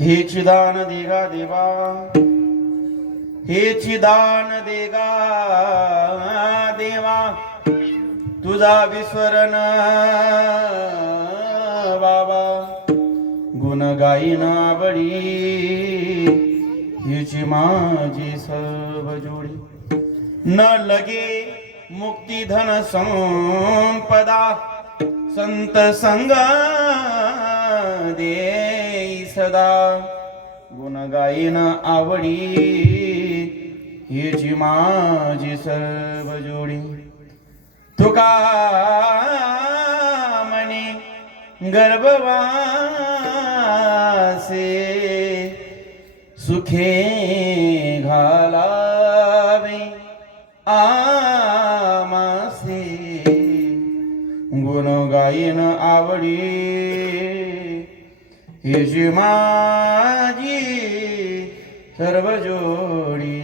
हेची दान देगा देवा, हेची दान देगा देवा, तुझा विस्मरण बाबा. गुण गाईन आवडी, हिची माझी सर्व जोडी. न लगे मुक्ती धन संपदा, संत संग देई सदा. गुण गाईन आवडी, हिची माझी सर्व जोडी. तुका म्हणे गर्भवासे, सुखे घालावे आमासे. गुण गाईन आवडी, हिची माझी सर्व जोडी.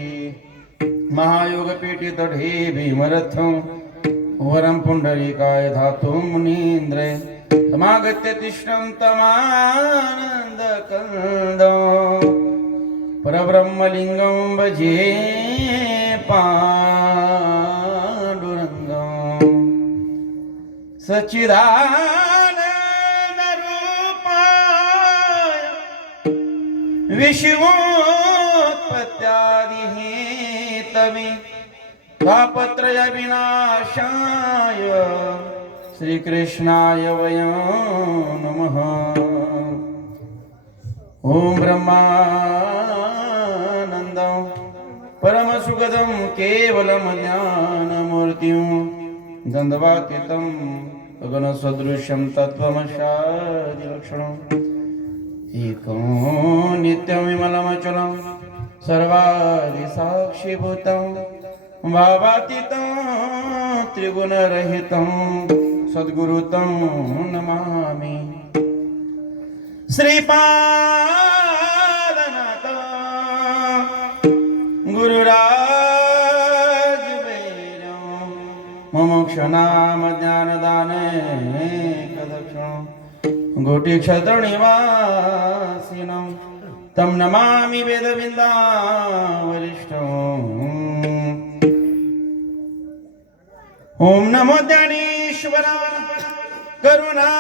महायोग पेटी तढे भीमरथं, वरं पुंडरीकाय धातु मुनींद्रे. समागत्य तिष्ठं तमानंद कंदं, परब्रह्मलिंगं भजे पांडुरंगं. सच्चिदानंद रूपाय, विश्वोत्पत्त्यादि हेतवे, तापत्रय विनाशाय, श्रीकृष्णाय वयं नमः. ओम ब्रह्मानंदं परमसुखदं केवलं ज्ञानमूर्तिं, द्वन्द्वातीतं गगनसदृशं तत्त्वमशादिलक्षणम्. एकं नित्यं विमलमचलं सर्वादिसाक्षिभूतं, भावातीतं त्रिगुणरहितं सद्गुरुतं नमामि. श्रीपादनाथ गुरुराजवैर्यं, मुमुक्षुनाम ज्ञानदानेकदक्षं, कोटिक्षत्रनिवासिनं तं नमामि वेदविन्दावरिष्ठम्. ओम नमो ज्ञानेश्वरा, करुणा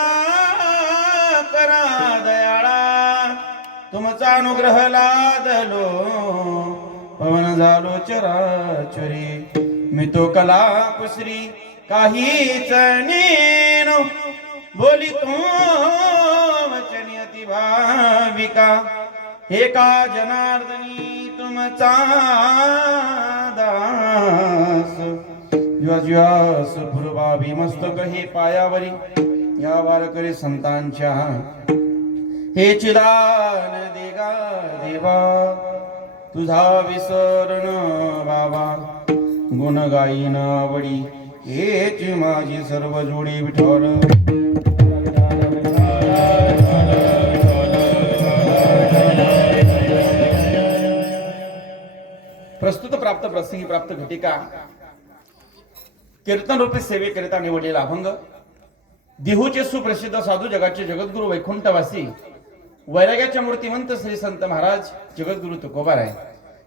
करा दयाळा. तुमचा अनुग्रह लादलो, पवन झालो चराचरी. मी तो कला कुसरी काहीच नेनो, बोली तो वचनी अति भाविका. हे का जनार्दनी तुमचा दास, ज्वास पूर्वाभी मस्तक हे पायावरी. या वारकरी संतांच्या हे चिदान देगा देवा, तुझा विसरण बाबा. गुण गाईन आवडी, हेची माझी सर्व जोडी. विठ्ठल प्रस्तुत प्राप्त प्रसंगी प्राप्त घटिका कीर्तन रूपी सेवेकरिता निवडलेला अभंग. देहूचे सुप्रसिद्ध साधू, जगाचे जगद्गुरु, वैकुंठवासी, वैराग्याच्या मूर्तिमंत श्री संत महाराज जगद्गुरु तुकोबाराय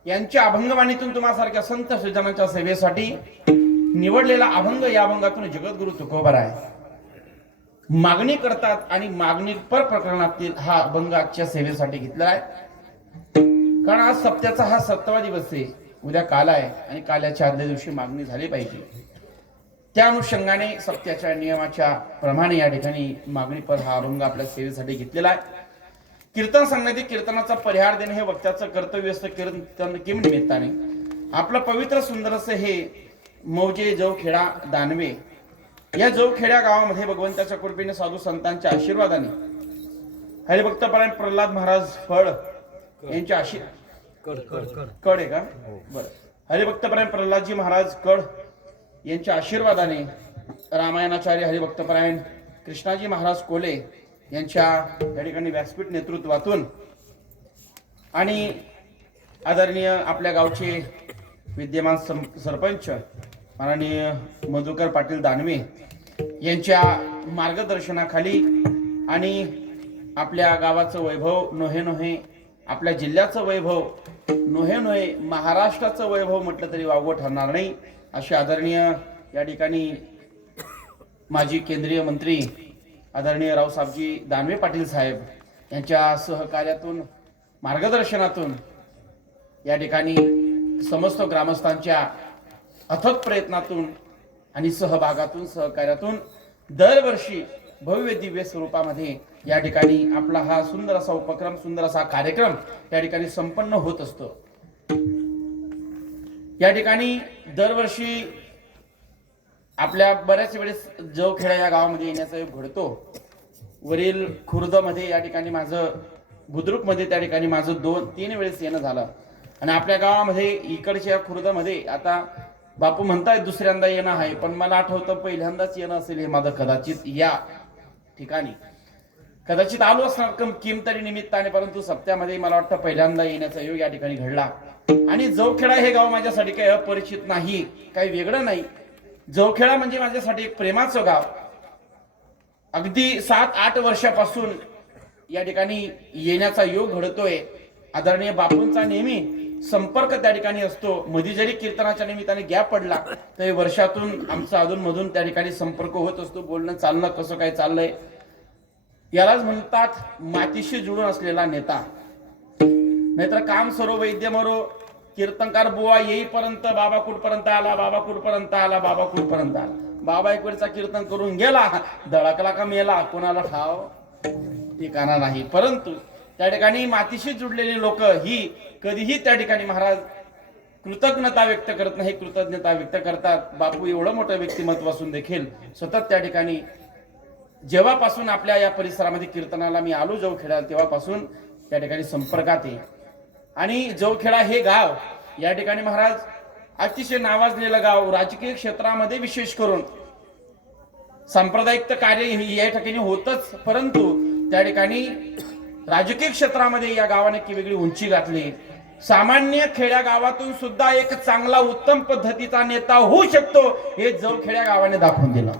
यांच्या अभंगवाणीतून तुम्हासारख्या संत सज्जनांच्या सेवेसाठी निवडलेला अभंग. या अभंगातून जगद्गुरु तुकोबाराय मागणी करतात आणि मागणी पर प्रकरणातील हा अभंग आजच्या सेवेसाठी घेतला आहे. कारण आज सप्त्याचा हा 7वा दिवस आहे, उद्या काल आहे आणि काल्याच्या आदल्या दिवशी मागणी झाली पाहिजे. त्या अनुषंगाने सत्याच्या नियमाच्या प्रमाणे या ठिकाणी मागणी पर हा अभंग आपल्या सेवेसाठी घेतलेला आहे. कीर्तन सांगण्यात कीर्तनाचा परिहार देणे हे वक्त्याचं कर्तव्य असतं. कीर्तन किम निमित्ताने आपलं पवित्र सुंदर असं हे मौजे जवखेडा दानवे या जवखेड्या गावामध्ये भगवंताच्या कृपेने साधू संतांच्या आशीर्वादाने हरिभक्तपरायण प्रल्हाद महाराज फळ यांच्या कड आहे का बरं, हरिभक्तपरायण प्रल्हादजी महाराज कड यांच्या आशीर्वादाने रामायणाचार्य हरिभक्तपरायण कृष्णाजी महाराज कोले यांच्या या ठिकाणी व्यासपीठ नेतृत्वातून आणि आदरणीय आपल्या गावचे विद्यमान सरपंच माननीय मधुकर पाटील दानवे यांच्या मार्गदर्शनाखाली आणि आपल्या गावाचं वैभव नोहे नोहे आपल्या जिल्ह्याचं वैभव नोहे नोहे महाराष्ट्राचं वैभव म्हटलं तरी वावगं ठरणार नाही. असे आदरणीय या ठिकाणी माजी केंद्रीय मंत्री आदरणीय रावसाहेबजी दानवे पाटील साहेब यांच्या सहकार्यातून मार्गदर्शनातून या ठिकाणी समस्त ग्रामस्थांच्या अथक प्रयत्नातून आणि सहभागातून सहकार्यातून दरवर्षी भव्य दिव्य स्वरूपामध्ये या ठिकाणी आपला हा सुंदर असा उपक्रम, सुंदर असा कार्यक्रम या ठिकाणी संपन्न होत असतो. या ठिकाणी दरवर्षी आपल्या बऱ्याच वेळेस जवखेडा या गावामध्ये येण्याचा योग घडतो. वरील खुर्दमध्ये या ठिकाणी माझं, बुद्रुकमध्ये त्या ठिकाणी माझं 2-3 वेळेस येणं झालं. आणि आपल्या गावामध्ये इकडच्या खुर्दमध्ये आता बापू म्हणताय दुसऱ्यांदा येणं आहे, पण मला आठवतं पहिल्यांदाच येणं असेल हे माझं कदाचित या ठिकाणी. कदाचित आलो असणार किमतरी निमित्ताने, परंतु सप्त्यामध्ये मला वाटतं पहिल्यांदा येण्याचा योग या ठिकाणी घडला. आणि जवखेडा हे गाव माझ्यासाठी काही अपरिचित नाही, काही वेगळं नाही. जवखेडा म्हणजे माझ्यासाठी एक प्रेमाचं गाव. अगदी 7-8 वर्षापासून या ठिकाणी येण्याचा योग घडतोय. आदरणीय बापूंचा नेहमी संपर्क त्या ठिकाणी असतो. मध्ये जरी कीर्तनाच्या निमित्ताने गॅप पडला तरी वर्षातून आमचा अधूनमधून त्या ठिकाणी संपर्क होत असतो. बोलणं चालणं कसं काय चाललंय, यालाच म्हणतात मातीशी जुळून असलेला नेता. नाहीतर काम सरो वैद्य मरो, कीर्तनकार बुवा येईपर्यंत बाबा कुठपर्यंत आला, बाबा कुठपर्यंत आला, बाबा कुठपर्यंत आला. बाबा एक वेळचा कीर्तन करून गेला, दळकला का मेला, कोणाला ठाव ठिकाणा नाही. परंतु त्या ठिकाणी मातीशी जुडलेली लोक ही कधीही त्या ठिकाणी महाराज कृतज्ञता व्यक्त करत नाही, कृतज्ञता व्यक्त करतात. बापू एवढं मोठं व्यक्तिमत्व असून देखील सतत त्या ठिकाणी जेव्हापासून आपल्या या परिसरामध्ये कीर्तनाला मी आलो जवखेडा, तेव्हापासून त्या ठिकाणी संपर्कात आहे. आणि जवखेडा हे गाव या ठिकाणी महाराज अतिशय नावाजलेलं गाव. राजकीय क्षेत्रामध्ये विशेष करून सांप्रदायिक कार्य या ठिकाणी होतच, परंतु त्या ठिकाणी राजकीय क्षेत्रामध्ये या गावाने की वेगळी उंची गाठली. सामान्य खेड्या गावातून सुद्धा एक चांगला उत्तम पद्धतीचा नेता होऊ शकतो हे जवखेड्या गावाने दाखवून दिलं.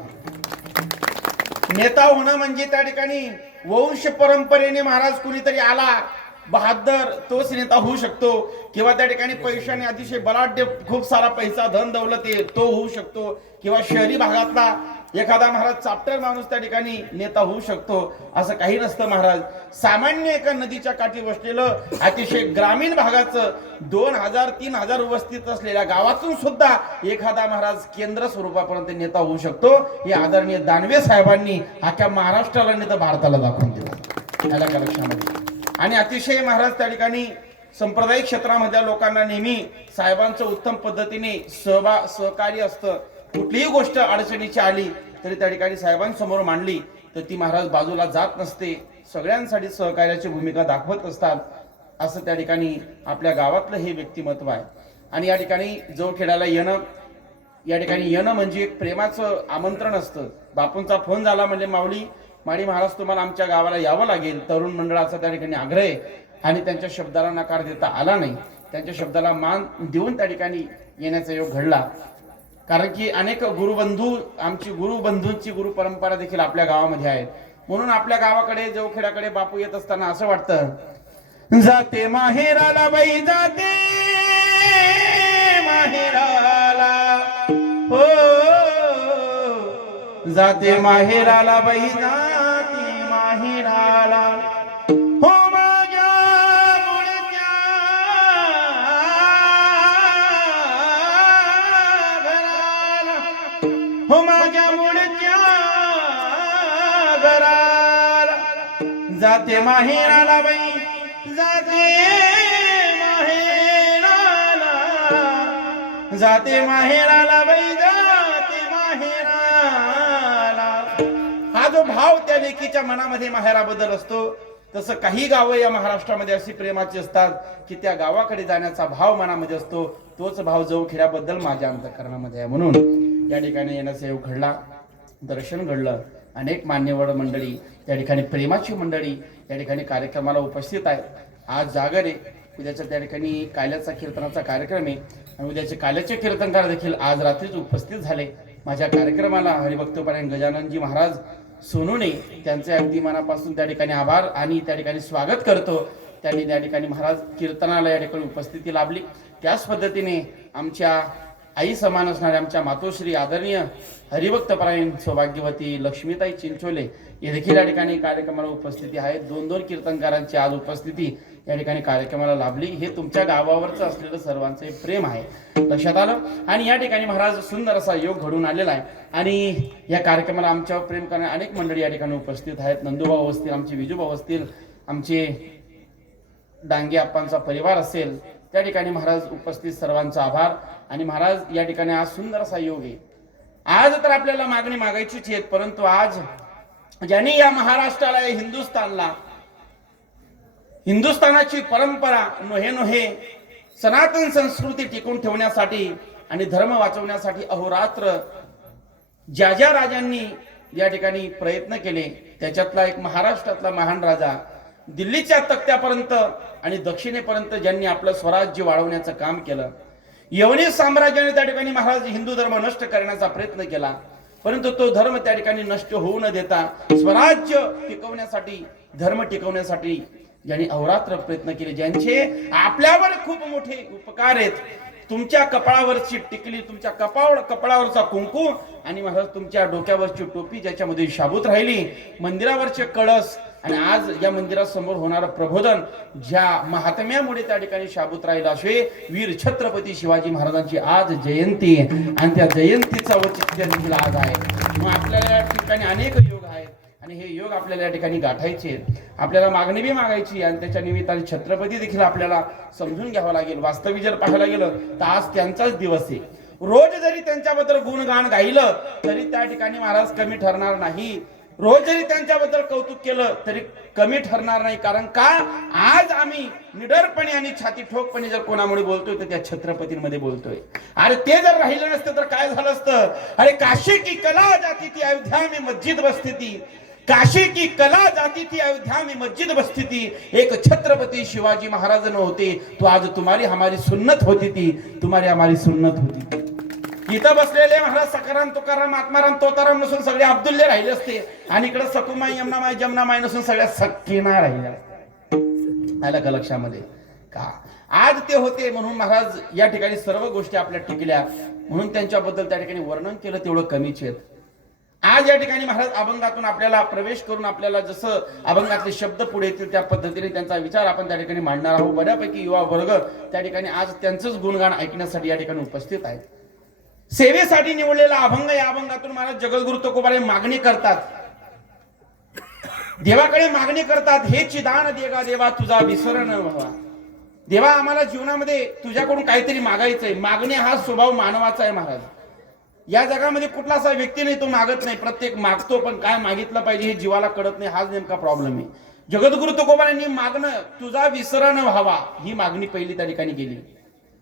नेता होणं म्हणजे त्या ठिकाणी वंश परंपरेने महाराज कुणीतरी आला बहादर तोच नेता होऊ शकतो, किंवा त्या ठिकाणी पैशाने अतिशय बलाढ्य खूप सारा पैसा धन दौलत आहे तो होऊ शकतो, किंवा शहरी भागातला एखादा महाराज चाप्टर माणूस त्या ठिकाणी नेता होऊ शकतो. असं काही नसतं महाराज. सामान्य एका नदीच्या काठी बसलेलं अतिशय ग्रामीण भागाचं 2000-3000 वस्तीत असलेल्या गावातून सुद्धा एखादा महाराज केंद्र स्वरूपापर्यंत नेता होऊ शकतो. हे आदरणीय दानवे साहेबांनी अख्ख्या महाराष्ट्राला नेता भारताला दाखवून दिलं याला का लक्षामध्ये. आणि अतिशय महाराज त्या ठिकाणी संप्रदायिक क्षेत्रामधल्या लोकांना नेहमी साहेबांचं उत्तम पद्धतीने सहकार्य असतं. कुठलीही गोष्ट अडचणीची आली तरी त्या ठिकाणी साहेबांसमोर मांडली तर ती महाराज बाजूला जात नसते, सगळ्यांसाठी सहकार्याची भूमिका दाखवत असतात. असं त्या ठिकाणी आपल्या गावातलं हे व्यक्तिमत्व आहे. आणि या ठिकाणी जवखेड्याला येणं म्हणजे एक प्रेमाचं आमंत्रण असतं. बापूंचा फोन झाला म्हणजे माडी महाराज तुम्हाला आमच्या गावाला यावं लागेल. तरुण मंडळाचा त्या ठिकाणी आग्रह आहे आणि त्यांच्या शब्दाला नकार देता आला नाही. त्यांच्या शब्दाला मान देऊन त्या ठिकाणी येण्याचा योग घडला. कारण की अनेक गुरुबंधू, आमची गुरुबंधूंची गुरु परंपरा देखील आपल्या गावामध्ये आहे. म्हणून आपल्या गावाकडे जवखेड्याकडे बापू येत असताना असं वाटतं, जाते माहेराला बाई जाते माहेराला, हो जाते माहेराला बाई जाते माहेराला, हो माझ्या मुळच्या घराला, हो माझ्या मुळच्या घराला, जाते माहेराला बाई जाते माहेराला, जाते माहेराला बाई जाते माहेराला. हा जो भाव त्या लेकीच्या मनामध्ये माहेराबद्दल असतो, तसं काही गावं या महाराष्ट्रामध्ये अशी प्रेमाची असतात की त्या गावाकडे जाण्याचा भाव मनामध्ये असतो. तोच भाव जवखेड्याबद्दल माझ्या अंतःकरणामध्ये आहे. म्हणून या ठिकाणी येण्याचा योग घडला, दर्शन घडलं. अनेक मान्यवर मंडळी त्या ठिकाणी, प्रेमाची मंडळी त्या ठिकाणी कार्यक्रमाला उपस्थित आहेत. आज जागर आहे, उद्याच्या त्या ठिकाणी काल्याचा कीर्तनाचा कार्यक्रम आहे आणि उद्याचे काल्याचे कीर्तनकार देखील आज रात्रीच उपस्थित झाले माझ्या कार्यक्रमाला. हरिभक्तपरायण गजाननजी महाराज सोनूने त्यांचे अगदी मनापासून त्या ठिकाणी आभार आणि त्या ठिकाणी स्वागत करतो. त्यांनी त्या ठिकाणी महाराज कीर्तनाला या ठिकाणी उपस्थिती लाभली. त्याच पद्धतीने आमच्या आई समान असणाऱ्या आमच्या मातोश्री आदरणीय हरिभक्तपरायण सौभाग्यवती लक्ष्मीताई चिंचोले हे देखील या ठिकाणी कार्यक्रमाला उपस्थिती आहेत. 2-2 कीर्तनकारांची आज उपस्थिती या ठिकाणी कार्यक्रमाला लाभली. हे तुमच्या गावावरचं असलेलं सर्वांचे प्रेम आहे लक्षात आलं. आणि या ठिकाणी महाराज सुंदर असा योग घडून आलेला आहे. आणि या कार्यक्रमाला आमच्यावर प्रेम करणारे अनेक मंडळी या ठिकाणी उपस्थित आहेत. नंदूभाऊ असतील, आमचे विजूभाऊ असतील, आमचे डांगे आप्पांचा परिवार असेल, त्या ठिकाणी महाराज उपस्थित सर्वांचा आभार. आणि महाराज या ठिकाणी आज सुंदर असा योग आहे. आज तर आपल्याला मागणी मागायचीच आहे, परंतु आज ज्यांनी या महाराष्ट्राला, या हिंदुस्थानला, हिंदुस्थानाची परंपरा नोहे सनातन संस्कृती टिकून ठेवण्यासाठी आणि धर्म वाचवण्यासाठी अहोरात्र ज्या ज्या राजांनी या ठिकाणी प्रयत्न केले, त्याच्यातला एक महाराष्ट्रातला महान राजा, दिल्लीच्या तख्त्यापर्यंत आणि दक्षिणेपर्यंत ज्यांनी आपलं स्वराज्य वाढवण्याचं काम केलं. यवनी साम्राज्याने त्या ठिकाणी महाराज हिंदू धर्म नष्ट करण्याचा प्रयत्न केला, परंतु तो धर्म त्या ठिकाणी नष्ट होऊ न देता स्वराज्य टिकवण्यासाठी, धर्म टिकवण्यासाठी ज्यांनी अहोरात्र प्रयत्न केले, ज्यांचे आपल्यावर खूप मोठे उपकार आहेत. तुमच्या कपाळावरची टिकली, तुमच्या कपाळावरचा कुंकू आणि महाराज तुमच्या डोक्यावरची टोपी ज्याच्यामध्ये शाबूत राहिली, मंदिरावरचे कळस आणि आज या मंदिरासमोर होणारं प्रबोधन ज्या महात्म्यामुळे त्या ठिकाणी शाबूत राहिला, असे वीर छत्रपती शिवाजी महाराजांची आज जयंती आणि त्या जयंतीचा औचित्य देखील आज आहे. मग आपल्याला या ठिकाणी अनेक योग आहेत आणि हे योग आपल्याला या ठिकाणी गाठायचे, आपल्याला मागणी बी मागायची आणि त्याच्या निमित्ताने छत्रपती देखील आपल्याला समजून घ्यावं लागेल. वास्तविक जर पाहायला गेलं तर आज त्यांचाच दिवस आहे. रोज जरी त्यांच्याबद्दल गुणगान गायलं तरी त्या ठिकाणी महाराज कमी ठरणार नाही. रोज जरी त्यांच्याबद्दल कौतुक केलं तरी कमी ठरणार नाही. कारण का, आज आम्ही निडरपणे आणि छाती ठोकपणे जर कोणामुळे बोलतोय तर त्या छत्रपतींमध्ये बोलतोय. अरे ते जर राहिलं नसतं तर काय झालं असतं. अरे काशी की कला जाती थी अयोध्या में मस्जिद बसती थी, काशी की कला जाती थी अयोध्या में मस्जिद बसती थी. एक छत्रपती शिवाजी महाराज न होते तो आज तुम्हारी हमारी सुन्नत होती थी, तुम्हारी हमारी सुन्नत होती थी. इथं बसलेले महाराज सकाराम तुकाराम आत्माराम तोताराम नसून सगळे अब्दुल्ले राहिले असते आणि इकडे सकुमाई यमुनामाई जमनामाई नसून सगळ्या सख्खीना राहिल्या असत्या. आलं का लक्षामध्ये का? आज ते होते म्हणून महाराज या ठिकाणी सर्व गोष्टी आपल्या टिकल्या, म्हणून त्यांच्याबद्दल त्या ठिकाणी वर्णन केलं तेवढं कमीच आहेत. आज या ठिकाणी महाराज अभंगातून आपल्याला प्रवेश करून आपल्याला जसं अभंगातले शब्द पुढे येतील त्या पद्धतीने त्यांचा विचार आपण त्या ठिकाणी मांडणार आहोत. बऱ्यापैकी युवा वर्ग त्या ठिकाणी आज त्यांचंच गुणगान ऐकण्यासाठी या ठिकाणी उपस्थित आहेत. सेवेसाठी निवडलेला अभंग, या अभंगातून महाराज जगद्गुरु तुकोबाराय मागणी करतात, देवाकडे मागणी करतात, हे चिदान देगा देवा तुझा विसर न व्हावा. देवा आम्हाला जीवनामध्ये तुझ्याकडून काहीतरी मागायचंय. मागणे हा स्वभाव मानवाचा आहे महाराज. या जगामध्ये कुठला असा व्यक्ती नाही तो मागत नाही, प्रत्येक मागतो, पण काय मागितलं पाहिजे हे जीवाला कळत नाही. हाच नेमका प्रॉब्लेम आहे. जगद्गुरु तुकोबारायांनी मागणं तुझा विसर न व्हावा ही मागणी पहिली त्या ठिकाणी गेली.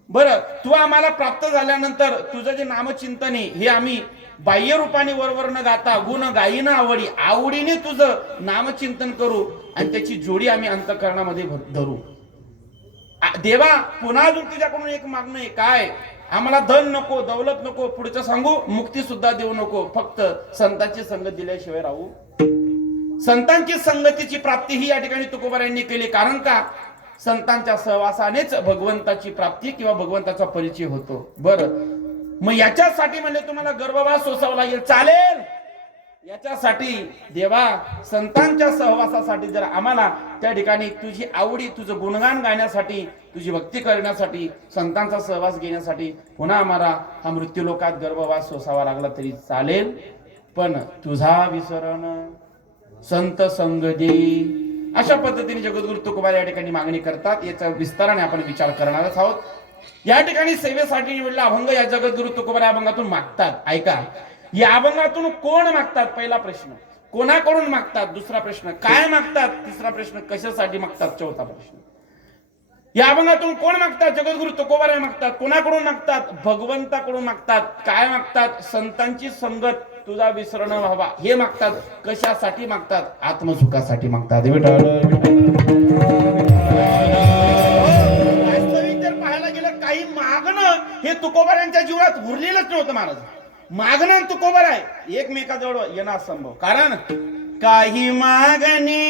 बरं, तू आम्हाला प्राप्त झाल्यानंतर तुझं जे नामचिंतन आहे हे आम्ही बाह्य रूपाने वरवर न गाता गुण गायीनं आवडीने तुझं नामचिंतन करू आणि त्याची जोडी आम्ही अंतःकरणामध्ये धरू. देवा पुन्हा अजून तुझ्याकडून एक मागणं आहे. काय? आम्हाला धन नको, दौलत नको, पुढचं सांगू मुक्ती सुद्धा देऊ नको, फक्त संतांची संगत दिल्याशिवाय राहू. संतांची संगतीची प्राप्ती ही या ठिकाणी तुकोबारायांनी केली. कारण का? संतांच्या सहवासानेच भगवंताची प्राप्ती किंवा भगवंताचा परिचय होतो. बरं, मग याच्यासाठी म्हणजे तुम्हाला गर्भवास सोसावा लागेल, चालेल. याच्यासाठी देवा संतांच्या सहवासासाठी जर आम्हाला त्या ठिकाणी तुझी आवडी, तुझं गुणगान गाण्यासाठी, तुझी भक्ती करण्यासाठी, संतांचा सहवास घेण्यासाठी पुन्हा आम्हाला हा मृत्यूलोकात गर्भवास सोसावा लागला तरी चालेल, पण तुझा विसरण संत संग दे. अशा पद्धतीने जगद्गुरु तुकोबाराय या ठिकाणी मागणी करतात. याचा विस्ताराने आपण विचार करणारच आहोत. या ठिकाणी सेवेसाठी निवडला अभंग या जगद्गुरु तुकोबाराय अभंगातून मागतात. ऐका, या अभंगातून कोण मागतात? पहिला प्रश्न, कोणाकडून मागतात? दुसरा प्रश्न, काय मागतात? तिसरा प्रश्न, कशासाठी मागतात? चौथा प्रश्न, या अभंगातून कोण मागतात? जगद्गुरु तुकोबाराय मागतात. कोणाकडून मागतात? भगवंताकडून मागतात. काय मागतात? संतांची संगत तुझा विसर न व्हावा हे मागतात. कशासाठी मागतात? आत्मसुखासाठी मागतात. वास्तविक जर पाहायला गेलं काही मागणं हे तुकोबारायांच्या जीवनात उरलेलंच नव्हतं महाराज. मागणं आणि तुकोबाराय एकमेकाजवळ येणं असंभव. कारण काही मागणे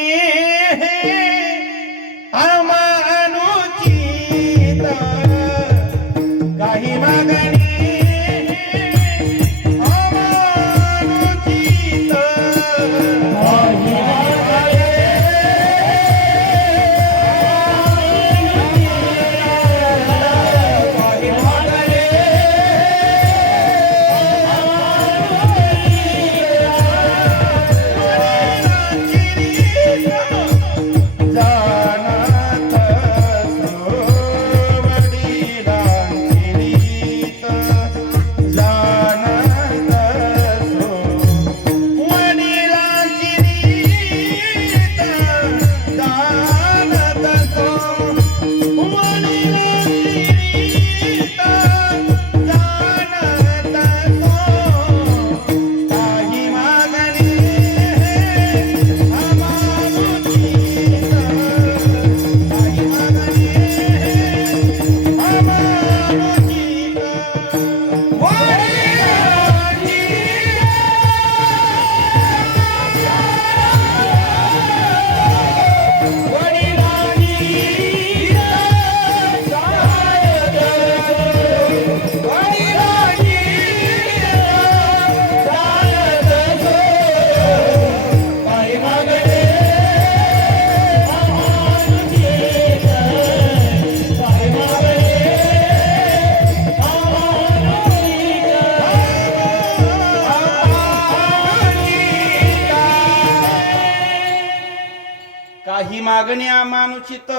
मागणे अमानुषित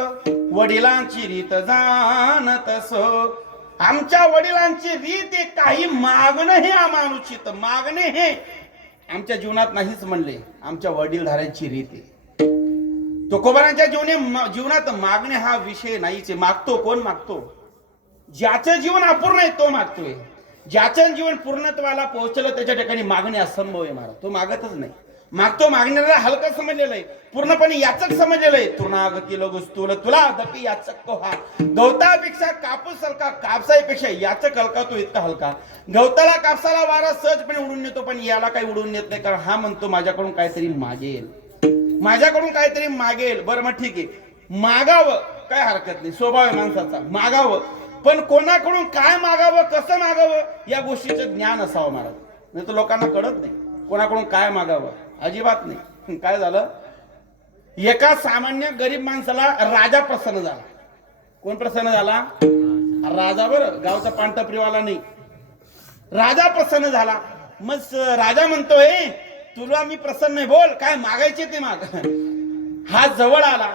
वडिलांची रीत जाणत सो. आमच्या वडिलांची रीत आहे काही मागणं हे अमानुषित, मागणे हे आमच्या जीवनात नाहीच म्हणले, आमच्या वडीलधाऱ्यांची रीत आहे. तुकोबारांच्या जीवनात मागणे हा विषय नाहीच आहे. मागतो कोण? मागतो ज्याचं जीवन अपूर्ण आहे तो मागतोय. ज्याचं जीवन पूर्णत्वाला पोहोचलं त्याच्या ठिकाणी मागणे असंभव आहे महाराज. तो मागतच नाही. मागतो मागण्याला हलकं समजलेलं आहे, पूर्णपणे याचक समजलेलं आहे. तृणागती लगुस्तूल तुला दपी याचक तो हा. गवतापेक्षा कापूस हलका, कापसापेक्षा याचक हलका तो इतका हलका. गवताला कापसाला वारा सहजपणे उडून नेतो, पण याला काही उडून नेत नाही, कारण हा म्हणतो माझ्याकडून काहीतरी मागेल, माझ्याकडून काहीतरी मागेल. बरं मग ठीक आहे, मागावं काय हरकत नाही, स्वभाव आहे माणसाचा मागावं. पण कोणाकडून काय मागावं, कसं मागावं या गोष्टीचं ज्ञान असावं महाराज. नाही तर लोकांना कळत नाही कोणाकडून काय मागावं, अजिबात नाही. काय झालं, एका सामान्य गरीब माणसाला राजा प्रसन्न झाला. कोण प्रसन्न झाला? राजा. बरं, गावचा पानटपरीवाला नाही, राजा प्रसन्न झाला. मग राजा म्हणतोय तुला मी प्रसन्न आहे, बोल काय मागायचे ते माग. हा जवळ आला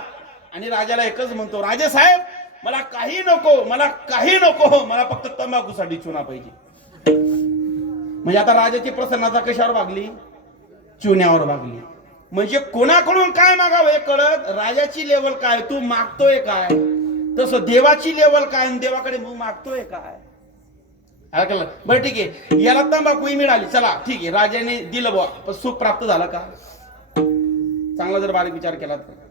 आणि राजाला एकच म्हणतो, राजे साहेब मला काही नको, मला काही नको, मला फक्त तंबाखूसाठी चुना पाहिजे. म्हणजे आता राजाची प्रसन्नता कशावर भागली? चुन्यावर भागली. म्हणजे कोणाकडून काय मागावं हे कळत. राजाची लेवल काय, तू मागतोय काय, तसं देवाची लेवल काय, देवाकडे मागतोय काय. बरं ठीक आहे, याला तंबाखू मिळाली, चला ठीक आहे, राजाने दिलं बुवा, पण सुख प्राप्त झालं का? चांगला जर बारीक विचार केला तर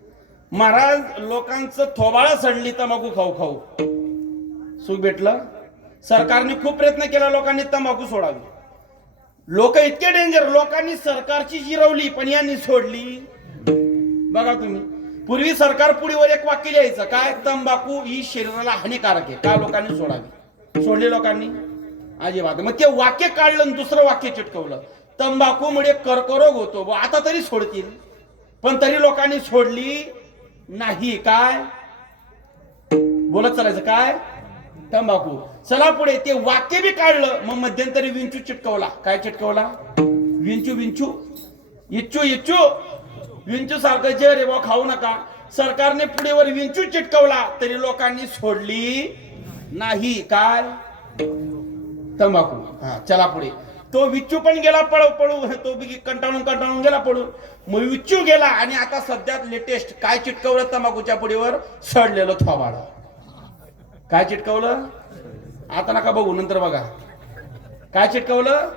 महाराज, लोकांचं थोबाळा सडली तंबाखू खाऊ खाऊ, सुख भेटलं? सरकारने खूप प्रयत्न केला लोकांनी तंबाखू सोडावी. लोक इतके डेंजर, लोकांनी सरकारची जिरवली पण यांनी सोडली. बघा तुम्ही, पूर्वी सरकार पुढीवर एक वाक्य लिहायचं, काय? तंबाखू ही शरीराला हानिकारक आहे, का लोकांनी सोडावी. सोडली लोकांनी? अजिबात. मग ते वाक्य काढलं आणि दुसरं वाक्य चिटकवलं, तंबाखूमुळे कर्करोग होतो. आता तरी सोडतील, पण तरी लोकांनी सोडली नाही. काय बोलत चालायचं? काय? तंबाखू. चला पुढे, ते वाक्य बी काढलं, मग मध्यंतरी विंचू चिटकवला. काय चिटकवला? विंचू. विंचू इच्छू इच्छू विंचू सारखं जे रे बा खाऊ नका. सरकारने पुढेवर विंचू चिटकवला तरी लोकांनी सोडली नाही. काय? तंबाखू. हा, चला पुढे, तो विच्चू पण गेला पळू पळू, तो कंटाळून गेला पळू. मग विच्चू गेला आणि आता सध्या लेटेस्ट काय चिटकवलं तंबाखूच्या पुढीवर? सडलेलं थोबाड. काय चिटकवलं? आता नका बघू, नंतर बघा. काय चिटकवलं?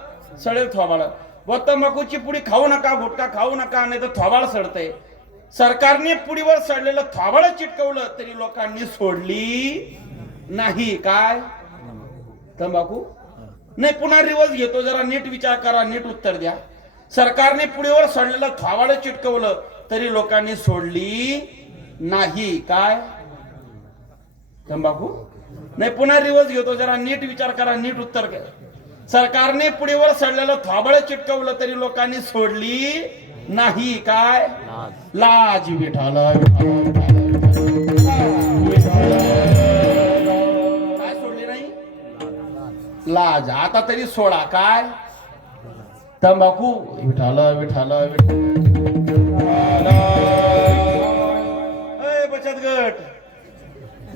सडेल थोबाड. व तंबाखूची पुडी खाऊ नका, गुटखा खाऊ नका, नाही तर थोबाड सडतंय. सरकारने पुडीवर सडलेलं थोबाड चिटकवलं तरी लोकांनी सोडली नाही. काय? तंबाखू. नाही, पुन्हा रिवर्स घेतो, जरा नीट विचार करा, नीट उत्तर द्या. सरकारने पुढीवर सडलेलं थोबाड चिटकवलं तरी लोकांनी सोडली नाही. काय? तंबाखू. नाही, पुन्हा रिवर्स घेतो, जरा नीट विचार करा, नीट उत्तर द्या. सरकारने पुढीवर सडलेलं थोबाड चिटकवलं तरी लोकांनी सोडली नाही. काय? लाज. विठाल काय सोडली नाही? लाज. आता तरी सोडा. काय? तंबाखू. विठाल विठाल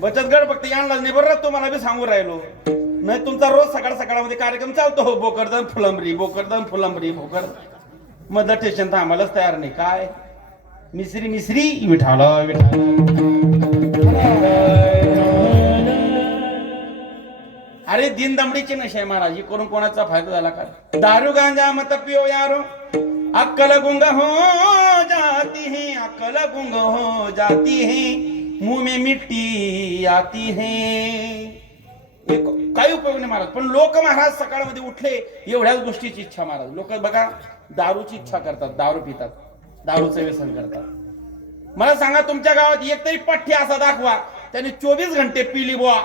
बचत गट फक्त यांनाच नाही बरं, तुम्हाला बी सांगू राहिलो. नाही, तुमचा रोज सकाळ सकाळमध्ये कार्यक्रम चालतो, हो, बोकडदन फुलंबरी, बोकडदन फुलंबरी, बोकड. मधलं स्टेशन थांबायलाच तयार नाही. काय? मिसरी मिसरी. विठाल विठाल. अरे दिन दमडीची नशा आहे महाराज, करून कोणाचा फायदा झाला का? दारू गांजा मत पियो यारो, अक्कल गुंग हो जाती है, अक्कल गुंग हो जाती है, मुंह में मिट्टी आती है. काही उपयोग नाही महाराज. पण लोक महाराज सकाळमध्ये उठले एवढ्याच गोष्टीची इच्छा. महाराज लोक बघा दारूची इच्छा करतात, दारू पितात, दारूचं व्यसन करतात. मला सांगा, तुमच्या गावात एक तरी पठ्ठे असा दाखवा त्याने 24 घंटे पिली बुवा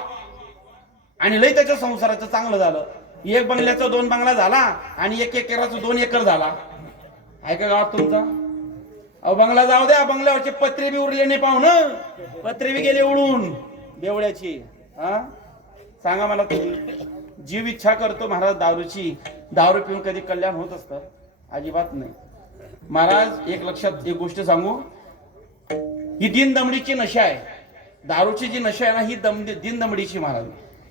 आणि लई त्याच्या संसाराचं चांगलं झालं. एक बंगल्याचा 2 बंगला झाला आणि 1 एकराचा 2 एकर झाला. आहे का गावात तुमचा? अहो, बंगला जाऊ द्या, बंगल्यावरचे पत्रे बी उरले नाही, पाहुणं पत्रे बी गेले उडून बेवड्याची. हा, सांगा मला तुम्ही. जीव इच्छा करतो महाराज दारूची. दारू पिऊन कधी कल्याण होत असतं? अजिबात नाही महाराज. एक लक्षात एक गोष्ट सांगू, ही दिनदमडीची नशा आहे. दारूची जी नशा आहे ना ही दिनदमडीची महाराज.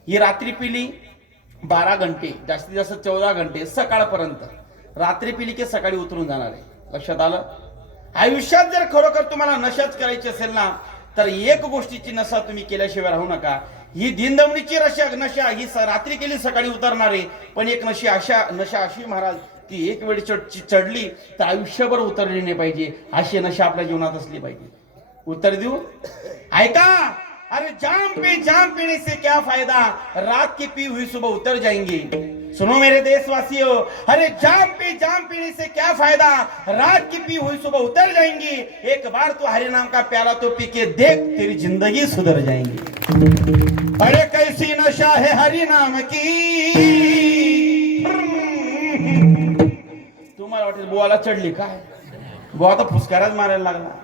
ही रात्री पिली 12 घंटे, जास्तीत जास्त 14 घंटे सकाळपर्यंत. रात्री पिली की सकाळी उतरून जाणार आहे. लक्षात आलं? आयुष्यात जर खरोखर तुम्हाला नशाच करायची असेल ना तर एक गोष्टीची नशा तुम्ही केल्याशिवाय राहू नका. ही दिनदमडीची नशा ही रात्री केली सकाळी उतरणार आहे. पण एक नशा अशी महाराज ती एक वेळ चढली तर आयुष्यभर उतरली नाही पाहिजे. अशी नशा आपल्या जीवनात असली पाहिजे. उत्तर देऊ? ऐका. अरे जाम पीने से क्या फायदा, रात की पी हुई सुबह उतर जाएंगी. सुनो मेरे देशवासियों, अरे जाम पीने से क्या फायदा, रात की पी हुई सुबह उतर जाएंगी. एक बार तू हरि नाम का प्याला तो पी के देख, तेरी जिंदगी सुधर जाएंगी. अरे कैसी नशा है हरि नाम की. तुम्हाला वाटेल बुवाला चढली काय, बुवा आता फुसकाराच मारायला लागला.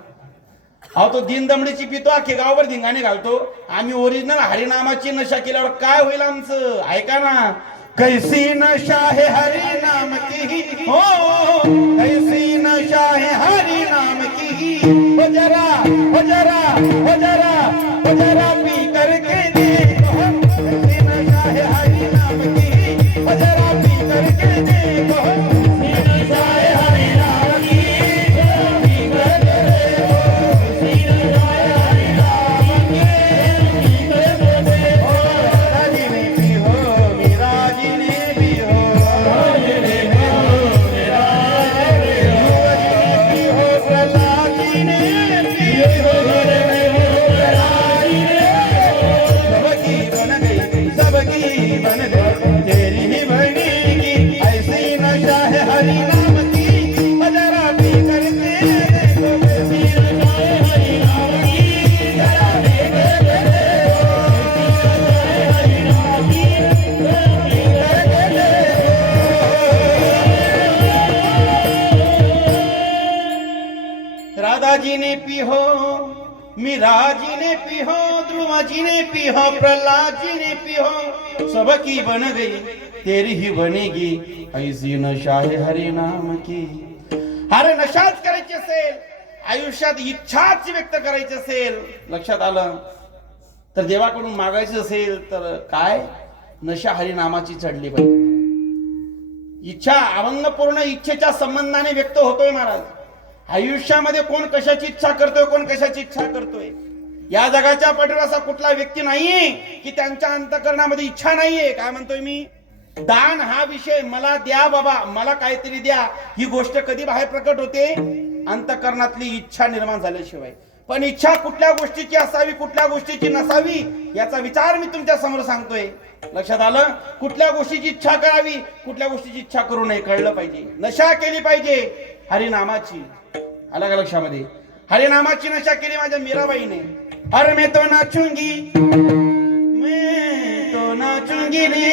अहो तो दिनदमडीची पितो, अख्खे गावभर धिंगाणे घालतो. आम्ही ओरिजिनल हरिनामाची नशा केल्यावर काय होईल आमचं? ऐका ना. कैसी नशा है हरि नाम की, हो कैसी नशा है हरि नाम की. हो जरा हो जरा हो जरा हो जरा पी करके देखो, कैसी नशा है हरि नाम की. हो जरा पी करके देखो, कैसी नशा है हरि नाम की. पी करके देखो, कैसी नशा है हरि नाम की. पी करके देखो. राजी ने पी हो, मेरा जी ने पी हो, राजी ने पी हो, मेरा जी हो, प्रहलाद जी ने पी हो, प्रहलाद जी ने. सबकी बन गई, सबकी बन गई, तेरी ही बनेगी. ऐसी नशा है हरि नाम की. जरा पी करके देखो, कैसी नशा है हरि नाम की. जरा पी करके देखो, कैसी नशा है हरि नाम की. जरा पी करके देखो. राधा जी ने पी हो, मीरा जी ने पी हो, ध्रुवा जी ने पी हो, प्रहलाद जी ने पी हो. सबकी बन गई, तेरी ही बनेगी. ऐसी नशा है हरि नाम की. अरे नशाच करायची असेल, आयुष्यात इच्छाच व्यक्त करायची असेल, लक्षात आलं, तर देवाकडून मागायचं असेल तर काय? नशा हरिनामाची चढली पाहिजे. इच्छा अभंगपूर्ण इच्छेच्या संबंधाने व्यक्त होतोय महाराज. आयुष्यामध्ये कोण कशाची इच्छा करतोय, कोण कशाची इच्छा करतोय. या जगाच्या पाठीवर असा कुठला व्यक्ती नाहीये की त्यांच्या अंतःकरणामध्ये इच्छा नाहीये. काय म्हणतोय मी? दान हा विषय, मला द्या बाबा, मला काहीतरी द्या, ही गोष्ट कधी बाहेर प्रकट होते? अंतःकरणातली इच्छा निर्माण झाल्याशिवाय. पण इच्छा कुठल्या गोष्टीची असावी, कुठल्या गोष्टीची नसावी, याचा विचार मी तुमच्या समोर सांगतोय. लक्षात आलं? कुठल्या गोष्टीची इच्छा करावी, कुठल्या गोष्टीची इच्छा करू नये, कळलं पाहिजे. नशा केली पाहिजे हरिनामाची. आला का लक्षामध्ये? हरिनामाची नशा केली माझ्या मीराबाईने. अरे मैं तो नाचूंगी, मैं तो नाचूंगी रे,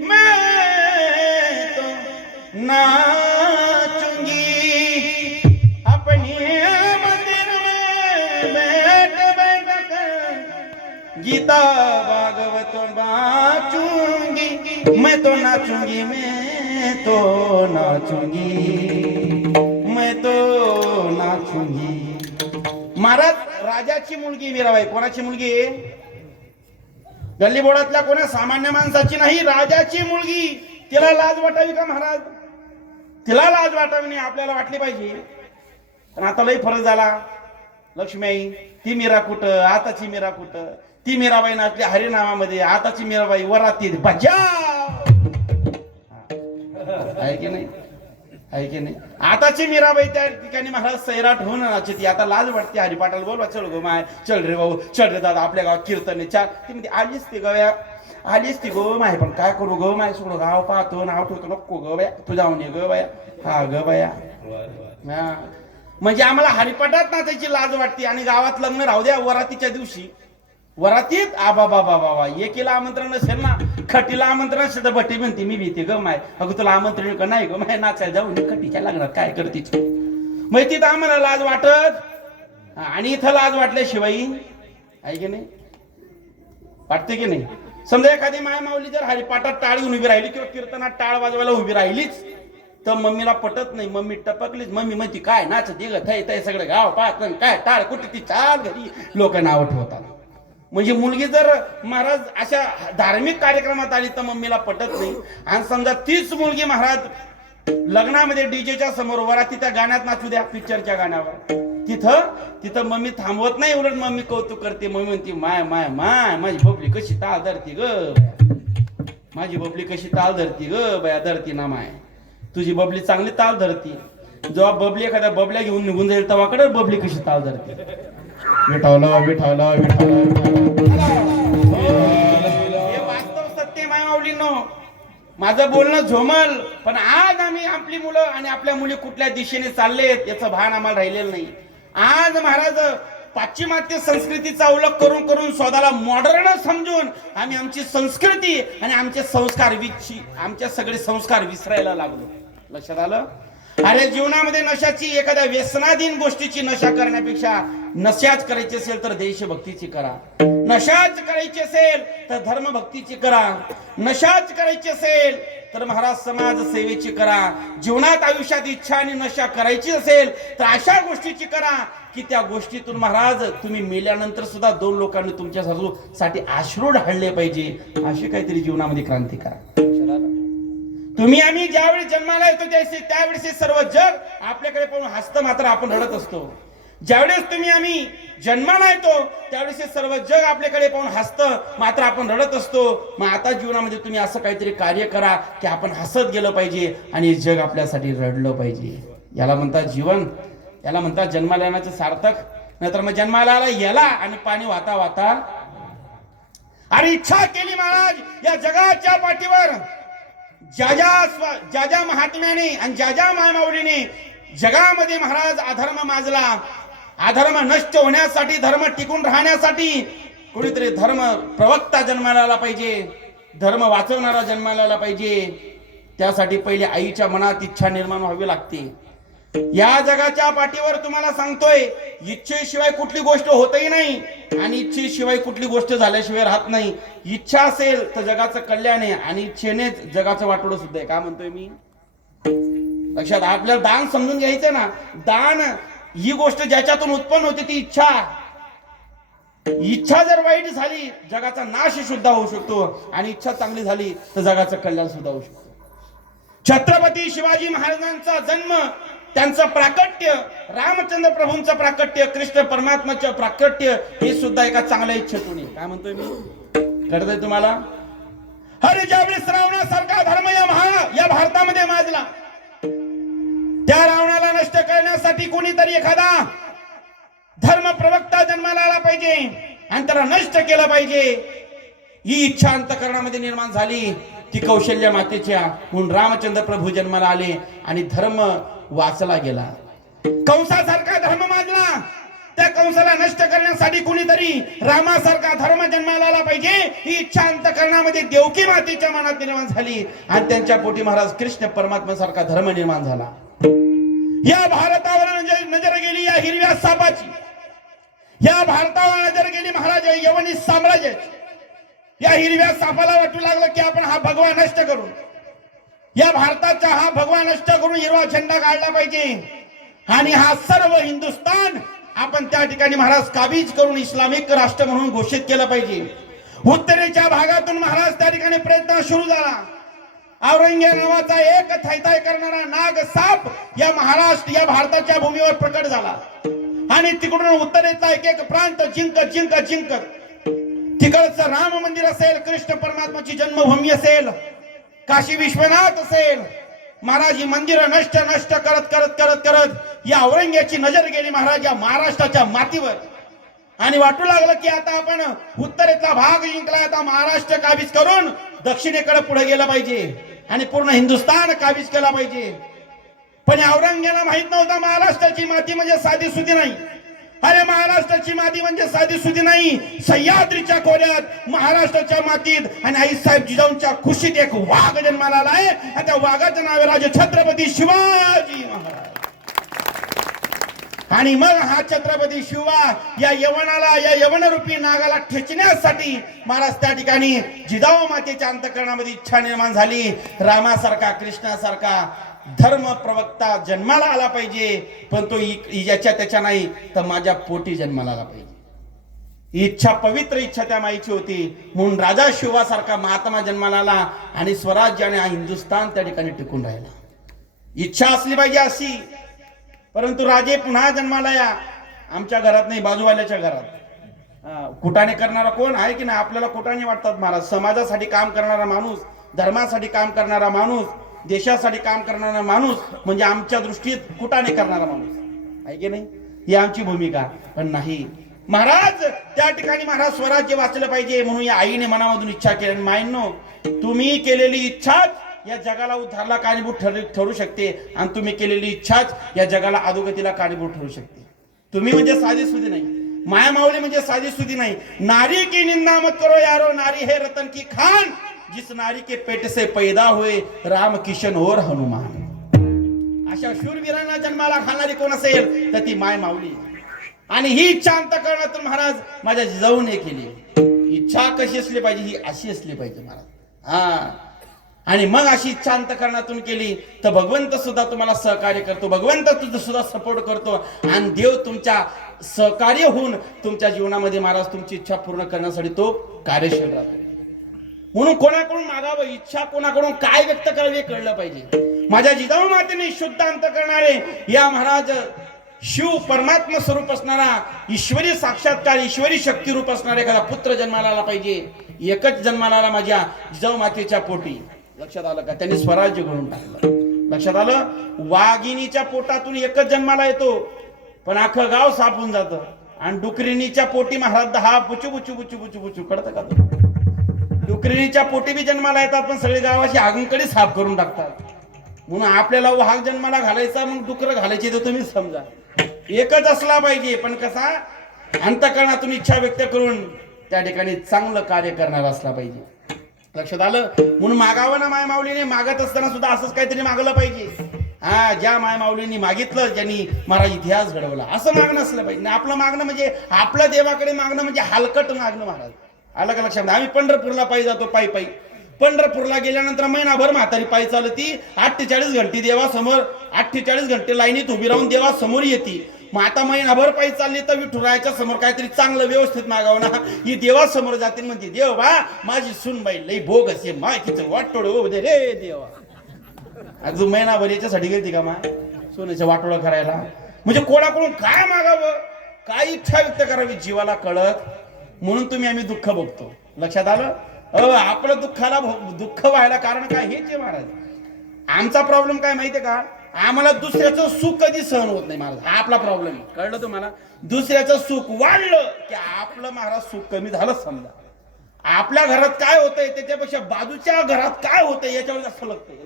मैं तो नाचूंगी. अपने मंदिर में बैठ बैठ कर गीता भागवत नाचूंगी. मैं तो नाचूंगी, मैं तो नाचूंगी, मैं तो नाचूंगी. महाराज राजाची मुलगी मीराबाई. कोणाची मुलगी? गल्ली बोळातल्या कोणा सामान्य माणसाची नाही, राजाची मुलगी. तिला लाज वाटावी का महाराज? तिला लाज वाटावी नाही, आपल्याला वाटली पाहिजे. पण आता लई फरक झाला. लक्ष्मीआई ती मीरा कुठं, आताची मीरा कुठं. ती मीराबाई नाचली हरिनामामध्ये, आताची मीराबाई वरातीत बजाव. आहे की नाही? आहे की नाही? आताची मीराबाई त्या ठिकाणी महाराज सैराट होऊन नाचती. आता लाज वाटते. हरिपाठाला बोलवा, चल गो माय, चल रे भाऊ, चल रे दादा, आपल्या गावात कीर्तन चार. ती म्हणते आलीच ती गव्या, आलीच ती गो माय, पण काय करू गो माय, सोडू गाव पाहतो, नाव ठेवतो, नको ग बया, तू जाऊन ये ग बया. हा ग बया. म्हणजे आम्हाला हरिपाठात नाचायची लाज वाटते आणि गावात लग्न राहू द्या वरातीच्या दिवशी. वरातीत आबा बाबा बाबा एकीला आमंत्रण असेल ना, खटीला आमंत्रण असेल तर भट्टी म्हणते मी भीते ग माय, अगं तुला आमंत्रण का नाही ग माय, नाचायला जाऊन खटीच्या लागणार काय करतीच. मग तिथं आम्हाला लाज वाटत आणि इथं लाज वाटल्याशिवाय आहे की नाही? वाटते की नाही? समजा एखादी माय माऊली जर हरिपाठात टाळ घेऊन उभी राहिली किंवा कीर्तनात टाळ वाजवायला उभी राहिलीच तर मम्मीला पटत नाही. मम्मी टपकलीच. मम्मी म्हणती काय नाच दिग थय थय सगळं गाव पाहत काय टाळ कुठे ती चाल घरी लोक नाव ठेवतात. म्हणजे मुलगी जर महाराज अशा धार्मिक कार्यक्रमात आली तर मम्मीला पटत नाही. आणि समजा तीच मुलगी महाराज लग्नामध्ये डीजेच्या समोर वराती त्या गाण्यात नाचू द्या, पिक्चरच्या गाण्यावर, तिथं मम्मी थांबवत नाही. उलट मम्मी कौतुक करते. मम्मी म्हणते माय माय माय माझी बबली कशी ताल धरती ग, माझी बबली कशी ताल धरती ग बया, धरती ना माय तुझी बबली चांगली ताल धरती. जेव्हा बबली एखाद्या बबल्या घेऊन निघून जाईल तेव्हा कडे बबली कशी ताल धरते. विठावला विठावला विठावला. हे वास्तव सत्य माय माऊलींनो. माझं बोलणं झोमल, पण आज आम्ही आपली मुलं आणि आपल्या मुली कुठल्या दिशेने चाललेत याचं भान आम्हाला राहिलेलं नाही. आज महाराज पाश्चिमात्य संस्कृतीचा अवलंब करून करून स्वतःला मॉडर्न समजून आम्ही आमची संस्कृती आणि आमचे आमचे सगळे संस्कार विसरायला लागलो. लक्षात आलं? अरे जीवनामध्ये नशाची, एखाद्या व्यसनाधीन गोष्टीची नशा करण्यापेक्षा नशाच करायची असेल तर देशभक्तीची करा. नशाच करायची असेल तर धर्मभक्तीची करा. नशाच करायची असेल तर महाराज समाज सेवेची करा. जीवनात आयुष्यात इच्छा आणि नशा करायची असेल तर अशा गोष्टीची करा की त्या गोष्टीतून महाराज तुम्ही मेल्यानंतर सुद्धा 2 लोकांनी तुमच्या साठी अश्रू ढाळले पाहिजे. अशी काहीतरी जीवनामध्ये क्रांती करा. तुम्ही आम्ही ज्यावेळी जन्माला येतो त्यावेळेस सर्व जग आपल्याकडे पाहून हसतं, मात्र आपण रडत असतो. ज्यावेळेस तुम्ही आम्ही जन्माला येतो त्यावेळेस सर्व जग आपल्याकडे पाहून हसतं, मात्र आपण रडत असतो. मग आता जीवनामध्ये तुम्ही असं काहीतरी कार्य करा की आपण हसत गेलं पाहिजे आणि जग आपल्यासाठी रडलं पाहिजे. याला म्हणतात जीवन, याला म्हणतात जन्माला येण्याचं सार्थक. नाहीतर मग जन्माला आला याला आणि पाणी वाहता वाहता. आणि इच्छा केली महाराज या जगाच्या पाठीवर ज्या ज्या महात्म्याने आणि ज्या मायमाऊलीने जगामध्ये महाराज अधर्म माजला, अधर्म नष्ट होण्यासाठी, धर्म टिकून राहण्यासाठी कोणीतरी धर्म प्रवक्ता जन्माला आला पाहिजे, धर्म वाचवणारा जन्माला आला पाहिजे. त्यासाठी पहिले आईच्या मनात इच्छा निर्माण व्हावी लागते. या जगाच्या पाठीवर तुम्हाला सांगतोय इच्छेशिवाय कुठली गोष्ट होतही नाही आणि इच्छेशिवाय कुठली गोष्ट झाल्याशिवाय राहत नाही. इच्छा असेल तर जगाचं कल्याण आहे आणि इच्छेनेच जगाचं वाटोळं सुद्धा आहे. काय म्हणतोय मी? लक्षात. आपल्याला दान समजून घ्यायचं ना. दान ही गोष्ट ज्याच्यातून उत्पन्न होते ती इच्छा. इच्छा जर वाईट झाली जगाचा नाश सुद्धा होऊ शकतो आणि इच्छा चांगली झाली तर जगाचं कल्याण सुद्धा होऊ शकतो. छत्रपती शिवाजी महाराजांचा जन्म, त्यांचं प्राकट्य, रामचंद्र प्रभूंचं प्राकट्य, कृष्ण परमात्माचं प्राकट्य हे सुद्धा एका चांगल्या इच्छेतून. काय म्हणतोय मी? कळतंय तुम्हाला? अरे ज्यावेळेस रावणासारखा धर्म या भारतामध्ये माजला, त्या रावणाला नष्ट करण्यासाठी कोणीतरी एखादा धर्म प्रवक्ता जन्माला आला पाहिजे आणि त्याला नष्ट केलं पाहिजे. ही इच्छा अंतःकरणामध्ये निर्माण झाली. ती कौशल्य मातेच्या म्हणून रामचंद्र प्रभू जन्माला आले आणि धर्म वाचला गेला. कंसासारखा धर्म माजला, त्या कंसाला नष्ट करण्यासाठी कुणीतरी रामासारखा धर्म जन्माला आला पाहिजे. ही इच्छा अंतःकरणामध्ये देवकी मातेच्या मनात निर्माण झाली आणि त्यांच्या पोटी महाराज कृष्ण परमात्म्यासारखा धर्म निर्माण झाला. या भारतावर नजर गेली या हिरव्या सापाची, या भारतावर नजर गेली महाराज यवनी साम्राज्याची. या हिरव्या सापाला वाटू लागलं की आपण हा भगवा नष्ट करू, या भारताचा हा भगवा नष्ट करून हिरवा झेंडा काढला पाहिजे आणि हा सर्व हिंदुस्थान आपण त्या ठिकाणी महाराज काबीज करून इस्लामिक राष्ट्र म्हणून घोषित केलं पाहिजे. उत्तरेच्या भागातून महाराज त्या ठिकाणी प्रयत्न सुरू झाला. औरंगजेब नावाचा एक थैथाय करणारा नाग साप या भारताच्या भूमीवर प्रकट झाला आणि तिकडून उत्तरेचा एक एक प्रांत जिंकत तिकडचं राम मंदिर असेल, कृष्ण परमात्माची जन्मभूमी असेल, काशी विश्वनाथ असेल, महाराज ही मंदिरं नष्ट करत या औरंगजेबाची नजर गेली महाराज या महाराष्ट्राच्या मातीवर आणि वाटू लागलं की आता आपण उत्तरेतला भाग जिंकला, आता महाराष्ट्र काबीज करून दक्षिणेकडे पुढे गेलं पाहिजे आणि पूर्ण हिंदुस्थान काबीज केला पाहिजे. पण औरंगजेबाला माहित नव्हता महाराष्ट्राची माती म्हणजे साधी सुधी नाही. अरे महाराष्ट्राची माती म्हणजे साधी सुधी नाही. सह्याद्रीच्या खोऱ्यात महाराष्ट्राच्या मातीत आणि आईसाहेब जिजाऊंच्या खुशीत एक वाघ जन्माला आलाय आणि त्या वाघाचं नाव आहे राजे छत्रपती शिवाजी महाराज. आणि मग हा छत्रपती शिवा या यवनरूपी नागाला ठेचण्यासाठी महाराज त्या ठिकाणी जिजाऊ मातेच्या अंतःकरणामध्ये इच्छा निर्माण झाली. रामासारखा, कृष्णासारखा धर्म प्रवक्ता जन्माला आला पाहिजे, पण तो याच्या त्याच्या नाही तर माझ्या पोटी जन्माला आला पाहिजे. इच्छा, पवित्र इच्छा त्या माईची होती, म्हणून राजा शिवासारखा महात्मा जन्माला आला आणि स्वराज्य आणि हा हिंदुस्थान त्या ठिकाणी टिकून राहिला. इच्छा असली पाहिजे अशी. परंतु राजे पुन्हा जन्माला या, आमच्या घरात नाही, बाजूवाल्याच्या घरात. कुटाणे करणारा कोण आहे की नाही? आपल्याला कुटाणे वाटतात महाराज. समाजासाठी काम करणारा माणूस, धर्मासाठी काम करणारा माणूस, देशासाठी काम करणारा माणूस म्हणजे आमच्या दृष्टीत कुटाणे करणारा माणूस आहे की नाही? ही आमची भूमिका. पण नाही महाराज, त्या ठिकाणी महाराज स्वराज्य वाचलं पाहिजे म्हणून या आईने मनामधून इच्छा केली. मायनो, तुम्ही केलेली इच्छाच या जगाला उद्धारला कारणीभूत ठरू शकते, आणि तुम्ही केलेली इच्छाच या जगाला अधोगतीला कारणीभूत ठरू शकते. तुम्ही म्हणजे साधी सुधी नाही, माया माऊली म्हणजे साधी सुधी नाही. नारी की निंदा मत करो यारो, नारी है रतन की खान, जिस नारी के पेट से पैदा हुए राम किशन और हनुमान. अशा शूरवीरांना जन्माला घालणारी कोण असेल तर ती माय माऊली. आणि ही इच्छा अंतःकरणातून महाराज माझ्या जिजाऊने केली. इच्छा कशी असली पाहिजे? ही अशी असली पाहिजे महाराज. आणि मग अशी इच्छा अंतःकरणातून केली तर भगवंत सुद्धा तुम्हाला सहकार्य करतो, भगवंत तुझं सुद्धा सपोर्ट करतो, आणि देव तुमच्या सहकार्य होऊन तुमच्या जीवनामध्ये महाराज तुमची इच्छा पूर्ण करण्यासाठी तो कार्यशील राहतो. म्हणून कोणाकडून मागावं, इच्छा कोणाकडून काय व्यक्त करावी हे कळलं पाहिजे. माझ्या जिजाऊ मातेने शुद्ध अंत करणारे या महाराज शिव परमात्मा स्वरूप असणारा, ईश्वरी साक्षात्कार, ईश्वरी शक्ती रूप असणारा एखादा पुत्र जन्माला आला पाहिजे. एकच जन्माला आला माझ्या जिजाऊ मातेच्या पोटी. लक्षात आलं का? त्यांनी स्वराज्य घडून टाकलं. लक्षात आलं? वाघिणीच्या पोटातून एकच जन्माला येतो, पण अख्खं गाव साफ होऊन जातं. आणि डुकरिणीच्या पोटी महाराज 10 बुचू बुचू बुचू बुचू बुचू कळतं का? डुकरिणीच्या पोटी बी जन्माला येतात, पण सगळे गावाची आगीकडे साफ करून टाकतात. म्हणून आपल्याला वाघ जन्माला घालायचा, मग डुकर घालायची तर तुम्ही समजा. एकच असला पाहिजे, पण कसा? अंतःकरणातून इच्छा व्यक्त करून त्या ठिकाणी चांगलं कार्य करणारा असला पाहिजे. लक्षात आलं? म्हणून मागावं ना माय माऊलीने. मागत असताना सुद्धा असंच काहीतरी मागलं पाहिजे. ज्या माय माऊलींनी मागितलं, ज्यांनी महाराज इतिहास घडवला, असं मागणं असलं पाहिजे. आपलं मागणं म्हणजे आपल्या देवाकडे मागणं म्हणजे हलकट मागणं महाराज. आलं का लक्षात? आम्ही पंढरपूरला पायी जातो, पायी पायी. पंढरपूरला गेल्यानंतर महिनाभर म्हातारी पायी चालती, 48 घंटे देवासमोर, 48 घंटे लाईनीत उभी राहून देवासमोर येते. मग आता महिनाभर पायी चालली तर विठुरायाच्या समोर काहीतरी चांगलं व्यवस्थित मागावं ना. ही देवासमोर जाते म्हणते, देव बा माझी सुनबाई लई भोग असे, मायकीचं वाटोळ होऊ दे रे देवा. अजून महिनाभर याच्यासाठी गेलती का मा सोन्याचं वाटोळं करायला? म्हणजे कोणाकडून काय मागावं, काय इच्छा व्यक्त करावी जीवाला कळत. म्हणून तुम्ही आम्ही दुःख बघतो. लक्षात आलं? आपलं दुःख व्हायला कारण काय? हेच आहे महाराज. आमचा प्रॉब्लेम काय माहितीये का? आम्हाला दुसऱ्याचं सुख कधी सहन होत नाही महाराज. हा आपला प्रॉब्लेम. कळलं तुम्हाला? दुसऱ्याचं सुख वाढलं की आपलं महाराज सुख कमी झालं समजा. आपल्या घरात काय होतंय त्याच्यापेक्षा बाजूच्या घरात काय होतंय याच्यावर जास्त लागतंय.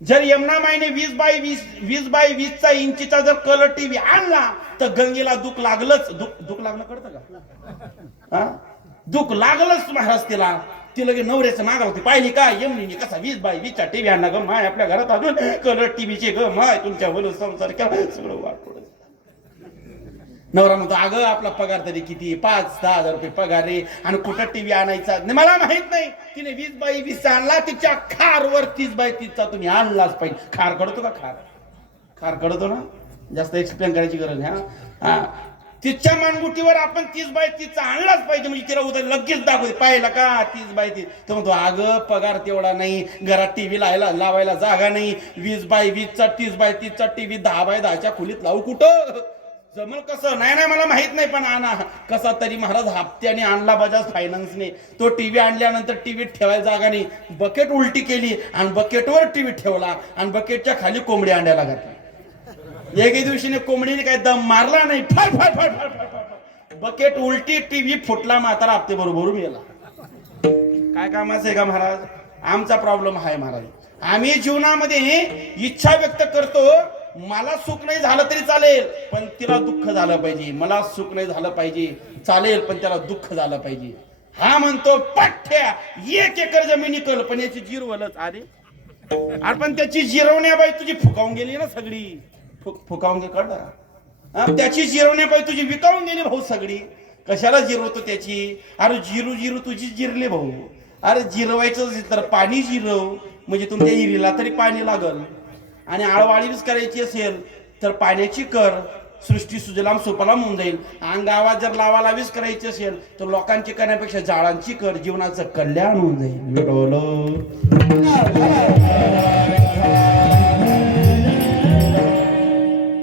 जर यमुना माईने 20x20 इंचीचा जर कलर टीव्ही आणला तर गंगेला दुःख लागलंच. दुःख लागणं कळतं का? दुःख लागलंच महाराज तिला. ती लगे नवऱ्याचं मागा होती. पाहिली का यमुनीने कसा 20x20चा टीव्ही आणला ग माय आपल्या घरात, अजून कलर टीव्हीचे ग माय तुमच्या बोल संसार केला सगळं वाटोळ. नवरा म्हणतो, अगं आपला पगार तरी किती? 5-10 हजार रुपये पगार रे, आणि कुठं टीव्ही आणायचा? मला माहित नाही. तिने 20x20 आणला, तिच्या खारवर 30x30चा तुम्ही आणलाच पाहिजे. खार कडतो का? खार कडतो ना. जास्त एक्सप्लेन करायची गरज नाही. तिच्या मानगुटीवर आपण 30x30चा आणलाच पाहिजे, म्हणजे तिला उद्या लगेच दाखवते. पाहिला का 30x30? तो म्हणतो, अगं पगार तेवढा नाही, घरात टीव्ही लावायला जागा नाही. 20x20चा 30x30चा टीव्ही 10x10च्या खोलीत लावू कुठं? जमल कसं? नाही मला माहित नाही, पण आणा कसा तरी महाराज. हप्त्याने आणला बजाज फायनान्सने. तो टीव्ही आणल्यानंतर टीव्हीत ठेवायला जागा नाही, बकेट उलटी केली आणि बकेटवर टीव्ही ठेवला आणि बकेटच्या खाली कोंबडी अंड्याला घातली. एके दिवशीने कोंबडीने काय दम मारला नाही, फाड बकेट उलटी, टीव्ही फुटला, म्हातारा हप्ते बरोबर मेला. काय कामाचं आहे का महाराज? आमचा प्रॉब्लेम आहे महाराज. आम्ही जीवनामध्ये इच्छा व्यक्त करतो, मला सुख नाही झालं तरी चालेल पण तिला दुःख झालं पाहिजे. मला सुख नाही झालं पाहिजे चालेल पण त्याला दुःख झालं पाहिजे. हा म्हणतो पठ्ठ्या 1 एकर जमिनी कल, पण याची जिरवलच. अरे पण त्याची जिरवण्याबाई तुझी फुकावून गेली ना सगळी. फुकावून गे कळलं? त्याची जिरवण्याबाई तुझी विकावून गेली भाऊ सगळी. कशाला जिरवतो त्याची? अरे जिरू तुझी जिरले भाऊ. अरे जिरवायचं तर पाणी जिरव, म्हणजे तुमच्या हिरीला तरी पाणी लागल. आणि आळवाळीच करायची असेल तर पाण्याची कर, सृष्टी सुजलाम सुफलाम होऊन जाईल. अंगावात जर लावालावीच करायची असेल तर लोकांची करण्यापेक्षा झाडांची कर, जीवनाचं कल्याण होऊन जाईल.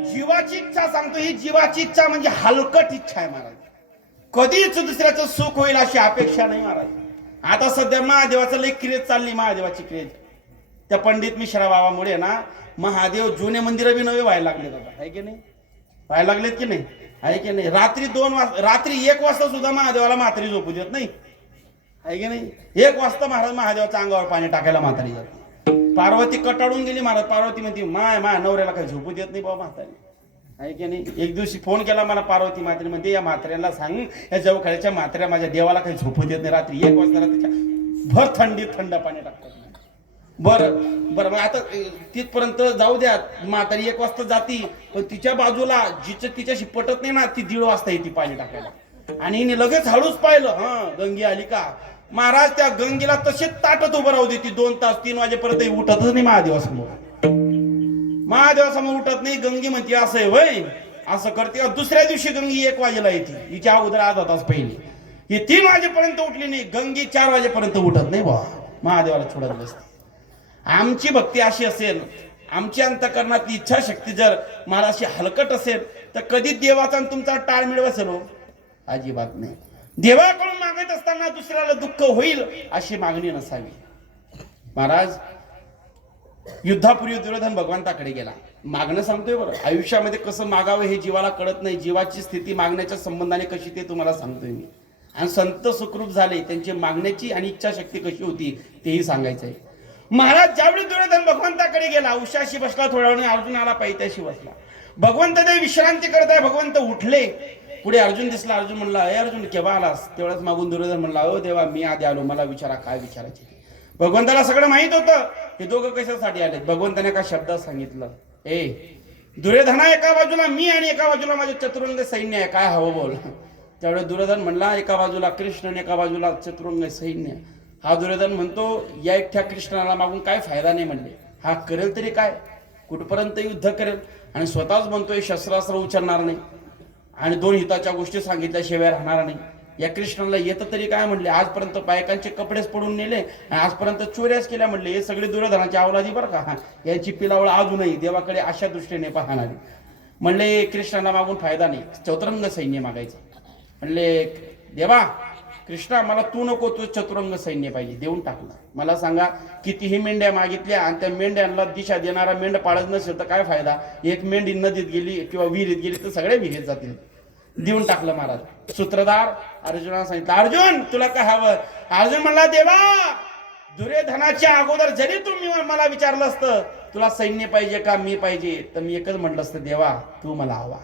जीवाची इच्छा सांगतो, ही जीवाची इच्छा म्हणजे हलकट इच्छा आहे महाराज. कधीच दुसऱ्याचं सुख होईल अशी अपेक्षा नाही महाराज. आता सध्या महादेवाचं लई क्रेज चालली, महादेवाची क्रेज. त्या पंडित मिश्रा बाबामुळे ना महादेव जुने मंदिर बी नवे व्हायला लागले बाबा, आहे की नाही? व्हायला लागलेत की नाही? आहे की नाही? रात्री 1 वाजता सुद्धा महादेवाला म्हातारी झोपू देत नाही, आहे की नाही? 1 वाजता महाराज महादेवाच्या अंगावर पाणी टाकायला म्हातारी जाते. पार्वती कटाळून गेली महाराज. पार्वती म्हणते माय नवऱ्याला काही झोपू देत नाही बाबा म्हातारी, आहे की नाही? एक दिवशी फोन केला मला पार्वती म्हातारी, म्हणते या म्हाताऱ्याला सांग, या जवळच्या म्हाताऱ्या माझ्या देवाला काही झोपू देत नाही, रात्री 1 वाजता त्याच्या भर थंडीत थंड पाणी टाकतात. बरं मग आता तिथपर्यंत जाऊ द्या. म्हातारी 1 वाजता जाती, पण तिच्या बाजूला तिच्याशी पटत नाही ना, ती 1:30 वाजता येते पाणी टाकायला. आणि हिने लगेच हळूच पाहिलं, गंगी आली का. महाराज त्या गंगेला तसेच ताटत उभं राहू देते 2 तास, 3 वाजेपर्यंत उठतच नाही महादेवासमोर. महादेवासमोर उठत नाही. गंगी म्हणते असं आहे वय, असं करते. दुसऱ्या दिवशी गंगी 1 वाजेला येते, हिच्या अगोदर अर्धा तास पहिली. ही 3 वाजेपर्यंत उठली नाही, गंगी 4 वाजेपर्यंत उठत नाही बा, महादेवाला छोडत बसते. आमची भक्ती अशी असेल, आमची अंतःकरणातली इच्छाशक्ती जर महाराजशी हलकट असेल तर कधी देवाचा तुमचा टाळ मिळवसेल हो? अजिबात नाही. देवाकडून मागत असताना दुसऱ्याला दुःख होईल अशी मागणी नसावी. महाराज युद्धापूर्वी दुर्योधन भगवंताकडे गेला, मागणं सांगतोय बरं. आयुष्यामध्ये कसं मागावं हे जीवाला कळत नाही. जीवाची स्थिती मागण्याच्या संबंधाने कशी ते तुम्हाला सांगतोय मी. आणि संत सुखरूप झाले, त्यांची मागण्याची आणि इच्छाशक्ती कशी होती तेही सांगायचं आहे. महाराज ज्यावेळी दुर्योधन भगवंताकडे गेला, उशाशी बसला, थोड्या वेळाने अर्जुन आला, पायथ्याशी बसला. भगवंत ते विश्रांती करताय. भगवंत उठले, पुढे अर्जुन दिसला. अर्जुन म्हणला हे अर्जुन केव्हा आलास? तेवढ्याच मागून दुर्योधन म्हणला ओ देवा मी आधी आलो, मला विचारा काय विचारायचे. भगवंताला सगळं माहित होतं हे दोघं कशासाठी आले. भगवंताने एका शब्दात सांगितलं, ए दुर्योधना एका बाजूला मी आणि एका बाजूला माझे चतुरंग सैन्य आहे, काय हवं बोल. त्यावेळेस दुर्योधन म्हणला एका बाजूला कृष्ण आणि एका बाजूला चतुरंग सैन्य. हा दुर्योधन म्हणतो या एकट्या कृष्णाला मागून काय फायदा नाही म्हणले. हा करेल तरी काय, कुठपर्यंत युद्ध करेल. आणि स्वतःच म्हणतोय शस्त्रास्त्र उचलणार नाही आणि 2 हिताच्या गोष्टी सांगितल्याशिवाय राहणार नाही. या कृष्णाला येतं तरी काय म्हणले. आजपर्यंत बायकांचे कपडेच पडून नेले आणि आजपर्यंत चोऱ्याच केल्या म्हणले. हे सगळे दुर्योधनाची अवलादी बरं का. यांची पिलावळ अजूनही देवाकडे अशा दृष्टीने पाहणारी. म्हणले कृष्णाला मागून फायदा नाही, चतुरंग सैन्य मागायचं. म्हणले देवा कृष्णा मला तू नको, तू चतुरंग सैन्य पाहिजे. देऊन टाकला. मला सांगा कितीही मेंढ्या मागितल्या आणि त्या मेंढ्यांना दिशा देणारा मेंढ पाळत नसेल तर काय फायदा. एक मेंढी नदीत गेली किंवा विहिरीत गेली तर सगळे विहिरीत जातील. देऊन टाकलं महाराज. सूत्रधार अर्जुनाला सांगितलं अर्जुन तुला काय हवं. अर्जुन म्हणला देवा दुर्योधनाच्या अगोदर जरी तुम्ही मला विचारलं असतं तुला सैन्य पाहिजे का मी पाहिजे तर मी एकच म्हटलं असतं देवा तू मला हवा.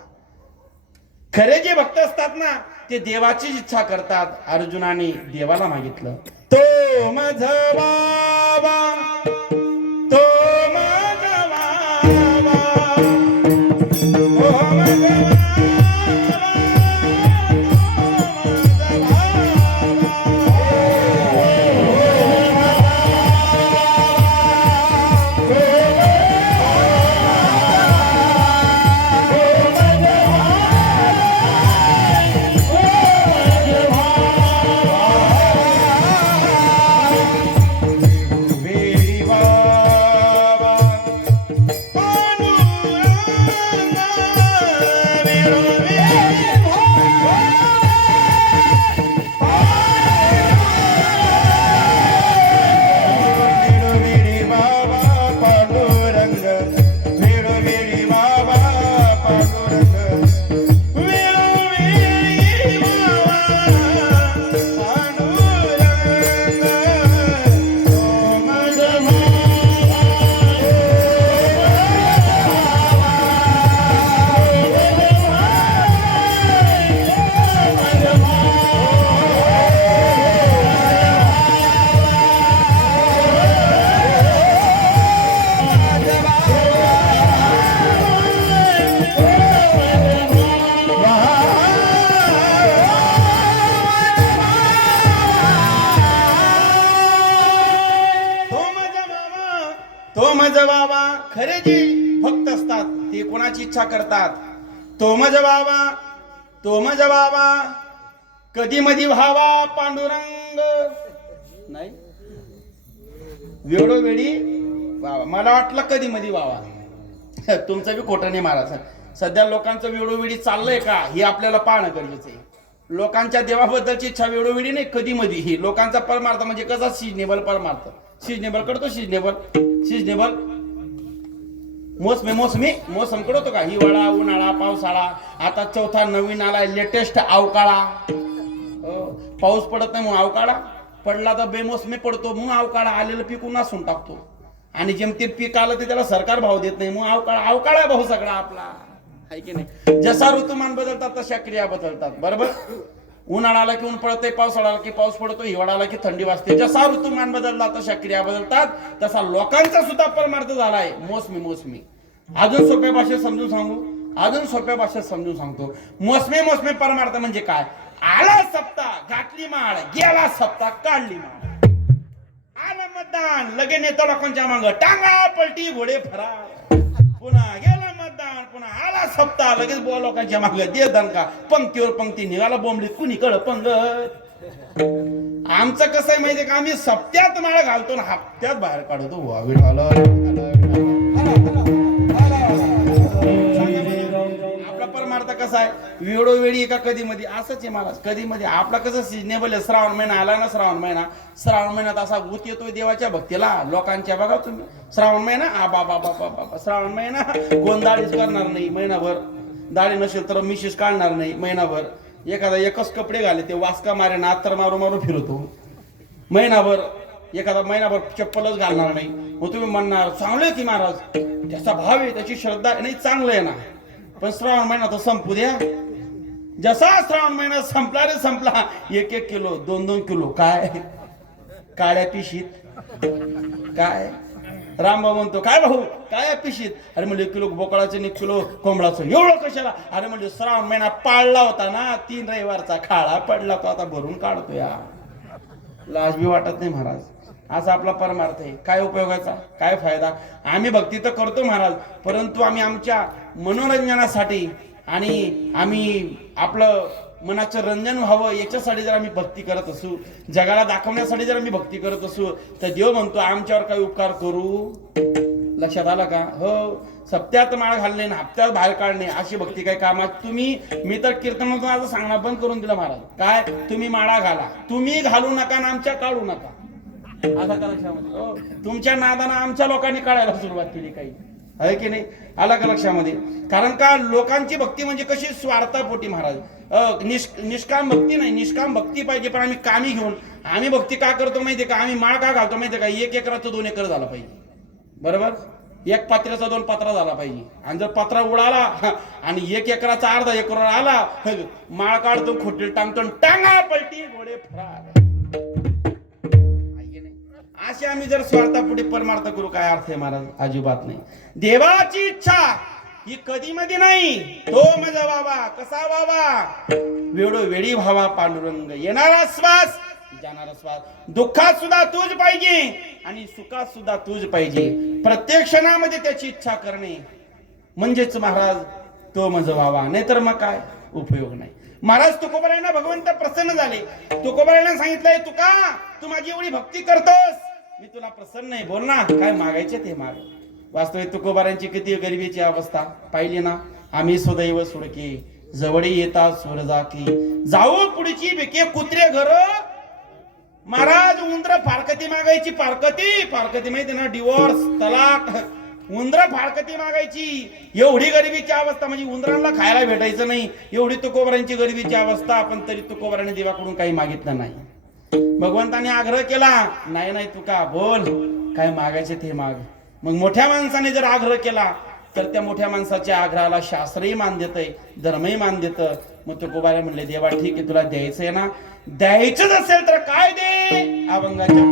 खरे जे भक्त असतात ना ते देवाची इच्छा करतात. अर्जुनाने देवाला मागितलं तो माझा बाबा, तो माझा बाबा, तो माझा बाबा. Be इच्छा करतात. तो मज व्हावा कधी मधी व्हावा पांडुरंग. नाही, वेळोवेळी व्हावा. मला वाटलं कधी मधी व्हावा. तुमचं बी खोटं नाही महाराज. सध्या लोकांचं वेळोवेळी चाललंय का हे आपल्याला पाहणं गरजेचं आहे. लोकांच्या देवाबद्दलची इच्छा वेळोवेळी नाही, कधी मधी. ही लोकांचा परमार्थ म्हणजे कसा सिजनेबल परमार्थ. सिजनेबल करतो, सिजनेबल मोसम कडतो का. हिवाळा, उन्हाळा, पावसाळा. आता चौथा नवीन आला लेटेस्ट अवकाळा. पाऊस पडत नाही म्हणून अवकाळा, पडला तर बेमोसमी पडतो म्हणून अवकाळा. आलेलं पीक उन्हासून टाकतो आणि जेमतेम पीक आलं ते त्याला सरकार भाव देत नाही म्हणून अवकाळा भाऊ सगळा आपला आहे की नाही. जसा ऋतुमान बदलतात तशा क्रिया बदलतात. बरोबर. उन्हाळा आला की ऊन पडतंय, पावसाळा आला की पाऊस पडतो, हिवाळा आला की थंडी वाजते. जसा ऋतुमान बदलला तशा क्रिया बदलतात. तसा लोकांचा सुद्धा परमार्थ झालाय मोसमी. अजून सोप्या भाषेत समजून सांगतो. मोसमी परमार्थ म्हणजे काय. आला सप्ताह घातली माळ, गेला सप्ताह काढली माळ. आलं मतदान लगे नेतो लोकांच्या मांग, टांगा पलटी घोडे फरार. पुन्हा गेला मतदान, पुन्हा आला सप्ताह लगेच बोला लोकांच्या मांग दे दणका. पंक्तीवर पंक्ती निघाला बोंबलीत कुणीकडं पंगत. आमचं कसं आहे माहितीये का, आम्ही सप्त्यात माळ घालतो ना हप्त्यात बाहेर काढतो. आपला परमार्थ कसा आहे, वेळोवेळी का कधी मध्ये असंच आहे महाराज. कधी मध्ये आपला कसं सिजनेबल आहे. श्रावण महिना आला ना, श्रावण महिन्यात असा ऊत येतोय देवाच्या भक्तीला लोकांच्या. बघा तुम्ही श्रावण महिना बाबा श्रावण महिना कोण दाढीच करणार नाही महिनाभर. दाढी नसेल तर मिशीस काढणार नाही महिनाभर. एखादा एकच कपडे घाले ते वासका मारे ना तर मारू फिरतो महिनाभर. एखादा महिनाभर चप्पलच घालणार नाही. मग तुम्ही म्हणणार चांगलं की महाराज, त्याचा भाव आहे, त्याची श्रद्धा नाही, चांगलं आहे ना. पण श्रावण महिना तर संपू द्या. जसा श्रावण महिना संपला 1-1 किलो 2-2 किलो काय काळ्या पिशीत. काय रामभाऊ म्हणतो, काय भाऊ काय पिशीत. अरे म्हणजे 1 किलो बोकळाचं 1 किलो कोंबडाचं एवढं कशाला. अरे म्हणजे श्रावण महिना पाळला होता ना, 3 रविवारचा खाळा पडला तो, आता भरून काढतो. या लाज बी वाटत नाही महाराज. असा आपला परमार्थ आहे. काय उपयोगाचा, काय फायदा. आम्ही भक्ती तर करतो महाराज, परंतु आम्ही आमच्या मनोरंजनासाठी आणि आम्ही आपलं मनाचं रंजन व्हावं याच्यासाठी जर आम्ही भक्ती करत असू, जगाला दाखवण्यासाठी जर आम्ही भक्ती करत असू, तर देव म्हणतो आमच्यावर काही उपकार करू. लक्षात आलं का. हो, सप्त्यात माळ घालणे ना हप्त्यात बाहेर काढणे अशी भक्ती काही कामात. मी तर कीर्तनातून आज सांगणं बंद करून दिलं महाराज. काय तुम्ही माळा घाला, तुम्ही घालू नका ना आमच्या काढू नका. आता का लक्षामध्ये. तुमच्या नादानं आमच्या लोकांनी काढायला सुरुवात केली काही आहे की नाही. आला का लक्षामध्ये. कारण का लोकांची भक्ती म्हणजे कशी स्वार्थापोटी महाराज. निष्काम भक्ती नाही. निष्काम भक्ती पाहिजे, पण आम्ही कामी घेऊन आम्ही भक्ती का करतो माहितीये का. आम्ही माळ का घालतो माहितीये का. 1 एकराचं 2 एकर झालं पाहिजे. बरोबर. 1 पात्र्याचा 2 पात्रा झाला पाहिजे. आणि जर पात्रा उडाला आणि 1 एकराचा अर्धा एकर आला, माळ काढतो खोटील टांगतो, टांगा पलटी घोडे फरार. असे आम्ही जर स्वार्थापुढे परमार्थ करू काय अर्थ आहे महाराज. अजिबात नाही. देवाची इच्छा ही कधी मध्ये नाही. तो माझा व्हावा. कसा व्हावा. वेळोवेळी व्हावा पांडुरंग. येणारा श्वास जाणारा श्वास. दुःखात सुद्धा तूच पाहिजे आणि सुखात सुद्धा तूच पाहिजे. प्रत्येक क्षणामध्ये त्याची इच्छा करणे म्हणजेच महाराज तो माझा व्हावा. नाहीतर मग काय उपयोग नाही. महाराज तुकोबारायांना भगवंत प्रसन्न झाले. तुकोबारायांना सांगितलंय, तुका तू माझी एवढी भक्ती करतोस, मी तुला प्रसन्न आहे. बोल ना काय मागायचे ते माग. वास्तविक तुकोबारायांची किती गरिबीची अवस्था पाहिली ना. आम्ही सुदैव सुडके जवळी येतात सुरजा की जाऊ पुढची बेके कुत्रे घर. महाराज उंदर फारकती मागायची. फारकती माहिती ना, डिवोर्स तलाक. उंदर फारकती मागायची. एवढी गरिबीची अवस्था म्हणजे उंदरांना खायला भेटायचं नाही. एवढी तुकोबारांची गरिबीची अवस्था. पण तरी तुकोबारांनी देवाकडून काही मागितलं नाही. भगवंताने आग्रह केला, नाही तू का बोल काय मागायचे ते माग. मग मोठ्या माणसाने जर आग्रह केला तर त्या मोठ्या माणसाच्या आग्रहाला शास्त्रही मान देतय, धर्मही मान देत. मग तुकोबारे म्हणले, देवा ठीक आहे तुला द्यायचंय ना, द्यायचंच असेल तर काय दे. अभंगाच्या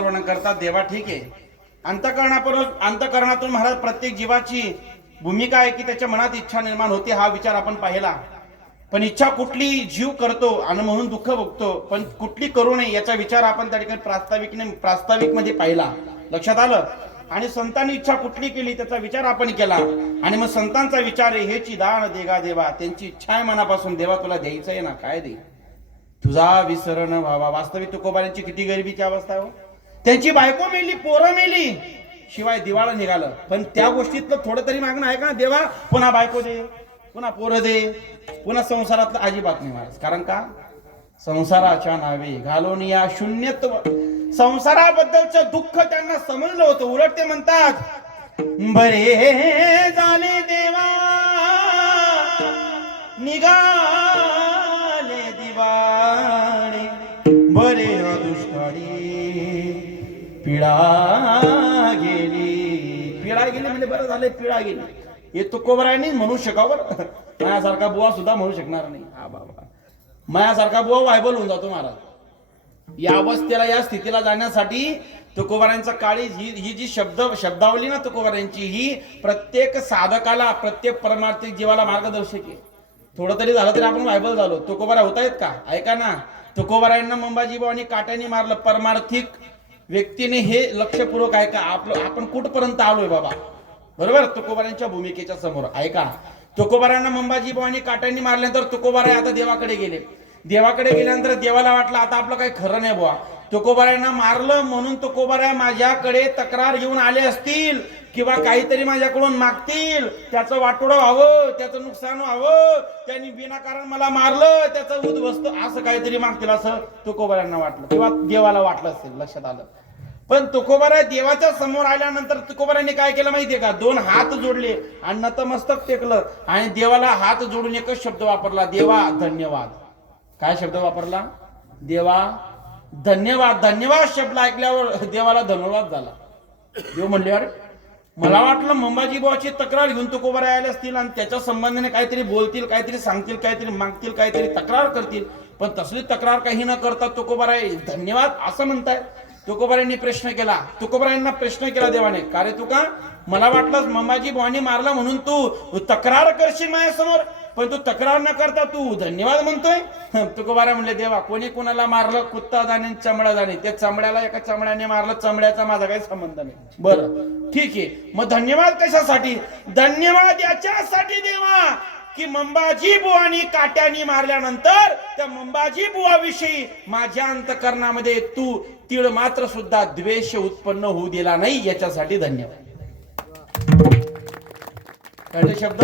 सुंदर वर्णन करतात. देवा ठीक आहे, अंतःकरणातून महाराज प्रत्येक जीवाची भूमिका आहे की त्याच्या मनात इच्छा निर्माण होते, हा विचार आपण पाहिला. पण इच्छा कुठली जीव करतो आणि म्हणून दुःख भोगतो, पण कुठली करू नये याचा विचार आपण त्या ठिकाणी प्रास्ताविक मध्ये पाहिला. लक्षात आलं. आणि संतांनी इच्छा कुठली केली त्याचा विचार आपण केला. आणि मग संतांचा विचार आहे, हेची दान देगा देवा, त्यांची इच्छा आहे मनापासून, देवा तुला द्यायचं आहे ना, काय दे, तुझा विसरण व्हावा. वास्तविक तुकोबारांची किती गरिबीची अवस्था आहे. त्यांची बायको मेली, पोरं मेली, शिवाय दिवाळं निघालं, पण त्या गोष्टीतलं थोडं तरी मागणं आहे का, देवा पुन्हा बायको दे, पुन्हा पोरं दे, पुन्हा संसारातलं अजिबात नाही महाराज. कारण का, संसाराच्या नावे घालून या शून्यत्व, संसाराबद्दलचं दुःख त्यांना समजलं होतं. उलट ते म्हणतात, बरे झाले देवा निघाले दिवाळे, बरे दुष्काळी पिळा गेली. पिळा गेली म्हणजे बरं झाले, पिळा गेली. हे तुकोबारायांनी म्हणू शकावर, माझ्यासारखा बुवा सुद्धा म्हणू शकणार नाही. हा बाबा, माझ्यासारखा बुवा वायबल होऊन जातो महाराज. या अवस्थेला, या स्थितीला जाण्यासाठी तुकोबारायांचा काळी ही जी शब्दावली ना तुकोबारायांची, ही प्रत्येक साधकाला, प्रत्येक परमार्थिक जीवाला मार्गदर्शक आहे. थोडं तरी झालं तरी आपण वायबल झालो. तुकोबारा होत आहेत का, ऐका ना. तुकोबारायांना मंबाजी बुवांनी काट्याने मारलं. परमार्थिक व्यक्तीने हे लक्षपूर्वक ऐका, आपण कुठपर्यंत आलोय बाबा, बरोबर. तुकोबारायांच्या भूमिकेच्या समोर ऐका. तुकोबारायांना मंबाजी बुवांनी काट्यांनी मारल्यानंतर तुकोबाराय आता देवाकडे गेले. देवाकडे गेल्यानंतर देवाला वाटलं आता आपलं काही खरं नाही बुवा, तुकोबारायांना मारलं म्हणून तुकोबाराय माझ्याकडे तक्रार घेऊन आले असतील किंवा काहीतरी माझ्याकडून मागतील, त्याचं वाटोळं व्हावं, त्याचं नुकसान व्हावं, त्यांनी विनाकारण मला मारलं, त्याचं उद्ध्वस्त असं काहीतरी मागतील, असं तुकोबारायांना वाटलं किंवा देवाला वाटलं असेल. लक्षात आलं. पण तुकोबाराय देवाच्या समोर आल्यानंतर तुकोबारायांनी काय केलं माहितीये का, दोन हात जोडले आणि नतमस्तक टेकलं आणि देवाला हात जोडून एकच शब्द वापरला, देवा धन्यवाद. काय शब्द वापरला, देवा धन्यवाद. धन्यवाद शब्द ऐकल्यावर देवाला धन्यवाद झाला. देव म्हणले, अरे मला वाटलं मंबाजी बुवाची तक्रार घेऊन तुकोबाराय आले असतील आणि त्याच्या संबंधाने काहीतरी बोलतील, काहीतरी सांगतील, काहीतरी मागतील, काहीतरी तक्रार करतील, पण तसली तक्रार काही न करता तुकोबाराय धन्यवाद असं म्हणताय. तुकोबारायांनी प्रश्न केला, तुकोबारायांना प्रश्न केला देवाने, का रे तुका, मला वाटलं मंबाजी बुवांनी मारला म्हणून तू तक्रार करशील माझ्यासमोर, पण तू तक्रार न करता तू धन्यवाद म्हणतोय. तुकोबाराय म्हणले, देवा कोणी कोणाला मारलं, कुत्ता जाणे चमडा जाणे, त्या चमड्याला एका चमड्याने मारलं, चमड्याचा माझा काही संबंध नाही. बरं ठीक आहे, मग धन्यवाद कशासाठी, धन्यवाद याच्यासाठी देवा की मंबाजी बुवानी काट्यानी मारल्यानंतर त्या मंबाजी बुवाविषयी माझ्या अंतकरणामध्ये तू तीळ मात्र सुद्धा द्वेष उत्पन्न होऊ दिला नाही, याच्यासाठी धन्यवाद. कळले शब्द.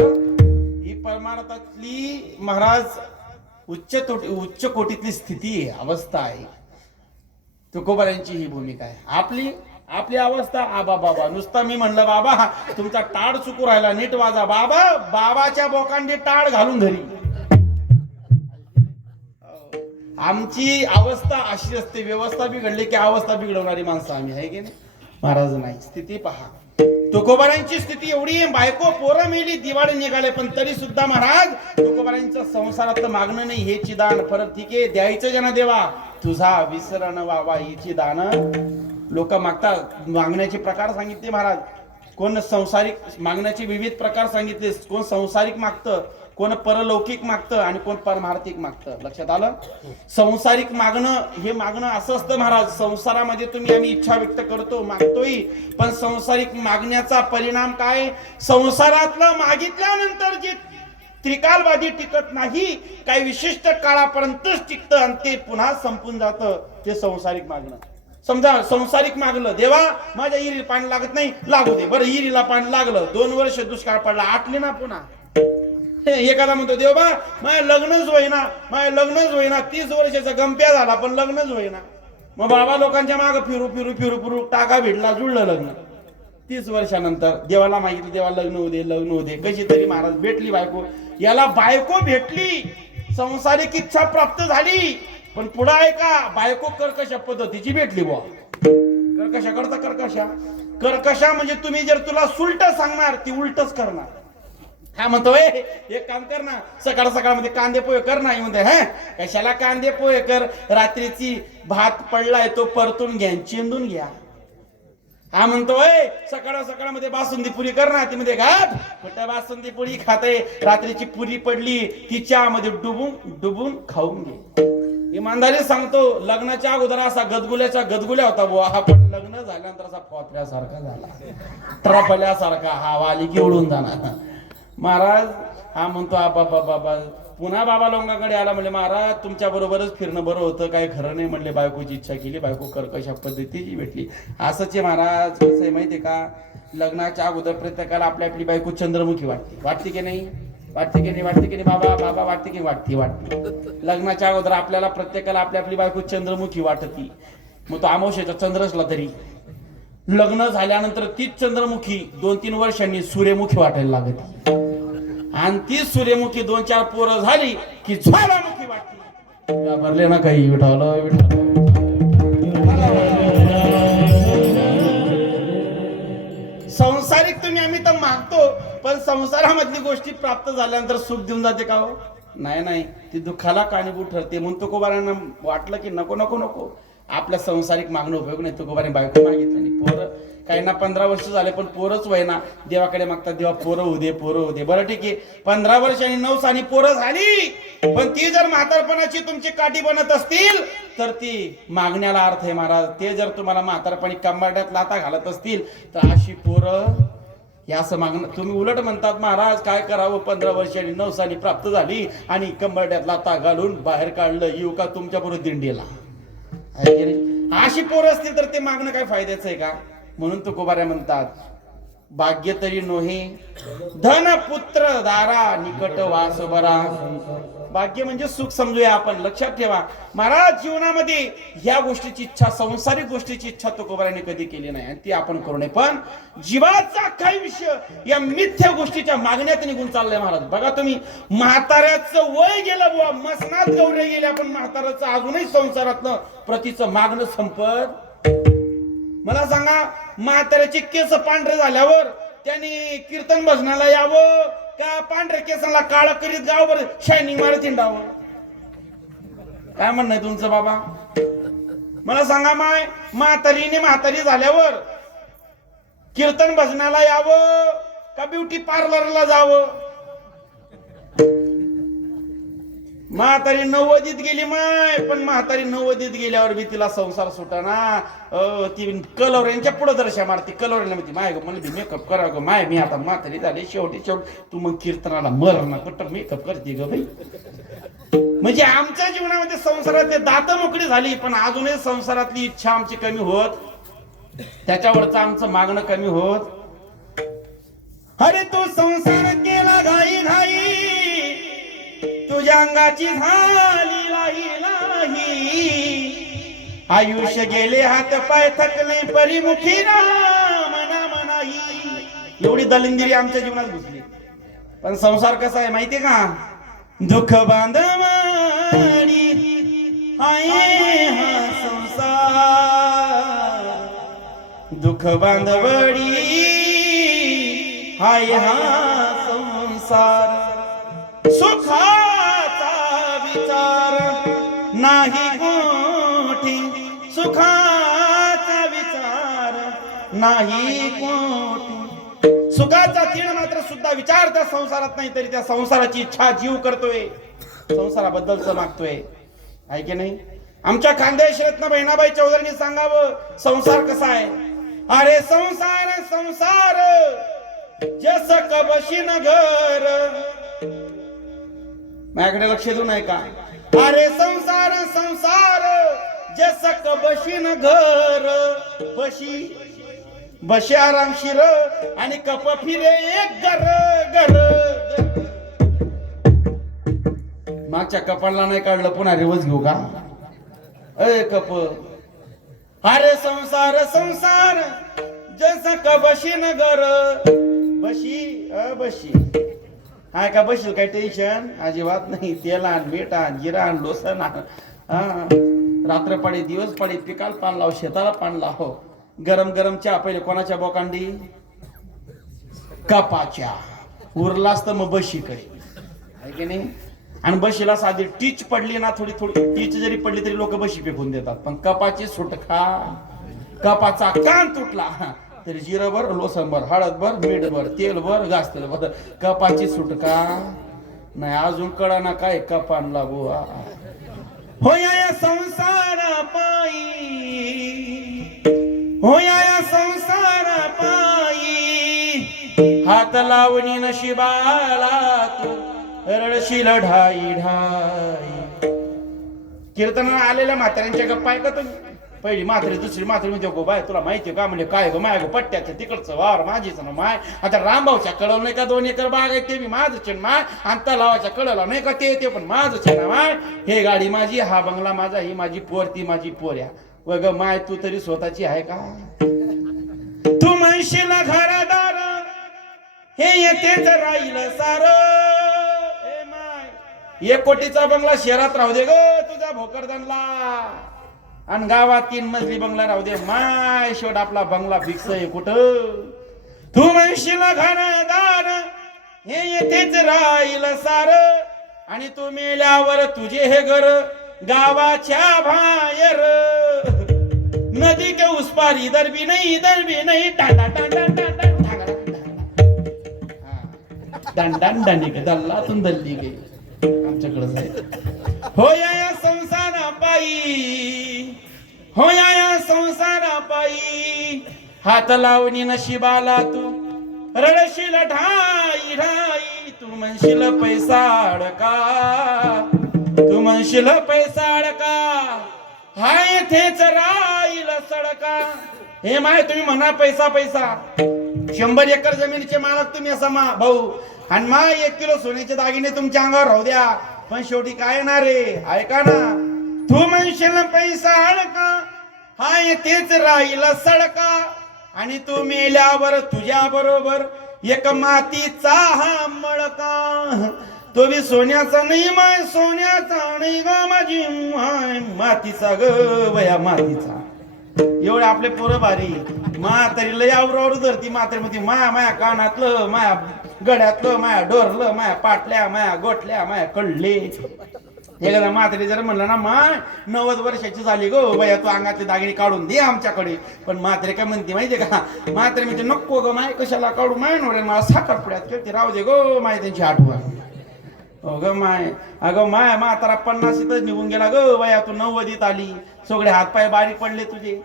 ही परमार्थातली महाराज उच्च कोटीतली स्थिती आहे, अवस्था आहे. तुकोबारायांची ही भूमिका आहे. आपली अवस्था, आबा बाबा नुसता मी म्हणलं बाबा तुमचा टाळ चुकू राहिला, नीट वाजा बाबा, बाबाच्या बोकांडी टाळ घालून धरी. आमची अवस्था अशी असते, व्यवस्था बिघडली की अवस्था बिघडवणारी माणसं आम्ही, आहे की नाही महाराज. नाही, स्थिती पहा. तुकोबारायांची स्थिती एवढी, बायको पोरं मेली, दिवाळी निघाले, पण तरी सुद्धा महाराज तुकोबारायांचं संसारातलं मागणं नाही, हेची दान. फरक ठीक आहे, द्यायचं ज्यांना देवा, तुझा विसरण व्हावा, हिची दान लोक मागतात. मागण्याचे प्रकार सांगितले महाराज. कोण संसारिक मागण्याचे विविध प्रकार सांगितले. कोण संसारिक मागतं, कोण परलौकिक मागतं आणि कोण परमार्थिक मागतं. लक्षात आलं. संसारिक मागणं हे मागणं असं असतं महाराज, संसारामध्ये तुम्ही आम्ही इच्छा व्यक्त करतो, मागतोय, पण संसारिक मागण्याचा परिणाम काय, संसारातलं मागितल्यानंतर जे त्रिकालवादी टिकत नाही, काही विशिष्ट काळापर्यंतच टिकतं आणि ते पुन्हा संपून जातं, ते संसारिक मागणं. समजा संसारिक मागलं, देवा माझ्या इरीला पाणी लागत नाही, लागू दे. बरं इरीला पाणी लागलं, 2 वर्ष दुष्काळ पडला, आटले ना पुन्हा. एखादा म्हणतो, देवा माझ्या लग्नच होईना, 30 वर्षाचा गंप्या झाला पण लग्नच होईना. मग बाबा लोकांच्या मागे फिरू टाका भेटला, जुळलं लग्न. 30 वर्षानंतर देवाला मागितलं, देवा लग्न होऊ दे. कशी तरी महाराज भेटली बायको, याला बायको भेटली, संसारिक इच्छा प्राप्त झाली, पण पुढे आहे का, बायको कर्कशा पद्धतीची भेटली बुवा. कर्कशा म्हणजे तुम्ही जर तुला सुलट सांगणार ती उलटच करणार. हा म्हणतोय एक काम कर ना, सकाळ सकाळमध्ये कांदे पोहे कर ना. म्हणते हा कशाला कांदे पोहे कर, रात्रीची भात पडलाय तो परतून घ्या, चिंदून घ्या. हा म्हणतोय सकाळ सकाळमध्ये बासुंदी पुरी कर ना. ती मध्ये घात कुठं बासुंदी पुरी खाते, रात्रीची पुरी पडली ती चहामध्ये डुबून डुबून खाऊन घे. इमानदारी सांगतो, लग्नाच्या अगोदर असा गदगुल्या होता बुवा हा, पण लग्न झाल्यानंतर असा फोतऱ्यासारखा झाला, ट्रपल्यासारखा, हा वाली की उडून जाणार. महाराज हा म्हणतो आबा बाबा, पुन्हा बाबा लोकांकडे आला. म्हणले महाराज तुमच्या बरोबरच फिरणं बरं होतं, काय खरं नाही. म्हणले बायकोची इच्छा केली, बायको कर्कशा पद्धतीची भेटली. असंच आहे महाराज. कसं आहे माहितीये का, लग्नाच्या अगोदर प्रत्येकाला आपली आपली बायको चंद्रमुखी वाटते. वाटते की नाही? वाटते की नाही? वाटते की नाही बाबा वाटते की वाटते. लग्नाच्या अगोदर आपल्याला प्रत्येकाला आपली आपली बायको चंद्रमुखी वाटती. मग तो अमावस्येचा चंद्र असला तरी लग्न झाल्यानंतर तीच चंद्रमुखी 2-3 वर्षांनी सूर्यमुखी वाटायला लागते. आणि ती सूर्यमुखी 2-4 पोरं झाली की ज्वालामुखी वाटते. भरले ना काही विठावलं. संसारिक तुम्ही आम्ही तर मागतो, पण संसारामधली गोष्टी प्राप्त झाल्यानंतर सुख देऊन जाते का हो? नाही, ती दुःखाला कारणीभूत ठरते. म्हणून तुकोबारांना वाटलं की नको नको नको, आपल्या संसारिक मागणं उपयोग नाही. तुकोबारांनी बायको मागितलं नाही. पोरं काहींना 15 वर्ष झाले पण पोरच व्हायना, देवाकडे मागतात देवा पोरं होऊ दे. बरं ठीक आहे, 15 वर्षांनी 9 साली पोरं झाली, पण ती जर म्हातारपणाची तुमची काठी बनत असतील तर ती मागण्याला अर्थ आहे महाराज. ते जर तुम्हाला म्हातारपणी कंबाड्यात लाता घालत असतील तर अशी पोरं या असं मागणं. तुम्ही उलट म्हणतात महाराज काय करावं, 15 वर्षांनी 9 साली प्राप्त झाली आणि कंबाड्यात लाता घालून बाहेर काढलं, येऊ का तुमच्या बरोबर दिंडीला? अशी पोरं असतील तर ते मागणं काय फायद्याचं आहे का? म्हणून तुकोबाऱ्या म्हणतात भाग्य तरी नोहे धन पुत्र दारा निकट वास बरा. भाग्य म्हणजे सुख समजूया आपण. लक्षात ठेवा महाराज, जीवनामध्ये ह्या गोष्टीची इच्छा, संसारिक गोष्टीची इच्छा तुकोबाऱ्याने कधी केली नाही आणि ती आपण करू नये. पण जीवाचा काही विषय या मिथ्या गोष्टीच्या मागण्यात निघून चाललंय महाराज. बघा तुम्ही, म्हाताऱ्याचं वय गेलं बुवा, मसनात गौरे गेल्या, पण म्हाताऱ्याचं अजूनही संसारातलं प्रतीचं मागणं संपत. मला सांगा, म्हाताऱ्याचे केस पांढरे झाल्यावर त्यांनी कीर्तन भजनाला यावं का पांढऱ्या केसाला काळा करीत गावभर शायनिंग मारत हिंडावं? काय म्हणणं आहे तुमचं बाबा? मला सांगा, म्हातारी झाल्यावर कीर्तन भजनाला यावं का ब्युटी पार्लरला जावं? म्हातारी 90ीत गेली पण म्हातारी 90ीत गेल्यावर बी तिला संसार सुटाना. ती कलर यांच्या पुढे दर्शा मारती. कलर माय ग मला मेकअप करा ग माय, मी आता म्हातारी झाली शेवटी तू मग कीर्तनाला मर ना कुठं मेकअप करते ग बाई. म्हणजे आमच्या जीवनामध्ये संसारातले दात मोकळी झाली, पण अजूनही संसारातली इच्छा आमची कमी होत, त्याच्यावरचं आमचं मागणं कमी होत. अरे तो संसार केला घाई घाई, तुझ्या अंगाची झाली लाही, आयुष्य गेले हात पाय थकले परिमुखी मना मनाही. एवढी दलिंदिरी आमच्या जीवनात घुसली. पण संसार कसा आहे माहितीये का? दुःख बांधवाडी आहे हा संसार, दुःख बांधवडी हाय हा संसार. सुखाचा विचार नाही कोठी, सुखाचा विचार नाही कोठी. सुखाचा तीळ मात्र सुद्धा विचार त्या संसारात नाही, तरी त्या संसाराची इच्छा जीव करतोय, संसाराबद्दलच मागतोय. आहे की नाही? आमच्या खानदेशातनं बहिणाबाई चौधरींनी सांगावं संसार कसा आहे. अरे संसार संसार जस कबशीन घर. माझ्याकडे लक्ष देऊ नाही का? अरे संसार संसार जस कबशीन घर, बशी आरामशीर आणि कप फिरे एक गर गर. मागच्या कपाळला नाही काढलं, पुन्हा रिवर्स घेऊ का? अय कप. अरे संसार संसार जस कबशीन घर, बशी काय का बशील काय टेन्शन अजिबात नाही. तेल आण, मीठ आण, जिरा आण, लोसन आण, रात्र पाडी दिवस पाडी, पिकाला पान लाव, शेताला पान लाव. गरम गरम चहा पहिले कोणाच्या बोकांडी? कपाच्या. उरलाच तर मग बशीकडे आहे की नाही. आणि बशीला साधी टीच पडली ना, थोडी थोडी टीच जरी पडली तरी लोक बशी फेकून देतात. पण कपाची सुटका, कपाचा कान तुटला तरी जिरं भर, लोसन भर, हळद भर, मीठ भर, तेल भर, घास तेल भर, कपाची सुटका नाही. अजून कळा ना काय कपान लागू. होया या संसार पायी, होया या संसार पायी, हात लावणी नशिबाला तू रडशील ढाई ढाई. कीर्तनाला आलेल्या म्हाताऱ्यांच्या गप्पा आहे का तुम्ही? पहिली म्हातारी, दुसरी म्हातारी म्हणजे गो बाय तुला माहितीये का? म्हणजे काय गो माय गो पट्ट्याचं तिकडचं वावर माझीच ना माय. आता रामभाऊच्या कळवलं नाही का 2 एकर बाग आहे ते बी माझंच माय. आणि तलावाच्या कळवला नाही का ते पण माझंच ना माय. हे गाडी माझी, हा बंगला माझा, ही माझी पोर, ती माझी पोऱ्या. व ग माय तू तरी स्वतःची आहे का? तू म्हणशील घरदार हे येतेच राहील सार. 1 कोटीचा बंगला शहरात राहू दे ग तुझ्या भोकरदनला, आणि गावात 3 मजली बंगला राहू दे माय. शेवट आपला बंगला फिक्स आहे कुठं? तू म्हणशील घरदार हे येतेच राहील सार, आणि तू मेल्यावर तुझे हे घर गावाच्या बाहेर. नदी के उस पार इधर भी नहीं टाटा टाटा टाटा दंडान डाने के दल्लातून दल्ली गेली आमच्याकडे आहे. हो या संसारा पायी, हो या संसारा पायी, हात लावणी नशिबाला तू रडशील ढाई ढाई. तू म्हणशील पैसा अडका, तू म्हणशील पैसा अडका, हाय थेच राहील सडका. हे माय तुम्ही म्हणा पैसा पैसा, 100 एकर जमिनीचे मालक तुम्ही असा मा भाऊ. आणि मा 1 किलो सोन्याचे दागिने तुमच्या अंगावर राहू द्या, पण शेवटी काय येणार रे? ऐका ना, तू म्हणशील पैसा अडका, हाय तेच राहील सडका, आणि तू मेल्यावर तुझ्या बरोबर एक मातीचा हा मळका. तो बी सोन्याचा नाही माय, सोन्याचा नाही ग माझी माय, मातीचा ग वया मातीचा. एवढे आपले पोरं भारी. म्हातारी लय आवरू धरती. म्हातारी म्हणती माया माया कानातलं, माया गड्यातलं, माया डोरलं, माया पाटल्या, माया गोठल्या, माया कळले. एखादा म्हातारी जर म्हणलं ना माय 90 वर्षाची झाली गो बाया, तू अंगातले दागिने काढून दे आमच्याकडे. पण म्हातारी काय म्हणते माहितीये का? म्हातारी म्हणते नको ग माय, कशाला काढू माय, नवरे मला साखरपुड्यात खेळते, राहू दे गो माय त्यांची आठवण. ग माय, अगं माय म्हातारा 50च निघून गेला ग बाया, तू 90 आली. सगळे हातपाय बारीक पडले तुझे.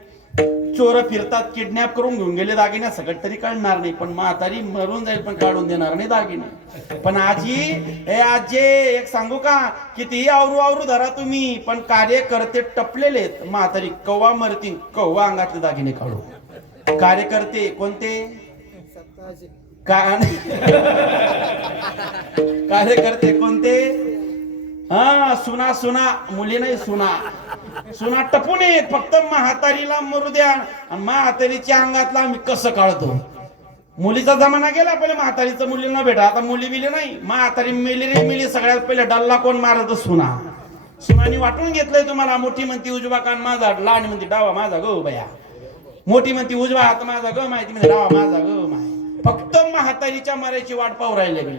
चोर फिरतात, किडनॅप करून घेऊन गेले दागिने, सगळं तरी कळणार नाही. पण म्हातारी मरून जाईल पण काढून देणार नाही दागिने. पण आजी, हे आजे एक सांगू का? कितीही आवरू आवरू धरा तुम्ही, पण कार्यकर्ते टपलेले. म्हातारी कव्वा मरतील, कव्वा अंगातले दागिने काढू. कार्यकर्ते कोणते? कार्यकर्ते कोणते? हा सुना सुना, मुली नाही सुना. सुना टपून येत, फक्त म्हातारीला मरू द्या. आणि म्हातारीच्या अंगातला आम्ही कसं काढतो? मुलीचा जमाना गेला, पहिले म्हातारीचं मुलींना भेटा. आता मुली बिली नाही. म्हातारी मेली रे मेली. सगळ्यात पहिले डल्ला कोण मारत? सुना. सुनानी वाटून घेतलंय तुम्हाला. मोठी म्हणती उजवा कान माझा, लहान म्हणती डावा माझा गो बया. मोठी म्हणती उजवा हात माझा ग, माहिती म्हणते डावा माझा ग माय. फक्त म्हातारीच्या मरायची वाट पाहू राहिली.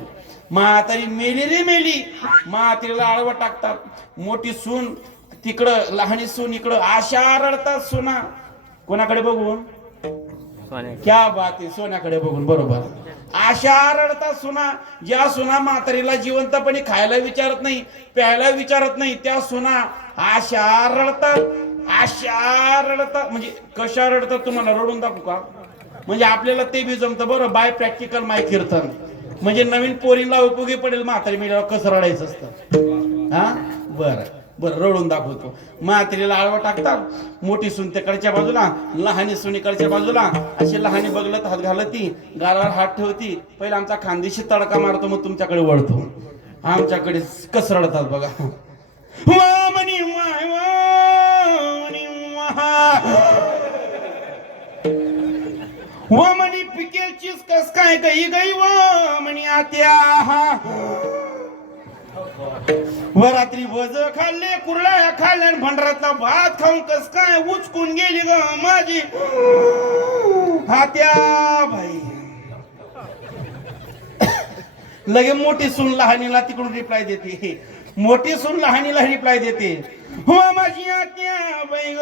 म्हातारी मेली रे मेली. म्हातारीला आळवं टाकतात. मोठी सून तिकडं, लहानी सून इकडं. आशा रडतात सुना. कोणाकडे बघून? क्या बात आहे, सोन्याकडे बघून. बरोबर. आशा रडतात सुना. ज्या सुना म्हातारीला जिवंतपणे खायला विचारत नाही, प्यायला विचारत नाही, त्या सुना आशा रडतात. आशा रडतात. म्हणजे कशा रडतात तुम्हाला रडून दाखवू का? म्हणजे आपल्याला ते बी जमतं बरं. बाय प्रॅक्टिकल माय कीर्तन. म्हणजे नवीन पोरींना उपयोगी पडेल. म्हातारी मेल्यावर कसं रडायचं असतं. हा बरं बरं, रडून दाखवतो. म्हातारीला आळवं टाकतात. मोठी सून तिकडच्या बाजूला, लहानी सून इकडच्या बाजूला. अशी लहानी बगलत हात घालती, गालावर हात ठेवती. पहिला आमचा खानदेशी तडका मारतो, मग तुमच्याकडे वळतो. आमच्याकडे कसं रडतात बघा. म्हणी पिकेलचीच कस काय गई गई म्हणी आत्या. व रात्री वज खाल्ले, कुरड्या खाल्ल्या, भंडारातला भात खाऊन कस काय उचकून गेली ग माझी आत्या बाई. लगे मोठी सून लहानीला तिकडून रिप्लाय देते, मोठी सून लहानीला रिप्लाय देते, हो माझी आत्या बाई ग,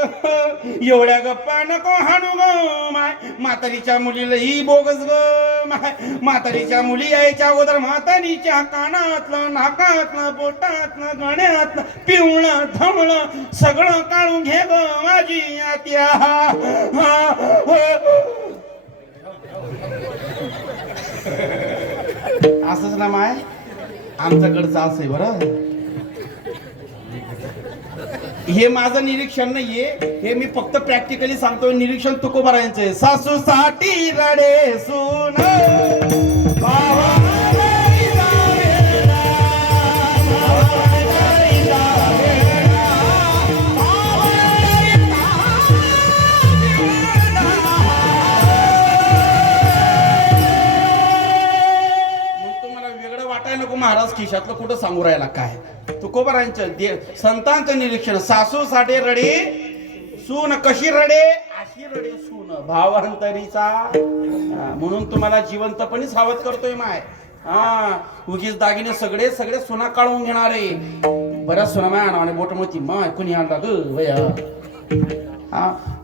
एवढ्या गप्पा नको हाणू ग माय, म्हातारीच्या मुलीला ही बोगस ग माय, म्हातारीच्या मुली यायच्या अगोदर म्हातारीच्या कानातलं, नाकातलं, बोटातलं, गण्यातलं, पिवळं धवळं सगळं काढून घे ग माझी आत्या. असंच ना माय, आमच्याकडचं असं आहे बरं. हे माझं निरीक्षण नाहीये, हे मी फक्त प्रॅक्टिकली सांगतो. निरीक्षण तुकोबारायांचं आहे. सासू साठी रडे सून महाराज खिशातलं कुठं सांगू राहिला काय. तुकोबारांचं संतांचं निरीक्षण. सासू साठी रडे सून कशी रडे, अशी रडे सून भावांतरीचा. म्हणून तुम्हाला जिवंतपणे सावध करतोय माय. उगीच दागिने सगळे सगळे सोना काढून घेणारे. बऱ्याच सोना माय नावाने बोट मोती माय कुणी आणला ग.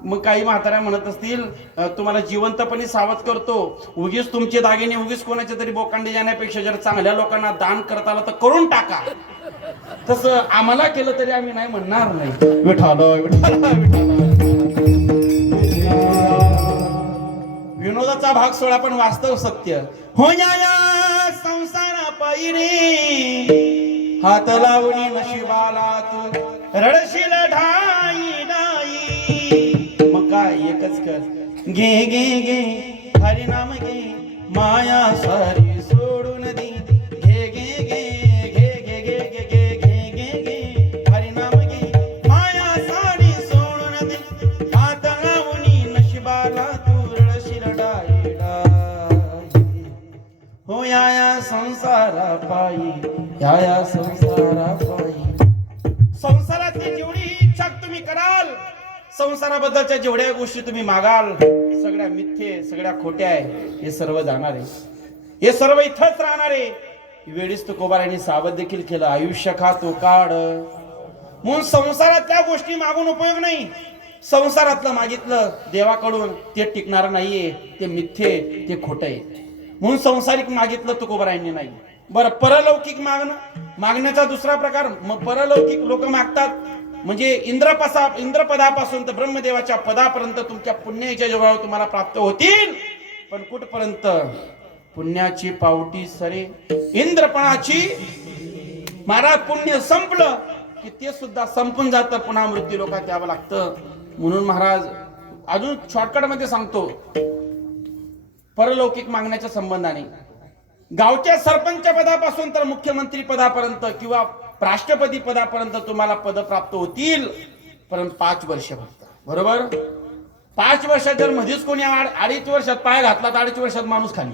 मग काही म्हाताऱ्या म्हणत असतील तुम्हाला जिवंतपणे सावध करतो, उगीच तुमचे दागिने उगीच कोणाच्या तरी बोकांडे जाण्यापेक्षा जर चांगल्या लोकांना दान करता आलं तर करून टाका. तसं आम्हाला केलं तरी आम्ही नाही म्हणणार नाही. विठाल विनोदाचा भाग सोडा पण वास्तव सत्य. हो या संसारा पायी रे हात लावणी नशिबाला तू रडशील ढाई डाई. मग काय एकच कर, घे घे घे हरिनाम घे माया सारी सोडून दे. घे घे घे घे घे घे घे घे घे घे घे हरिनाम घे माया सारी सोडून दे. हात लावणी नशिबाला तू रडशील डाई डाई. हो या संसारा पायी, या संसारा पायी. संसारातली जेवढी इच्छा तुम्ही कराल, संसाराबद्दलच्या जेवढ्या गोष्टी तुम्ही मागाल, सगळ्या मिथ्ये सगळ्या खोट्या आहे. हे सर्व जाणार आहे, हे सर्व इथंच राहणार आहे. वेळीच तुकोबारांनी सावध देखील केलं. आयुष्य खातो काढ म्हणून संसारातल्या गोष्टी मागून उपयोग नाही. संसारातलं मागितलं देवाकडून ते टिकणार नाहीये, ते मिथ्ये ते खोट आहे. म्हणून संसारिक मागितलं तुकोबारांनी नाही. बरं, परलौकिक मागण्याचा दुसरा प्रकार. मग परलौकिक लोक मागतात म्हणजे इंद्रपदापासून तर ब्रह्मदेवाच्या पदापर्यंत तुमच्या पुण्याच्या जेव्हा तुम्हाला प्राप्त होतील. पण कुठपर्यंत? पुण्याची पावटी सरे इंद्रपणाची. महाराज पुण्य संपलं की ते सुद्धा संपून जातं, पुन्हा मृत्यू लोकात यावं लागतं. म्हणून महाराज अजून शॉर्टकट मध्ये सांगतो, परलौकिक मागण्याच्या संबंधाने गावच्या सरपंच पदापासून तर मुख्यमंत्री पदापर्यंत किंवा राष्ट्रपती पदापर्यंत तुम्हाला पद प्राप्त होतील. परंतु 5 वर्ष फक्त. बरोबर, 5 वर्षात जर मध्येच कोणी 2.5 वर्षात पाय घातला तर 2.5 वर्षात माणूस खाली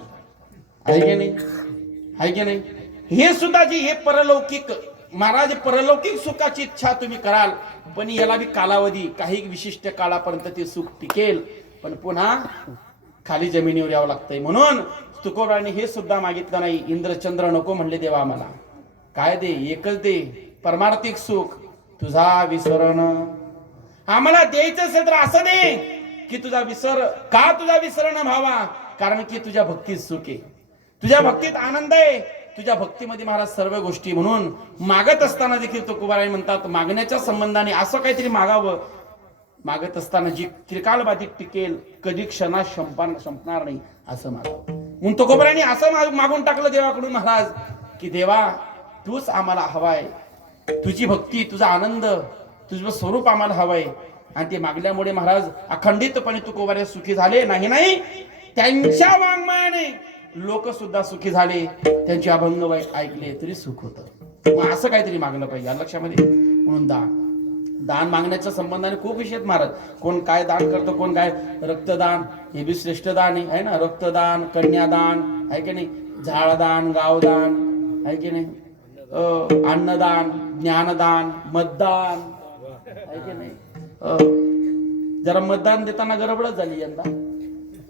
आहे की नाही, आहे की नाही. हे सुद्धा जी हे परलौकिक महाराज, परलौकिक सुखाची इच्छा तुम्ही कराल, पण याला बी कालावधी, काही विशिष्ट काळापर्यंत ते सुख टिकेल, पण पुन्हा खाली जमिनीवर यावं लागतंय. म्हणून तुकोबारांनी हे सुद्धा मागितलं नाही. इंद्रचंद्र नको म्हणले देवा आम्हाला. काय दे, एकच दे, परमार्थिक सुख तुझा विसरण. आम्हाला द्यायचं असेल तर असं दे की तुझा विसरण व्हावा. कारण की तुझ्या भक्तीत सुख आहे, तुझ्या भक्तीत आनंद आहे, तुझ्या भक्तीमध्ये महाराज सर्व गोष्टी. म्हणून मागत असताना देखील तुकोबाराय म्हणतात, मागण्याच्या संबंधाने असं काहीतरी मागावं, मागत असताना जी त्रिकालबाधित टिकेल, कधी क्षणात संपणार नाही असं मागावं. म्हणून तुकोबारायांनी असं मागून टाकलं देवाकडून महाराज की देवा तूच आम्हाला हवाय, तुझी भक्ती, तुझा आनंद, तुझं स्वरूप आम्हाला हवंय. आणि ते मागल्यामुळे महाराज अखंडितपणे तुकोबाराय सुखी झाले. नाही त्यांच्या वाङ्मयाने लोक सुद्धा सुखी झाले, त्यांचे अभंग ऐकले तरी सुख होतं. मग असं काहीतरी मागलं पाहिजे या लक्षामध्ये. म्हणून दान मागण्याच्या संबंधाने खूप विषय महाराज. कोण काय दान करतं, कोण काय रक्तदान, हे बी श्रेष्ठ दान आहे ना. रक्तदान, कन्यादान आहे की नाही, झाडदान, गावदान आहे की नाही, अन्नदान, ज्ञानदान, मतदान आहे की नाही. जरा मतदान देताना गडबडच झाली यंदा.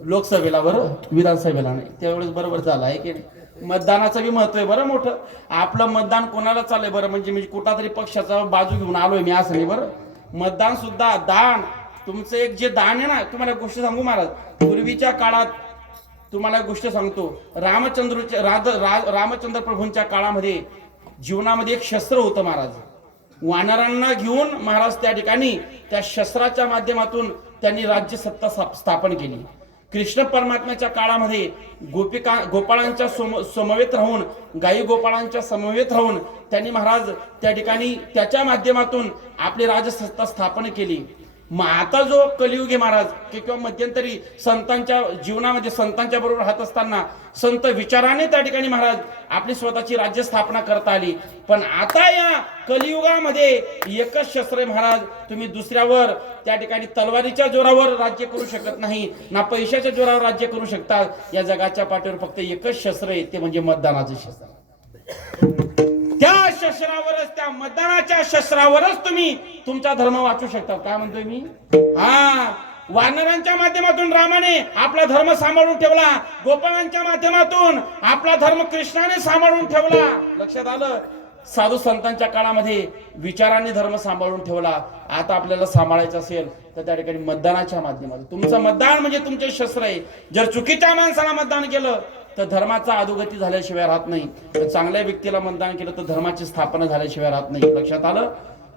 लोकसभेला बरं, विधानसभेला नाही. त्यावेळेस बरोबर झालं आहे की नाही. मतदानाचं बी महत्व आहे बरं मोठं. आपलं मतदान कोणाला चाललंय बरं, म्हणजे मी कुठला तरी पक्षाचा बाजू घेऊन आलोय मी असं नाही बरं. मतदान सुद्धा दान, तुमचं एक जे दान आहे ना. तुम्हाला गोष्ट सांगू महाराज, पूर्वीच्या काळात तुम्हाला गोष्ट सांगतो, रामचंद्र प्रभूंच्या काळामध्ये जीवनामध्ये एक शस्त्र होतं महाराज. वानरांना घेऊन महाराज त्या ठिकाणी त्या शस्त्राच्या माध्यमातून त्यांनी राज्य सत्ता स्थापन केली. कृष्ण परमात्म्याच्या काळामध्ये गोपाळांच्या समवेत राहून, गायी गोपाळांच्या समवेत राहून त्यांनी महाराज त्या ठिकाणी त्याच्या माध्यमातून आपली राजसत्ता स्थापन केली. मग आता जो कलियुग आहे महाराज, किंवा मध्यंतरी संतांच्या जीवनामध्ये संतांच्या बरोबर राहत असताना संत विचाराने त्या ठिकाणी महाराज आपली स्वतःची राज्य स्थापना करता आली. पण आता या कलियुगामध्ये एकच शस्त्र आहे महाराज. तुम्ही दुसऱ्यावर त्या ठिकाणी तलवारीच्या जोरावर राज्य करू शकत नाही, ना पैशाच्या जोरावर राज्य करू शकता. या जगाच्या पाठीवर फक्त एकच शस्त्र आहे, ते म्हणजे मतदानाचं शस्त्र. त्या शस्त्रावरच, त्या मतदानाच्या शस्त्रावरच तुम्ही तुमचा धर्म वाचू शकता. काय म्हणतोय मी? वानरांच्या माध्यमातून रामाने आपला धर्म सांभाळून ठेवला, गोपाळांच्या माध्यमातून आपला धर्म कृष्णाने सांभाळून ठेवला. लक्षात आलं? साधू संतांच्या काळामध्ये विचारांनी धर्म सांभाळून ठेवला. आता आपल्याला सांभाळायचं असेल तर त्या ठिकाणी मतदानाच्या माध्यमातून. तुमचं मतदान म्हणजे तुमचे शस्त्र आहे. जर चुकीच्या माणसाला मतदान केलं तर धर्माचा अधोगती झाल्याशिवाय राहत नाही. तर चांगल्या व्यक्तीला मतदान केलं तर धर्माची स्थापना झाल्याशिवाय राहत नाही. लक्षात आलं?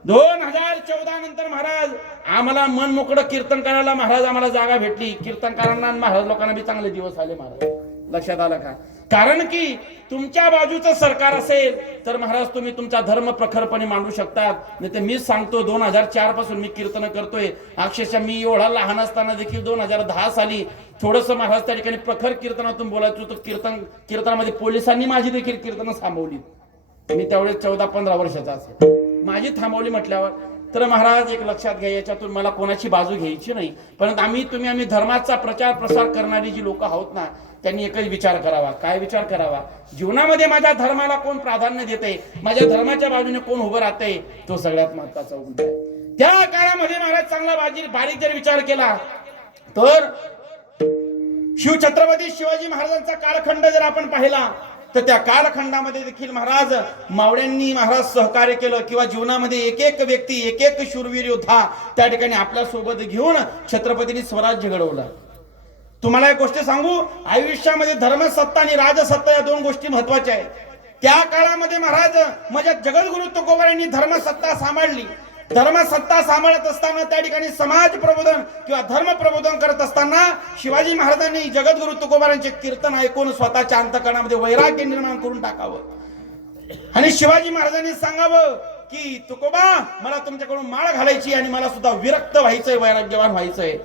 2014 नंतर महाराज आम्हाला मन मोकळं कीर्तन करायला महाराज आम्हाला जागा भेटली. कीर्तनकारांना महाराज लोकांना बी चांगले दिवस आले महाराज. लक्षात आलं का? कारण की तुमच्या बाजूचं सरकार असेल तर महाराज तुम्ही तुमचा धर्म प्रखरपणे मांडू शकतात. नाही तर मीच सांगतो, 2004 पासून मी कीर्तन करतोय. अक्षरशः मी एवढा लहान असताना देखील 2010 साली थोडस महाराज त्या ठिकाणी प्रखर कीर्तनातून बोलायचो होतं. कीर्तनामध्ये पोलिसांनी माझी देखील कीर्तन थांबवली. मी त्यावेळेस 14-15 वर्षाचा असेल. माझी थांबवली म्हटल्यावर तर महाराज एक लक्षात घ्या, याच्यातून मला कोणाची बाजू घ्यायची नाही. परंतु आम्ही धर्माचा प्रचार प्रसार करणारी जी लोक आहोत ना, त्यांनी एकच विचार करावा. काय विचार करावा? जीवनामध्ये माझ्या धर्माला कोण प्राधान्य देते, माझ्या धर्माच्या बाजूने कोण उभं राहते, तो सगळ्यात महत्वाचा मुद्दा आहे. त्या काळामध्ये महाराज चांगला बारीक जर विचार केला तर शिवछत्रपती शिवाजी महाराजांचा कालखंड जर आपण पाहिला तर त्या कालखंडामध्ये देखील महाराज मावळ्यांनी महाराज सहकार्य केलं, किंवा जीवनामध्ये एक एक व्यक्ती, एक एक शूरवीर योद्धा त्या ठिकाणी आपल्या सोबत घेऊन छत्रपतींनी स्वराज्य घडवलं. तुम्हाला एक गोष्ट सांगू, आयुष्यामध्ये धर्मसत्ता आणि राजसत्ता या दोन गोष्टी महत्वाच्या आहेत. त्या काळामध्ये महाराज माझ्या जगद्गुरु तुकोबारायांनी धर्मसत्ता सांभाळली. धर्मसत्ता सांभाळत असताना त्या ठिकाणी समाज प्रबोधन किंवा धर्म प्रबोधन करत असताना शिवाजी महाराजांनी जगद्गुरु तुकोबारायांचे कीर्तन ऐकून स्वतःच्या अंतःकरणामध्ये वैराग्य निर्माण करून टाकावं आणि शिवाजी महाराजांनी सांगावं की तुकोबा, मला तुमच्याकडून माळ घालायची आणि मला सुद्धा विरक्त व्हायचंय, वैराग्यवान व्हायचंय.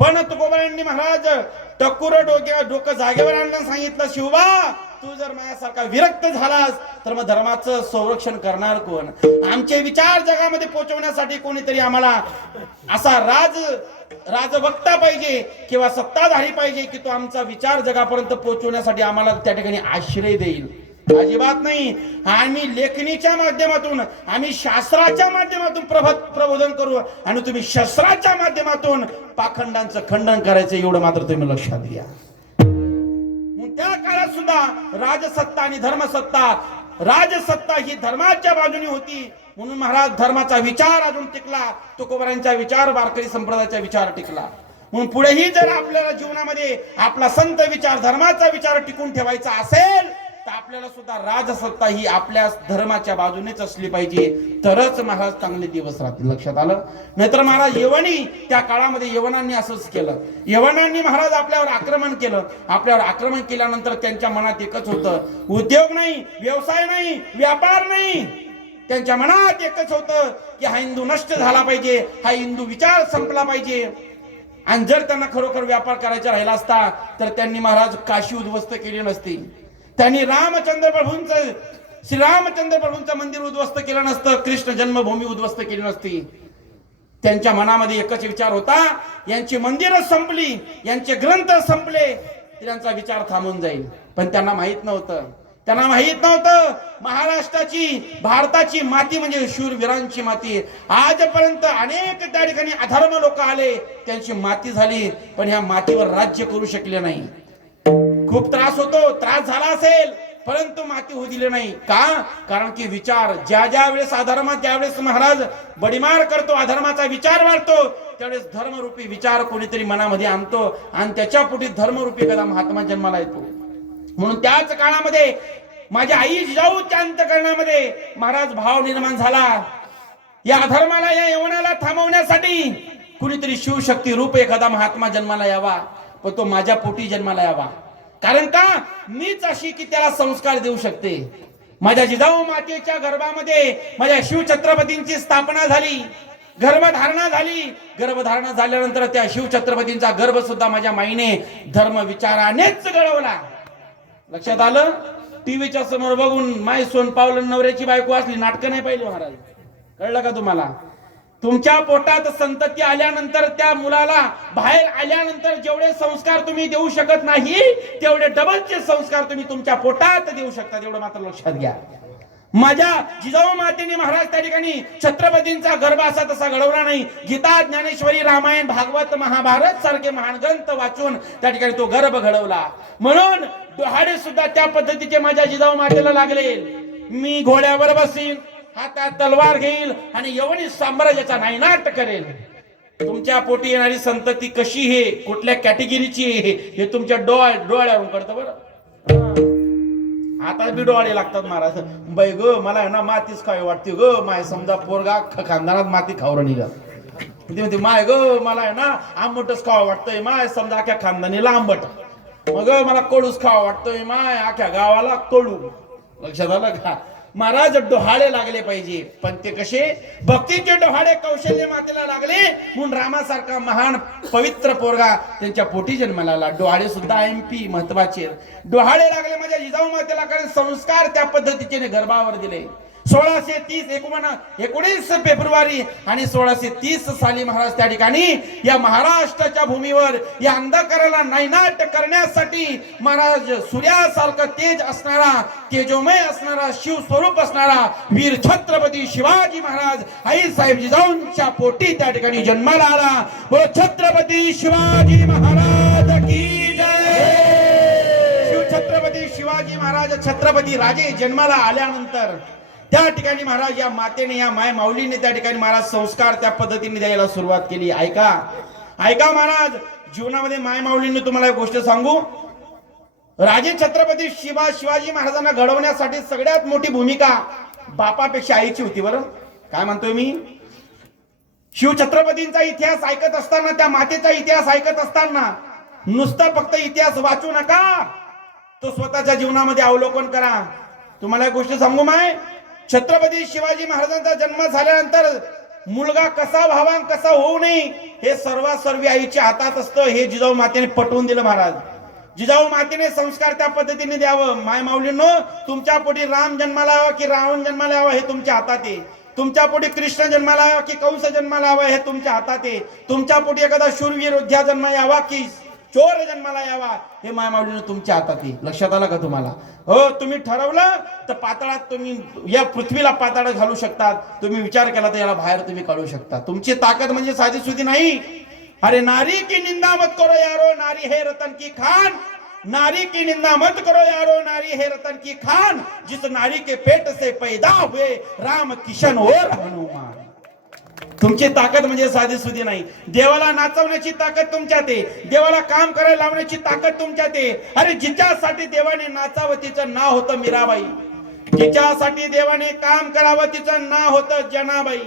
पण तुकोबारायांनी महाराज टक्कुर डोकं जागेवर आणलं, सांगितलं, शिवबा तू जर माझ्यासारखा विरक्त झालास तर मग धर्माचं संरक्षण करणार कोण? आमचे विचार जगामध्ये पोहोचवण्यासाठी कोणीतरी आम्हाला असा राजवक्ता पाहिजे किंवा सत्ताधारी पाहिजे की तो आमचा विचार जगापर्यंत पोहोचवण्यासाठी आम्हाला त्या ठिकाणी आश्रय देईल. अजिबात नाही. आम्ही लेखणीच्या माध्यमातून, आम्ही शास्त्राच्या माध्यमातून प्रबोधन करू आणि तुम्ही शस्त्राच्या माध्यमातून पाखंडांचं खंडन करायचं, एवढं मात्र तुम्ही लक्षात घ्या. त्या काळात सुद्धा राजसत्ता आणि धर्मसत्ता, राजसत्ता ही धर्माच्या बाजूने होती. म्हणून महाराज धर्माचा विचार अजून टिकला, तुकोबारायांचा विचार, वारकरी संप्रदायाचा विचार टिकला. म्हणून पुढेही जर आपल्याला जीवनामध्ये आपला संत विचार, धर्माचा विचार टिकून ठेवायचा असेल तर आपल्याला सुद्धा राजसत्ता ही आपल्या धर्माच्या बाजूनेच असली पाहिजे, तरच महाराज चांगले दिवस राहतील. लक्षात आलं? नाहीतर महाराज यवनी, त्या काळामध्ये यवनांनी असंच केलं. यवनांनी महाराज आपल्यावर आक्रमण केलं. आपल्यावर आक्रमण केल्यानंतर त्यांच्या मनात एकच होतं, उद्योग नाही, व्यवसाय नाही, व्यापार नाही. त्यांच्या मनात एकच होतं की हा हिंदू नष्ट झाला पाहिजे, हा हिंदू विचार संपला पाहिजे. आणि जर त्यांना खरोखर व्यापार करायचा राहिला असता तर त्यांनी महाराज काशी उद्ध्वस्त केली नसती, त्यांनी श्रीरामचंद्र प्रभूंचं मंदिर उद्ध्वस्त केलं नसतं, कृष्ण जन्मभूमी उद्ध्वस्त केली नसती. त्यांच्या मनामध्ये एकच विचार होता, यांची मंदिरं संपली, यांचे ग्रंथ संपले, त्यांचा विचार थांबून जाईल. पण त्यांना माहित नव्हतं त्यांना माहित नव्हतं महाराष्ट्राची, भारताची माती म्हणजे शूरवीरांची माती. आजपर्यंत अनेक त्या ठिकाणी अधर्म लोक आले, त्यांची माती झाली, पण ह्या मातीवर राज्य करू शकले नाही. खूप त्रास होतो, त्रास झाला असेल, परंतु माती होऊ दिले नाही. का? कारण की विचार ज्या ज्या वेळेस अधर्मात, ज्यावेळेस महाराज बडीमार करतो, अधर्माचा विचार वाढतो, त्यावेळेस धर्मरूपी विचार कोणीतरी मनामध्ये आणतो आणि त्याच्या पोटी धर्मरूपी कदा महात्मा जन्माला येतो. म्हणून त्याच काळामध्ये माझ्या आई जिजाऊच्या अंतःकरणामध्ये महाराज भाव निर्माण झाला. या अधर्माला, या यवनाला थांबवण्यासाठी कुणीतरी शिवशक्ती रूप एखादा महात्मा जन्माला यावा, पण तो माझ्या पोटी जन्माला यावा. कारण का? मीच अशी की त्याला संस्कार देऊ शकते. माझ्या जिजाऊ मातेच्या गर्भामध्ये माझ्या शिवछत्रपतींची स्थापना झाली, गर्भधारणा झाली. गर्भधारणा झाल्यानंतर त्या शिवछत्रपतींचा गर्भ सुद्धा माझ्या माईने धर्म विचारानेच घडवला. लक्षात आलं? टीव्हीच्या समोर बघून माय सोन पावलं नवऱ्याची बायको असली नाटकं नाही पाहिली महाराज. कळलं का तुम्हाला? तुमच्या पोटात संतती आल्यानंतर, त्या मुलाला बाहेर आल्यानंतर जेवढे संस्कार तुम्ही देऊ शकत नाही, तेवढे डबलचे संस्कार तुम्ही तुमच्या पोटात देऊ शकता. तेवढं मात्र लक्षात घ्या. माझ्या जिजाऊ मातेने महाराज त्या ठिकाणी छत्रपतींचा गर्भ असा तसा घडवला नाही. गीता, ज्ञानेश्वरी, रामायण, भागवत, महाभारत सारखे महान ग्रंथ वाचून त्या ठिकाणी तो गर्भ घडवला. म्हणून डोहाळे सुद्धा त्या पद्धतीचे माझ्या जिजाऊ मातेला लागले. मी घोड्यावर बसीन, हातात तलवार घेईल आणि यवनी साम्राज्याचा नायनाट करेल. तुमच्या पोटी येणारी संतती कशी आहे, कुठल्या कॅटेगरीची आहे, हे तुमच्या डोळ्यावरून कळतं बरं. आता बी डोळे लागतात महाराज. बाई ग, मला ना मातीच खावी वाटते ग. माय समजा पोरगा खानदानात माती खावर निघा, म्हणते माय ग, मला ना आंबटच खावा वाटतंय. माय समजा अख्या खानदानीला आंबट, मग मला कडूच खावा वाटतोय. माय अख्या गावाला कडू. लक्षात आलं का? महाराज डोहाळे लागले पाहिजे, पण ते कसे? भक्तीचे डोहाळे कौशल्य मातेला लागले, म्हणून रामासारखा महान पवित्र पोरगा त्यांच्या पोटी जन्माला आला. डोहाळे सुद्धा MP महत्वाचे. डोहाळे लागले माझ्या जिजाऊ मातेला, कारण संस्कार त्या पद्धतीने गर्भावर दिले. 19 फेब्रुवारी आणि 1630 साली महाराज त्या ठिकाणी या महाराष्ट्राच्या भूमीवर या अंधकाराला नायनाट करण्यासाठी महाराज सूर्यासारखं तेज असणारा, तेजोमय असणारा, शिव स्वरूप असणारा वीर छत्रपती शिवाजी महाराज आई साहेब जिजाऊंच्या पोटी त्या ठिकाणी जन्माला आला. बोलो छत्रपती शिवाजी महाराज की जय. शिव छत्रपती शिवाजी महाराज छत्रपती राजे जन्माला आल्यानंतर त्या ठिकाणी महाराज या मातेने, या माय माऊलीने त्या ठिकाणी महाराज संस्कार त्या पद्धतीने द्यायला सुरुवात केली. ऐका ऐका महाराज, जीवनामध्ये माय माऊलीने तुम्हाला एक गोष्ट सांगू. राजे छत्रपती शिवाजी महाराजांना घडवण्यासाठी सगळ्यात मोठी भूमिका बापापेक्षा आईची होती. बरं काय म्हणतोय मी? शिवछत्रपतींचा इतिहास ऐकत असताना, त्या मातेचा इतिहास ऐकत असताना नुसतं फक्त इतिहास वाचू नका, तो स्वतःच्या जीवनामध्ये अवलोकन करा. तुम्हाला एक गोष्ट सांगू, माय छत्रपती शिवाजी महाराजांचा जन्म झाल्यानंतर मुलगा कसा व्हावा, कसा होऊ नये, हे सर्वांसर्वी आईच्या हातात असतं. हे जिजाऊ मातेने पटवून दिलं महाराज. जिजाऊ मातेने संस्कार त्या पद्धतीने द्यावं. माय माऊलींनो, तुमच्या पोटी राम जन्माला यावा की रावण जन्माला यावा हे तुमच्या हातात आहे. तुमच्या पोटी कृष्ण जन्माला यावा की कंस जन्माला यावा हे तुमच्या हातात आहे. तुमच्या पोटी एखादा शूरवीर योद्धा जन्म यावा की चोर जन्माला यावा हे माय माऊलीने तुमच्या हातात आहे. लक्षात आलं का तुम्हाला? हो, तुम्ही ठरवलं तर पाताळात, तुम्ही या पृथ्वीला पाताळ घालू शकतात. तुम्ही विचार केला तर याला बाहेर तुम्ही काढू शकता. तुमची ताकद म्हणजे साधी सुधी नाही. अरे नारी की निंदा मत करो यारो, नारी है रतन की खान. नारी की निंदा मत करो यारो, नारी है रतन की खान. जिस नारी के पेट से पैदा हुए राम किशन और हनुमान. तुमची ताकद म्हणजे साधी सुधी नाही. देवाला नाचवण्याची ताकद तुमच्यात आहे. देवाला काम करायला लावण्याची ताकद तुमच्यात आहे. अरे जिच्यासाठी देवाने नाचावं तिचं नाव होतं मीराबाई. जिच्यासाठी देवाने काम करावं तिचं नाव होतं जनाबाई.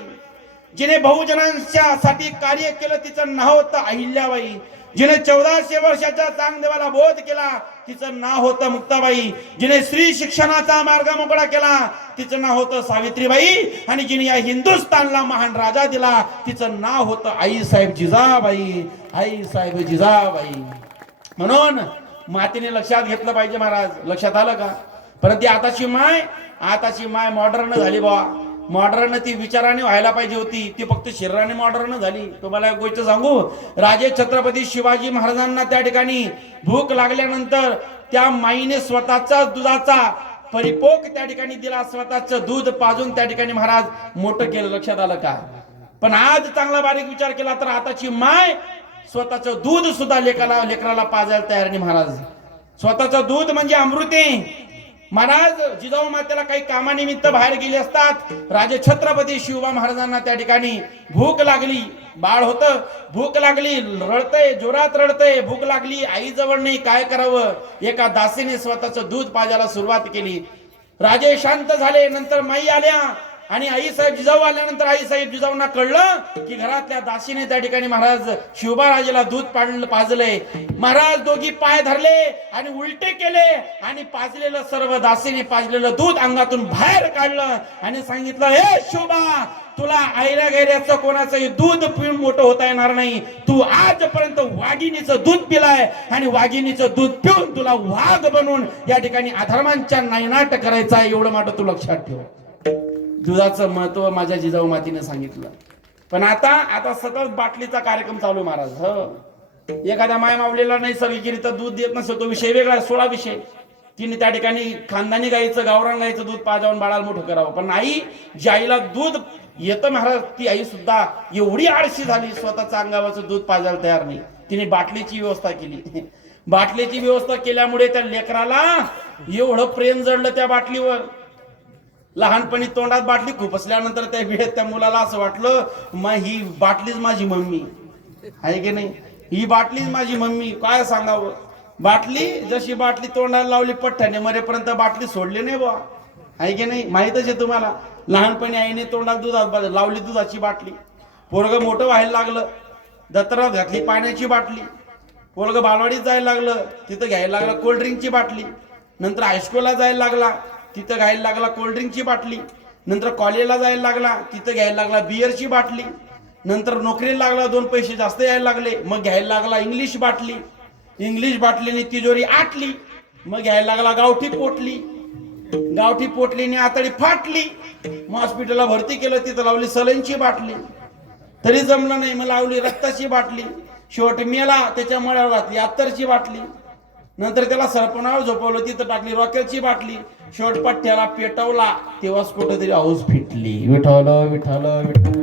जिने बहुजनांसाठी कार्य केलं तिचं नाव होतं अहिल्याबाई. जिने 1400 वर्षाच्या चांगदेवाला बोध केला तिचं नाव होतं मुक्ताबाई. जिने स्त्री शिक्षणाचा मार्ग मोकळा केला तिचं नाव होतं सावित्रीबाई. आणि जिने या हिंदुस्थानला महान राजा दिला तिचं नाव होतं आई साहेब जिजाबाई. आई साहेब जिजाबाई. म्हणून मातेने लक्षात घेतलं पाहिजे महाराज. लक्षात आलं का? परंतु आताची माय मॉडर्न झाली बाबा. मॉडर्न ती विचाराने व्हायला पाहिजे होती, ती फक्त शरीराने मॉडर्न झाली. तुम्हाला एक गोष्ट सांगू, राजे छत्रपती शिवाजी महाराजांना त्या ठिकाणी भूक लागल्यानंतर त्या माईने स्वतःचा दुधाचा परिपोक त्या ठिकाणी दिला, स्वतःचं दूध पाजून त्या ठिकाणी महाराज मोठं केलं. लक्षात आलं का? पण आज चांगला बारीक विचार केला तर आताची माय स्वतःचं दूध सुद्धा लेकराला पाजायला तयार नाही महाराज. स्वतःचं दूध म्हणजे अमृते. महाराज जिजाऊ मातेला काही कामानिमित्त बाहेर गेले असतात. राजे छत्रपती शिवबा महाराजांना त्या ठिकाणी भूक लागली. बाळ होतं, भूक लागली, रडतय, जोरात रडतय, भूक लागली, आई जवळ नाही, काय करावं. एका दासीने स्वतःचं दूध पाजायला सुरुवात केली. राजे शांत झाले. नंतर माई आल्या आणि आई साहेब जिजाऊ आल्यानंतर आई साहेब जिजाऊंना कळलं की घरातल्या दासीने त्या ठिकाणी महाराज शिवबाराजेला दूध पाजले. महाराज दोघी पाय धरले आणि उलटे केले आणि पाजलेलं सर्व दासीने पाजलेलं दूध अंगातून बाहेर काढलं आणि सांगितलं, हे शिवबा, तुला आयऱ्या गैऱ्याचं कोणाचंही दूध पिऊन मोठं होता येणार नाही. तू आजपर्यंत वाघिणीचं दूध पिलाय आणि वाघिणीचं दूध पिऊन तुला वाघ बनवून या ठिकाणी अधर्मांच्या नायनाट करायचा आहे. एवढं मात्र तू लक्षात ठेव. दुधाचं महत्व माझ्या जिजाऊ मातीने सांगितलं. पण आता सतत बाटलीचा कार्यक्रम चालू महाराज. एखाद्या माय मावलेला नाही सगळी केली तर दूध देत नसेल, तो विषय वेगळा, 16 विषय. तिने त्या ठिकाणी खानदानी गाईचं, गावरान गाईचं दूध पाजावून बाळाला मोठं करावं. पण आई, जी आईला दूध येतं महाराज, ती आई सुद्धा एवढी आळशी झाली, स्वतःच्या अंगावरचं दूध पाजायला तयार नाही. तिने बाटलीची व्यवस्था केली. बाटलीची व्यवस्था केल्यामुळे त्या लेकराला एवढं प्रेम जडलं त्या बाटलीवर. लहानपणी तोंडात बाटली खुपसल्यानंतर त्या वेळेत त्या मुलाला असं वाटलं, ही बाटलीच माझी मम्मी आहे की नाही, ही बाटलीच माझी मम्मी. काय सांगावं. बाटली जशी बाटली तोंडाला लावली पठ्ठ्याने मरेपर्यंत बाटली सोडली नाही बुवा, आहे की नाही. माहितच आहे तुम्हाला. लहानपणी आईने तोंडात दुधात लावली दुधाची बाटली. पोरग मोठं व्हायला लागलं, दत्रात घातली पाण्याची बाटली. पोरग बालवाडीत जायला लागलं, तिथं घ्यायला लागला कोल्ड्रिंकची बाटली. नंतर हायस्कूलला जायला लागला, तिथं घ्यायला लागला कोल्ड्रिंकची बाटली. नंतर कॉलेजला जायला लागला, तिथं घ्यायला लागला बिअरची बाटली. नंतर नोकरीला लागला, 2 पैसे जास्त यायला लागले, मग घ्यायला लागला इंग्लिश बाटली. इंग्लिश बाटलीने तिजोरी आटली. मग घ्यायला लागला गावठी पोटली. गावठी पोटलीने आतडी फाटली. मग हॉस्पिटलला भरती केलं, तिथं लावली सलाईनची बाटली. तरी जमलं नाही, मग लावली रक्ताची बाटली. शेवट मेला, त्याच्या मळ्यावर घातली अत्तरची बाटली. नंतर त्याला सरपणावर झोपवलं, तिथं टाकली रॉकेलची बाटली. शेवट पठ्ठ्याला पेटवला, तेव्हाच कुठेतरी हाऊस फिटली. विठ्ठल विठ्ठल विठ्ठल.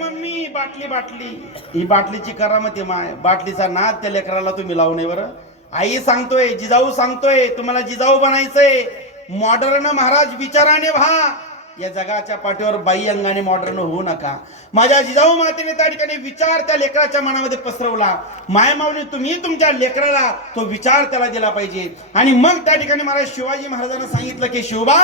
मम्मी बाटली बाटली, ही बाटलीची करामती माय. बाटलीचा नाद त्या लेकराला तुम्ही लावू नये बरं. आई सांगतोय, जिजाऊ सांगतोय, तुम्हाला जिजाऊ बनायचंय. मॉडर्न महाराज विचाराने व्हा. या जगाच्या पाठीवर बाई अंगाने मॉडर्न होऊ नका. माझ्या जिजाऊ मातेने त्या ठिकाणी विचार त्या लेकराच्या मनामध्ये पसरवला. माय माऊली, तुम्ही तुमच्या लेकराला तो विचार त्याला दिला पाहिजे. आणि मग त्या ठिकाणी महाराज शिवाजी महाराजांना सांगितलं की शिवबा,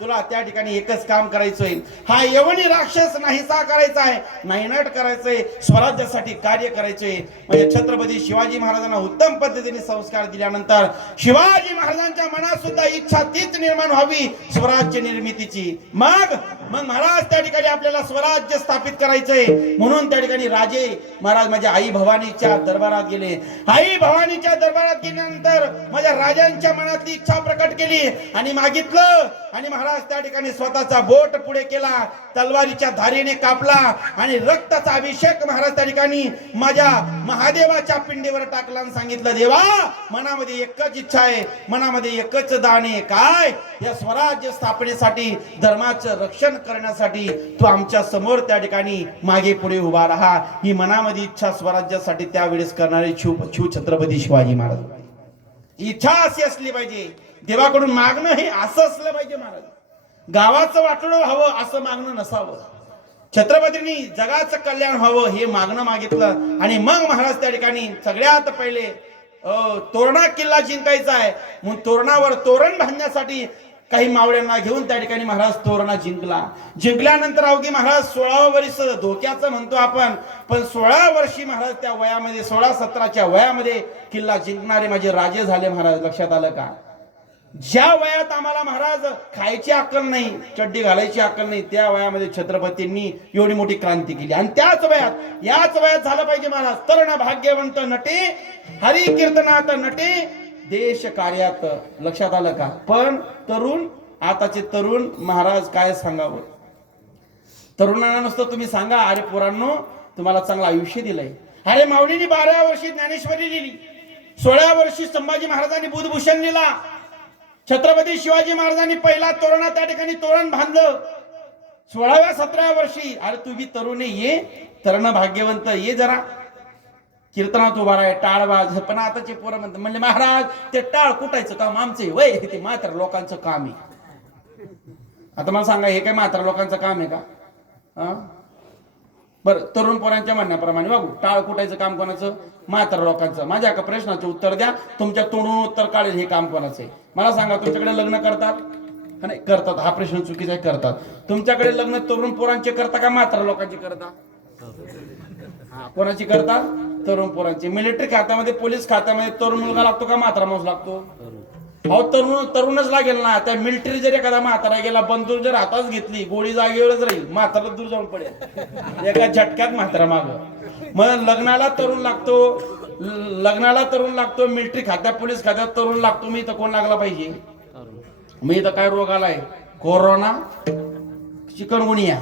तुला त्या ठिकाणी एकच काम करायचंय. हा यवनी राक्षस नाहीसा करायचा आहे, नायनाट करायचंय, स्वराज्यासाठी कार्य करायचंय. म्हणजे छत्रपती शिवाजी महाराजांना उत्तम पद्धतीने संस्कार दिल्यानंतर शिवाजी महाराजांच्या मनात सुद्धा इच्छा तीच निर्माण व्हावी स्वराज्य निर्मितीची. मग महाराज त्या ठिकाणी आपल्याला स्वराज्य स्थापित करायचंय. म्हणून त्या ठिकाणी राजे महाराज माझ्या आई भवानीच्या दरबारात गेले. आई भवानीच्या दरबारात गेल्यानंतर माझ्या राजांच्या मनातली इच्छा प्रकट केली आणि मागितलं. आणि महाराज त्या ठिकाणी स्वतःचा बोट पुढे केला, तलवारीच्या धारीने कापला आणि रक्ताचा अभिषेक महाराज त्या ठिकाणी माझ्या महादेवाच्या पिंडीवर टाकला आणि सांगितलं, देवा, मनामध्ये एकच इच्छा आहे, मनामध्ये एकच दान आहे. काय? या स्वराज्य स्थापनेसाठी, धर्माचं रक्षण करण्यासाठी तू आमच्या समोर त्या ठिकाणी मागे पुढे उभा राहा. ही मनामध्ये इच्छा स्वराज्यासाठी त्यावेळेस करणारे शिव छत्रपती शिवाजी महाराज. इच्छा अशी असली पाहिजे, देवाकडून मागणं हे असं असलं पाहिजे महाराज. गावाचं वाटोळं व्हावं असं मागणं नसावं. छत्रपतींनी जगाचं कल्याण व्हावं हे मागणं मागितलं. आणि मग महाराज त्या ठिकाणी सगळ्यात पहिले तोरणा किल्ला जिंकायचा आहे म्हणून तोरणावर तोरण बांधण्यासाठी काही मावळ्यांना घेऊन त्या ठिकाणी महाराज तोरणा जिंकला. जिंकल्यानंतर अवघी महाराज 16 वर्ष धोक्याचं म्हणतो आपण, पण 16 वर्षी महाराज त्या वयामध्ये 16-17च्या वयामध्ये किल्ला जिंकणारे माझे राजे झाले महाराज. लक्षात आलं का? ज्या वयात आम्हाला महाराज खायची अक्कल नाही, चड्डी घालायची अक्कल नाही, त्या वयामध्ये छत्रपतींनी एवढी मोठी क्रांती केली. आणि त्याच वयात, याच वयात झालं पाहिजे महाराज. तरुण भाग्यवंत नटे, हरी कीर्तनात नटे, देश कार्यात. लक्षात आलं का? पण तरुण, आताचे तरुण महाराज काय सांगावं. तरुणांना नुसतं तुम्ही सांगा, अरे पोरांनो, तुम्हाला चांगलं आयुष्य दिलंय. अरे माऊलीने 12 वर्षी ज्ञानेश्वरी दिली, 16व्या वर्षी संभाजी महाराजांनी बुधभूषण दिला. छत्रपती शिवाजी महाराजांनी पहिला तोरणा त्या ठिकाणी तोरण बांधलं. 16व्या 17व्या वर्षी अरे तुम्ही तरुणे ये, तरुण भाग्यवंत ये, जरा कीर्तनात उभा आहे, टाळ वाज. पण आताचे पोरं म्हणतात म्हणजे महाराज ते टाळ कुटायचं काम आमचं वय, ते मात्र लोकांचं काम आहे. आता मला सांगा हे काय मात्र लोकांचं काम आहे का? बरं, तरुण पोरांच्या म्हणण्याप्रमाणे बघू, टाळ कुटायचं काम कोणाचं? मात्र लोकांचं. माझ्या एका प्रश्नाचं उत्तर द्या, तुमच्या तोंडून उत्तर काढेल हे काम कोणाचं आहे. मला सांगा, तुमच्याकडे लग्न करतात? नाही करतात, हा प्रश्न चुकीचा आहे. करतात. तुमच्याकडे लग्न तरुण पोरांचे करता का मात्र लोकांचे करता? कोणाची करता? तरुण पोरांची. मिलिटरी खात्यामध्ये, पोलीस खात्यामध्ये तरुण मुलगा लागतो का मात्र माणूस लागतो? अहो तरुणच लागेल ना. त्या मिलिटरी जर एखादा म्हातारा गेला, बंदूक जर हातात घेतली, गोळी जागेवरच राहील, म्हातारा दूर जाऊन पडेल एका झटक्यात म्हातारा माग. मग लग्नाला तरुण लागतो, मिलिटरी खात्यात, पोलीस खात्यात तरुण लागतो. मी इथं कोण लागला पाहिजे? मी इथं काय रोग आलाय? कोरोना, चिकनगुनिया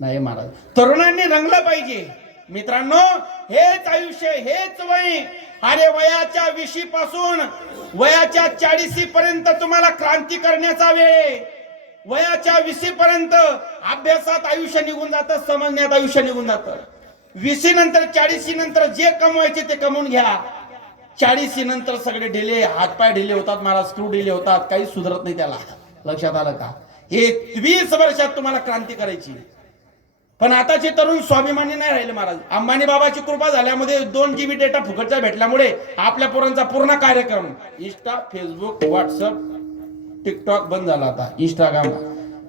नाही महाराज. तरुणांनी रंगलं पाहिजे मित्रांनो. हेच आयुष्य, हेच वय. अरे वयाच्या 20 पासून वयाच्या 40 पर्यंत तुम्हाला क्रांती करण्याचा वेळ. वयाच्या 20 पर्यंत अभ्यासात आयुष्य निघून जातं, समजण्यात आयुष्य निघून जातं. 20 नंतर 40 नंतर जे कमवायचे ते कमवून घ्या. 40 नंतर सगळे ढिले, हातपाय ढिले होतात महाराज, स्क्रू ढिले होतात, काही सुधरत नाही त्याला. लक्षात आलं का? हे 20 वर्षात तुम्हाला क्रांती करायची. पण आताचे तरुण स्वाभिमानी नाही राहिले महाराज. अंबानी बाबाची कृपा झाल्यामध्ये 2 GB डेटा फुकटचा भेटल्यामुळे आपल्या पोरांचा पूर्ण कार्यक्रम इंस्टा, फेसबुक, व्हॉट्सअप, टिकटॉक बंद झाला. आता इंस्टाग्राम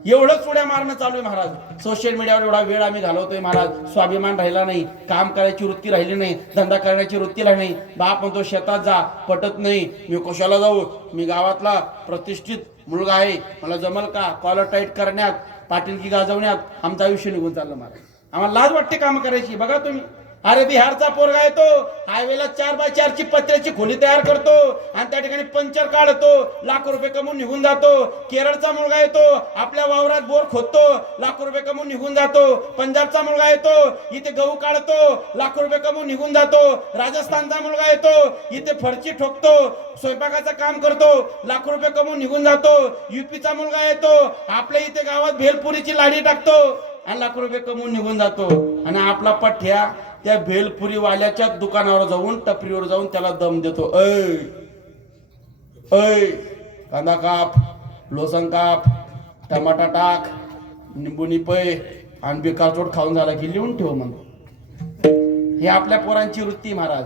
एवढंच उड्या मारणं चालू आहे महाराज. सोशल मीडियावर एवढा वेळ आम्ही घालवतोय महाराज. स्वाभिमान राहिला नाही, काम करायची वृत्ती राहिली नाही, धंदा करण्याची वृत्ती राहिली नाही. बाप म्हणतो शेतात जा, पटत नाही, मी कशाला जाऊ, मी गावातला प्रतिष्ठित मुलगा आहे, मला जमल का कॉलर टाईट करण्यात, पाटीलकी गाजवण्यात आमचं आयुष्य निघून चाललं महाराज. आम्हाला लाज वाटते काम करायची. बघा तुम्ही, अरे बिहारचा पोरगा येतो, हायवेला 4x4 ची पत्र्याची खोली तयार करतो आणि त्या ठिकाणी पंचर काढतो, लाख रुपये कमवून निघून जातो. केरळचा मुलगा येतो, आपल्या वावरात बोर खोदतो, लाख रुपये कमवून निघून जातो. पंजाबचा मुलगा येतो, इथे गहू काढतो, लाख रुपये कमवून निघून जातो. राजस्थानचा मुलगा येतो, इथे फरची ठोकतो, स्वयंपाकाचं काम करतो, लाख रुपये कमवून निघून जातो. युपीचा मुलगा येतो, आपल्या इथे गावात भेलपुरीची लाडी टाकतो आणि लाख रुपये कमवून निघून जातो. आणि आपला पठ्या त्या भेलपुरी वाल्याच्या दुकानावर जाऊन, टपरीवर जाऊन त्याला दम देतो. ऐ कांदा काप, लसण काप, टमाटा टाक, निंबू निपय आणि बेकारचोट खाऊन झाला की लिहून ठेव म्हणतो. हे आपल्या पोरांची वृत्ती महाराज.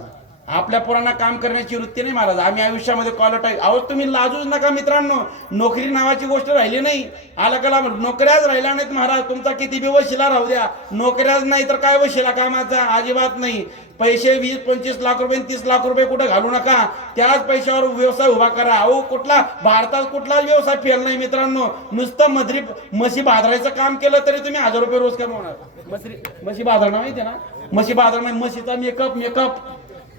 आपल्या पोरांना काम करण्याची वृत्ती नाही महाराज. आम्ही आयुष्यामध्ये कॉलर टाईट. अहो तुम्ही लाजूच नका मित्रांनो, नोकरी नावाची गोष्ट राहिली नाही. आला कला नोकऱ्याच राहिल्या नाहीत महाराज. तुमचा किती बी वशिला राहू द्या, नोकऱ्याच नाही तर काय वशिला कामाचा अजिबात नाही. पैसे 20-25 लाख रुपये 30 लाख रुपये कुठं घालू नका, त्याच पैशावर व्यवसाय उभा करा. अहो कुठला भारतात कुठलाच व्यवसाय फेल नाही मित्रांनो. नुसतं म्हशी बाजाराचं काम केलं तरी तुम्ही 1000 रुपये रोज कमवणार. म्हशी बाजारणं माहिती ना, म्हशी बाजार म्हशीचा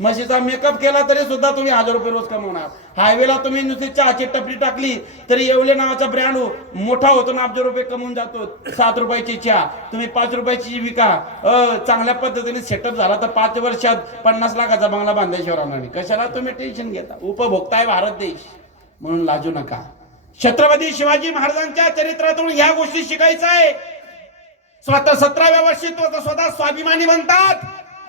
म्हशीचा मेकअप केला तरी सुद्धा तुम्ही 1000 रुपये रोज कमवणार. हायवेला तुम्ही नुसती चहाची टपरी टाकली तरी येवले नावाचा ब्रँड मोठा होतो ना, अब्ज रुपये कमवून जातो. 7 रुपयाची चहा तुम्ही 5 रुपयाची विका. चांगल्या पद्धतीने सेटअप झाला तर 5 वर्षात 50 लाखाचा बंगला बांधायशिवाय राहणार नाही. कशाला तुम्ही टेन्शन घेता? उपभोक्ता आहे भारत देश, म्हणून लाजू नका. छत्रपती शिवाजी महाराजांच्या चरित्रातून ह्या गोष्टी शिकायचं आहे. स्वतः 17व्या वर्षी स्वतः स्वाभिमानी बनतात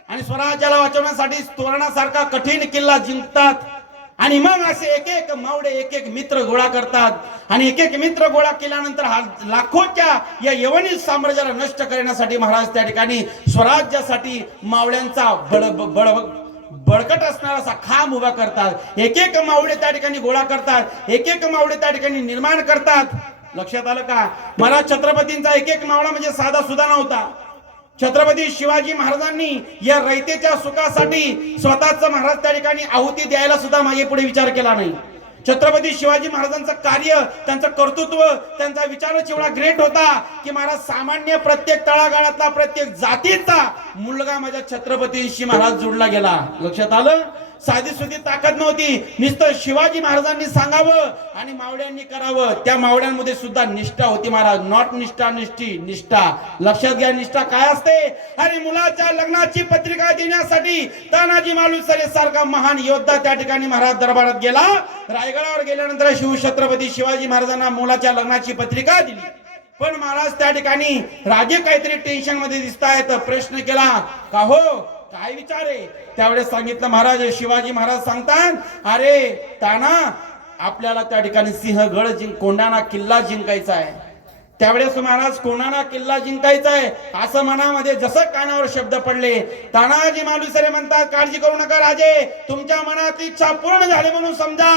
आणि स्वराज्याला वाचवण्यासाठी तोरणासारखा कठीण किल्ला जिंकतात. आणि मग असे एक एक मावडे, एक एक मित्र गोळा करतात. आणि एक एक मित्र गोळा केल्यानंतर हा लाखोच्या या यवनी साम्राज्याला नष्ट करण्यासाठी महाराज त्या ठिकाणी स्वराज्यासाठी मावळ्यांचा बळकट असणारा असा खांब उभा करतात. एक एक मावळे त्या ठिकाणी गोळा करतात, एक एक मावळे त्या ठिकाणी निर्माण करतात. लक्षात आलं का? महाराज छत्रपतींचा एक एक मावळा म्हणजे साधा सुद्धा नव्हता. छत्रपती शिवाजी महाराजांनी या रयतेच्या सुखासाठी स्वतःच महाराज त्या ठिकाणी आहुती द्यायला सुद्धा मागे पुढे विचार केला नाही. छत्रपती शिवाजी महाराजांचं कार्य, त्यांचं कर्तृत्व, त्यांचा विचारच एवढा ग्रेट होता की महाराज सामान्य प्रत्येक तळागाळातला प्रत्येक जातीचा मुलगा माझ्या छत्रपतींशी महाराज जोडला गेला. लक्षात आलं? साधी सुधी ताकद नव्हती. नुसतं शिवाजी महाराजांनी सांगावं आणि मावळ्यांनी करावं. त्या मावळ्यांमध्ये सुद्धा निष्ठा होती महाराज. नॉट निष्ठा, निष्ठा. लक्षात घ्या, निष्ठा काय असते. आणि मुलाच्या लग्नाची पत्रिका देण्यासाठी तानाजी मालुसरे सारखा महान योद्धा त्या ठिकाणी महाराज दरबारात गेला. रायगडावर गेल्यानंतर शिवछत्रपती शिवाजी महाराजांना मुलाच्या लग्नाची पत्रिका दिली. पण महाराज त्या ठिकाणी राजे काहीतरी टेन्शन मध्ये दिसतायत. प्रश्न केला, का हो, काय विचार आहे. त्यावेळेस सांगितलं महाराज, शिवाजी महाराज सांगतात, अरे ताना, आपल्याला त्या ठिकाणी सिंहगड कोंढाणा किल्ला जिंकायचा आहे. त्यावेळेस महाराज कोंढाणा किल्ला जिंकायचा आहे असं मनामध्ये जसं कानावर शब्द पडले, तानाजी मालुसरे म्हणतात, काळजी करू नका राजे, तुमच्या मनात इच्छा पूर्ण झाली म्हणून समजा.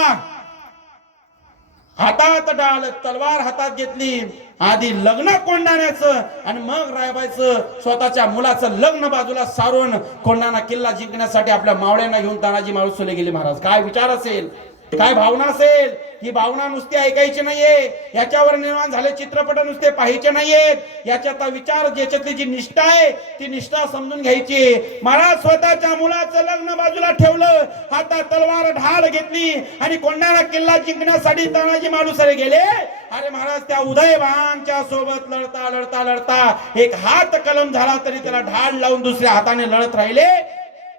हातात डाल, तलवार हातात घेतली. आधी लग्न कोंढाण्याचं आणि मग रायबाईचं स्वतःच्या मुलाचं लग्न बाजूला सारून कोंढाणा किल्ला जिंकण्यासाठी आपल्या मावळ्यांना घेऊन तानाजी मालुसरे गेले महाराज. काय विचार असेल, काय भावना असेल. ही भावना नुसती ऐकायची नाहीये. याच्यावर निर्माण झाले चित्रपट नुसते पाहायचे नाहीयेत. याच्यात विचार, ज्याच्यातली जी निष्ठा आहे ती निष्ठा समजून घ्यायची. महाराज स्वतःच्या मुलाचं लग्न बाजूला ठेवलं, हातात तलवार ढाल घेतली आणि कोंढाणा किल्ला जिंकण्यासाठी तानाजी मालुसरे गेले. अरे महाराज, त्या उदयभानच्या सोबत लढता लढता लढता एक हात कलम झाला तरी त्याला ढाल लावून दुसऱ्या हाताने लढत राहिले.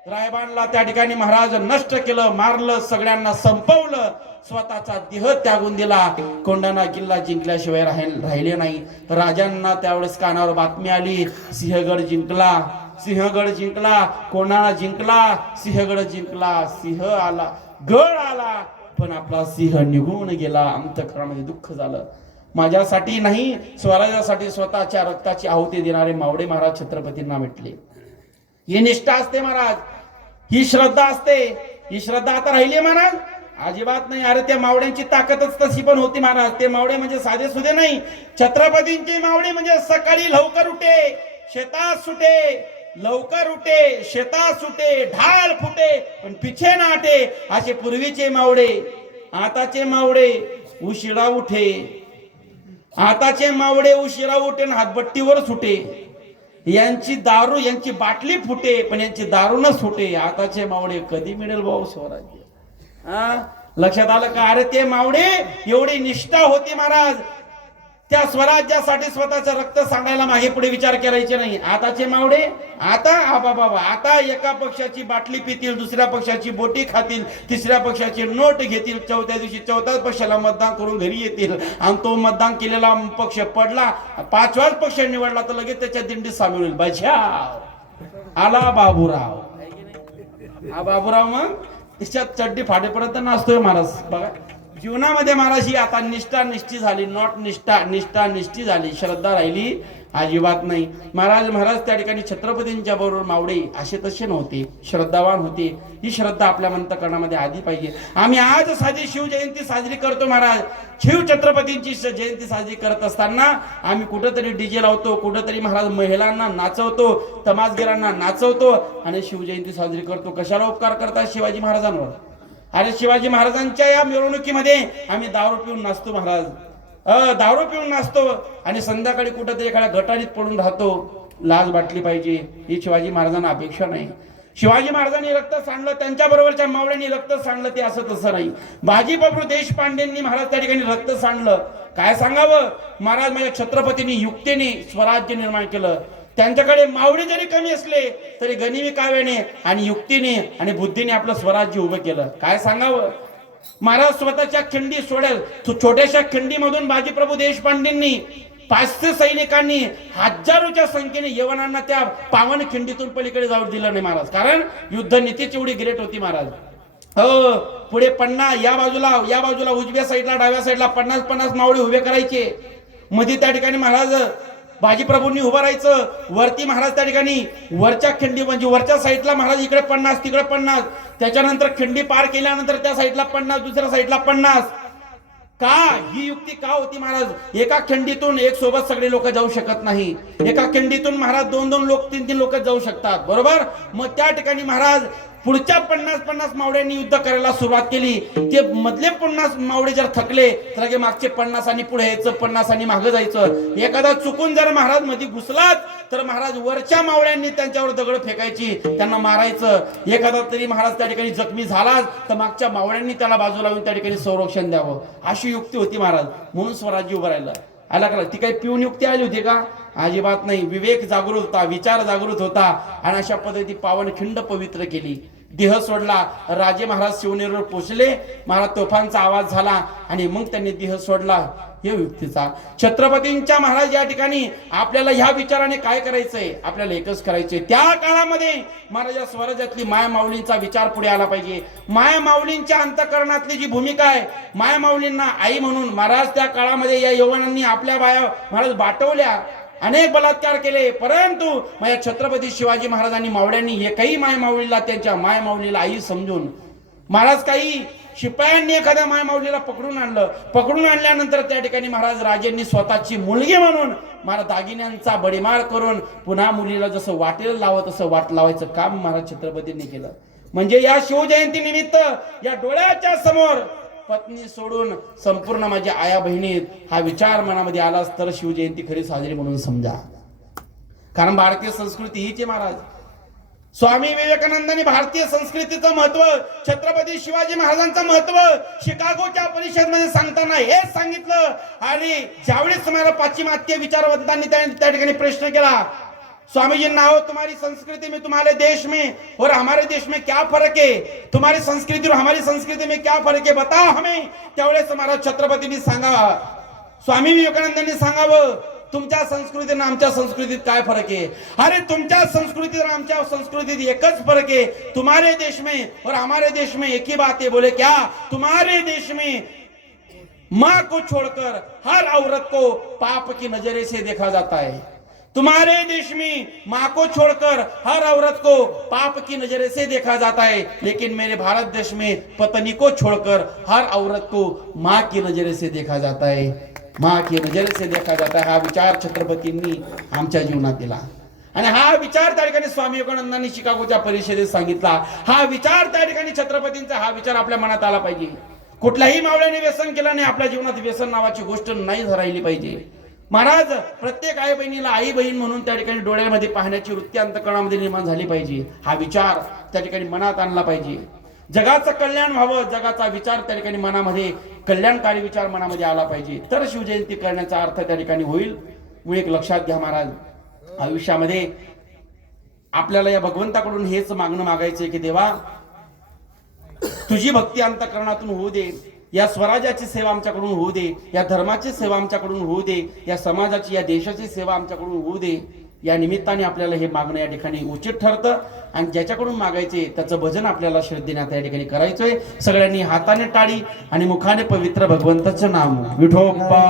रायबानला त्या ठिकाणी महाराज नष्ट केलं, मारलं, सगळ्यांना संपवलं, स्वतःचा देह त्यागून दिला. कोंढाणा किल्ला जिंकल्याशिवाय राहिले नाही. राजांना त्यावेळेस कानावर बातमी आली, सिंहगड जिंकला, सिंहगड जिंकला, कोंढाणा जिंकला, सिंहगड जिंकला. सिंह आला, गड आला, पण आपला सिंह निघून गेला. अंतःकरणामध्ये दुःख झालं. माझ्यासाठी नाही, स्वराज्यासाठी स्वतःच्या रक्ताची आहुती देणारे मावळे महाराज छत्रपतींना भेटले. ही निष्ठा असते महाराज, ही श्रद्धा असते. ही श्रद्धा आता राहिली महाराज? अजिबात नाही. अरे त्या मावड्यांची ताकदच तशी पण होती महाराज. ते मावडे म्हणजे साधे सुधे नाही. छत्रपतींचे मावडे म्हणजे सकाळी लवकर उठे, शेतात सुटे, लवकर उठे, शेतात सुटे, ढाल फुटे, पण पिछे ना हटे. असे पूर्वीचे मावडे. आताचे मावडे उशिरा उठे, आताचे मावडे उशिरा उठे, हातबट्टीवर सुटे. यांची दारू, यांची बाटली फुटे, पण यांची दारू न सुटे. आताचे मावडे कधी मिळेल भाऊ स्वराज्य? लक्षात आलं का? अरे ते मावडे एवढी निष्ठा होती महाराज. त्या स्वराज्यासाठी स्वतःचं रक्त सांगायला मागे पुढे विचार करायचे नाही. आताचे मावडे आता बाबा, आता एका पक्षाची बाटली पितील, दुसऱ्या पक्षाची बोटी खातील, तिसऱ्या पक्षाची नोट घेतील, चौथ्या दिवशी चौथ्याच पक्षाला मतदान करून घरी येतील. आणि तो मतदान केलेला पक्ष पडला, पाचवाच पक्ष निवडला तर लगेच त्याच्या दिंडीत सामील होईल. बचाव आला बाबूराव. हा बाबूराव मग तिच्यात चड्डी फाटेपर्यंत नाचतोय महाराज. बघा, जीवनामध्ये महाराज ही आता निष्ठा निष्ठी झाली. नॉट निष्ठा, निष्ठा निष्ठी झाली. श्रद्धा राहिली अजिबात नाही. महाराज त्या ठिकाणी छत्रपतींच्या बरोबर मावडे असे तसे नव्हते, श्रद्धावान होते. ही श्रद्धा आपल्या अंतःकरणामध्ये आधी पाहिजे. आम्ही आज साधी शिवजयंती साजरी करतो महाराज. शिव छत्रपतींची जयंती साजरी करत असताना आम्ही कुठंतरी डीजे लावतो, कुठंतरी महाराज महिलांना नाचवतो, तमासगिरांना नाचवतो आणि शिवजयंती साजरी करतो. कशाला उपकार करतात शिवाजी महाराजांवर? अरे शिवाजी महाराजांच्या या मिरवणुकीमध्ये आम्ही दारू पिऊन नाचतो महाराज. दारू पिऊन नाचतो आणि संध्याकाळी कुठंतरी एखाद्या गटारीत पडून राहतो. लाज वाटली पाहिजे, ही शिवाजी महाराजांना अपेक्षा नाही. शिवाजी महाराजांनी रक्त सांडलं, त्यांच्या बरोबरच्या मावळ्यांनी रक्त सांडलं, ते असं तसं नाही. बाजीप्रभू देशपांडेंनी महाराज त्या ठिकाणी रक्त सांडलं. काय सांगावं महाराज, माझ्या छत्रपतींनी युक्तीने स्वराज्य निर्माण केलं. त्यांच्याकडे मावळे जरी कमी असले तरी गनिमी काव्याने आणि युक्तीने आणि बुद्धीने आपलं स्वराज्य उभं केलं. काय सांगावं महाराज, स्वतःच्या खिंडी सोडेल, छोट्याशा खिंडीमधून बाजीप्रभू देशपांडेंनी 500 सैनिकांनी हजारोच्या संख्येने यवनांना त्या पावन खिंडीतून पलीकडे जाऊ दिलं नाही महाराज. कारण युद्ध नीतीची एवढी ग्रेट होती महाराज. पुढे 50 या बाजूला उजव्या साईडला डाव्या साईडला 50 मावळे उभे करायचे. मध्ये त्या ठिकाणी महाराज बाजीप्रभूंनी उभं राहायचं. वरती महाराज त्या ठिकाणी वरच्या खिंडी म्हणजे वरच्या साईडला महाराज इकडे 50 तिकडे 50. त्याच्यानंतर खिंडी पार केल्यानंतर त्या साईडला 50 दुसऱ्या साईडला 50. का ही युक्ती का होती महाराज? एका खिंडीतून एक सोबत सगळे लोक जाऊ शकत नाही. एका खिंडीतून महाराज 2-2 लोक 3-3 लोक जाऊ शकतात, बरोबर. मग त्या ठिकाणी महाराज पुढच्या 50 मावळ्यांनी युद्ध करायला सुरुवात केली. ते मधले 50 मावळे जर थकले तर लगे मागचे 50 आणि पुढे यायचं, 50 आणि मागे जायचं. एखादा चुकून जर महाराज मध्ये घुसलात तर महाराज वरच्या मावळ्यांनी त्यांच्यावर दगड फेकायची, त्यांना मारायचं. एखादा तरी महाराज त्या ठिकाणी जखमी झालाच तर मागच्या मावळ्यांनी त्याला बाजूला लावून त्या ठिकाणी संरक्षण द्यावं, अशी युक्ती होती महाराज. म्हणून स्वराज्य उभं राहिलं. आला का? ती काही पिऊन युक्ती आली होती का? अजिबात नाही. विवेक जागृत होता, विचार जागृत होता आणि अशा पद्धती पावनखिंड पवित्र केली. देह सोडला. राजे महाराज शिवनेरीवर पोहोचले. महाराज तोफांचा आवाज झाला आणि मग त्यांनी देह सोडला. हे युक्तीचा छत्रपतींच्या महाराज या ठिकाणी आपल्याला ह्या विचाराने काय करायचंय? आपल्याला एकच करायचंय. त्या काळामध्ये महाराज या स्वराज्यातली माया माऊलींचा विचार पुढे आला पाहिजे. माया माऊलींच्या अंतःकरणातली जी भूमिका आहे, माया माऊलींना आई म्हणून महाराज त्या काळामध्ये या यवनांनी आपल्या बाया महाराज बाटवल्या, अनेक बलात्कार केले. परंतु माझ्या छत्रपती शिवाजी महाराजांनी मावळ्यांनी हे काही माय माऊलीला त्यांच्या माय माऊलीला आई समजून, महाराज काही शिपायांनी एखाद्या माय माऊलीला पकडून आणलं. पकडून आणल्यानंतर त्या ठिकाणी महाराज राजेंनी स्वतःची मुलगी म्हणून महाराज दागिन्यांचा बडीमार करून पुन्हा मुलीला जसं वाटेल लावत तसं वाट लावायचं काम महाराज छत्रपतींनी केलं. म्हणजे या शिवजयंती निमित्त या डोळ्याच्या समोर पत्नी सोडून संपूर्ण माझ्या आया बहिणीत हा विचार मनामध्ये आलाच तर शिवजयंती खरी साजरी म्हणून समजा. कारण भारतीय संस्कृती हीच आहे महाराज. स्वामी विवेकानंदांनी भारतीय संस्कृतीचं महत्व, छत्रपती शिवाजी महाराजांचं महत्व शिकागोच्या परिषदेमध्ये सांगताना हेच सांगितलं. आणि ज्यावेळेस तुम्हाला पाश्चिमात्य विचारवंतांनी त्या ठिकाणी प्रश्न केला, स्वामीजींना, हो तुम्हारी संस्कृति में तुम्हारे देश में और हमारे देश में क्या फर्क है? तुम्हारी संस्कृति और हमारी संस्कृति में क्या फर्क है, बताओ हमें. त्यावेळेस महाराज छत्रपतींनी सांगावा, स्वामी विवेकानंदांनी सांगावं, तुमच्या संस्कृतीत आणि आमच्या संस्कृतीत काय फरक आहे? अरे तुमच्या संस्कृतीत और आमच्या संस्कृतीत एकच फरक है. तुम्हारे देश में और हमारे देश में एक ही बात है. बोले क्या? तुम्हारे देश में माँ को छोड़कर हर औरत को पाप की नजरे से देखा जाता है. तुम्हारे देश में माँ को छोड़कर हर औरत को पाप की नजरे से देखा जाता है, लेकिन मेरे भारत देश में पत्नी को छोड़कर हर औरत को माँ की नजरे से देखा जाता है. माँ की नजरे से देखा जाता है. हा विचार छत्रपतींनी आमच्या जीवनात दिला आणि हा विचार त्या ठिकाणी स्वामी विवेकानंदांनी शिकागोच्या परिषदेत सांगितला. हा विचार त्या ठिकाणी छत्रपतींचा हा विचार आपल्या मनात आला पाहिजे. कुठल्याही मावळ्याने व्यसन केलं नाही, आपल्या जीवनात व्यसन नावाची गोष्ट नाही राहिली पाहिजे. महाराज प्रत्येक आई बहिणीला आई बहीण म्हणून त्या ठिकाणी डोळ्यामध्ये पाहण्याची वृत्ती अंतःकरणामध्ये निर्माण झाली पाहिजे. हा विचार त्या ठिकाणी मनात आणला पाहिजे. जगाचं कल्याण व्हावं, जगाचा विचार त्या ठिकाणी मनामध्ये, कल्याणकारी विचार मनामध्ये आला पाहिजे, तर शिवजयंती करण्याचा अर्थ त्या ठिकाणी होईल. मग एक लक्षात घ्या महाराज, आयुष्यामध्ये आपल्याला या भगवंताकडून हेच मागणं मागायचंय की देवा तुझी भक्ती अंतःकरणातून होऊ दे, या स्वराज्याची सेवा आमच्याकडून होऊ दे, या धर्माची सेवा आमच्याकडून होऊ दे, या समाजाची या देशाची सेवा आमच्याकडून होऊ दे. या निमित्ताने आपल्याला हे मागणं या ठिकाणी उचित ठरतं आणि ज्याच्याकडून मागायचे त्याचं भजन आपल्याला श्रद्धेने या ठिकाणी करायचंय. सगळ्यांनी हाताने टाळी आणि मुखाने पवित्र भगवंताचं नाम विठोबा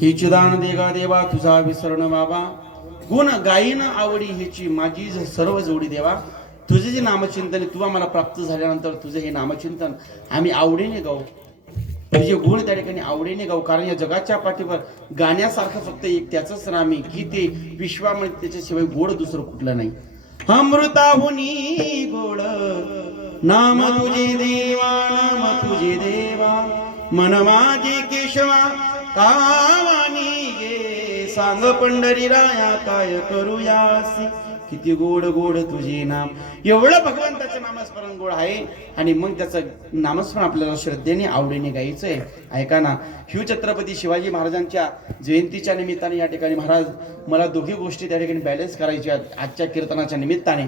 ही चिदान देगा देवा तुझा विसरण बाबा, गुण गायीन आवडी ह्याची माझी सर्व जोडी देवा. तुझे जे नामचिंतन तू आम्हाला प्राप्त झाल्यानंतर तुझे हे नामचिंतन आम्ही आवडीने गाऊ, तुझे गुण त्या ठिकाणी आवडीने गाऊ. कारण या जगाच्या पाठीवर गाण्यासारखं फक्त एक त्याचंच नाम आहे की ते विश्वामध्ये त्याच्याशिवाय गोड दुसरं कुठलं नाही. अमृताहुनी गोड नाम तुझे देवा, नाम तुझे देवा, मन माझे केशवा कावानी गे, सांग पंढरी राया काय करूयासी, किती गोड गोड तुझे नाम. एवढं भगवंताचं नामस्मरण गोड आहे. आणि मग त्याचं नामस्मरण आपल्याला श्रद्धेने आवडीने गायचंय. ऐका ना, शिवछत्रपती शिवाजी महाराजांच्या जयंतीच्या निमित्ताने या ठिकाणी महाराज मला दोघी गोष्टी त्या ठिकाणी बॅलन्स करायच्या आजच्या कीर्तनाच्या निमित्ताने.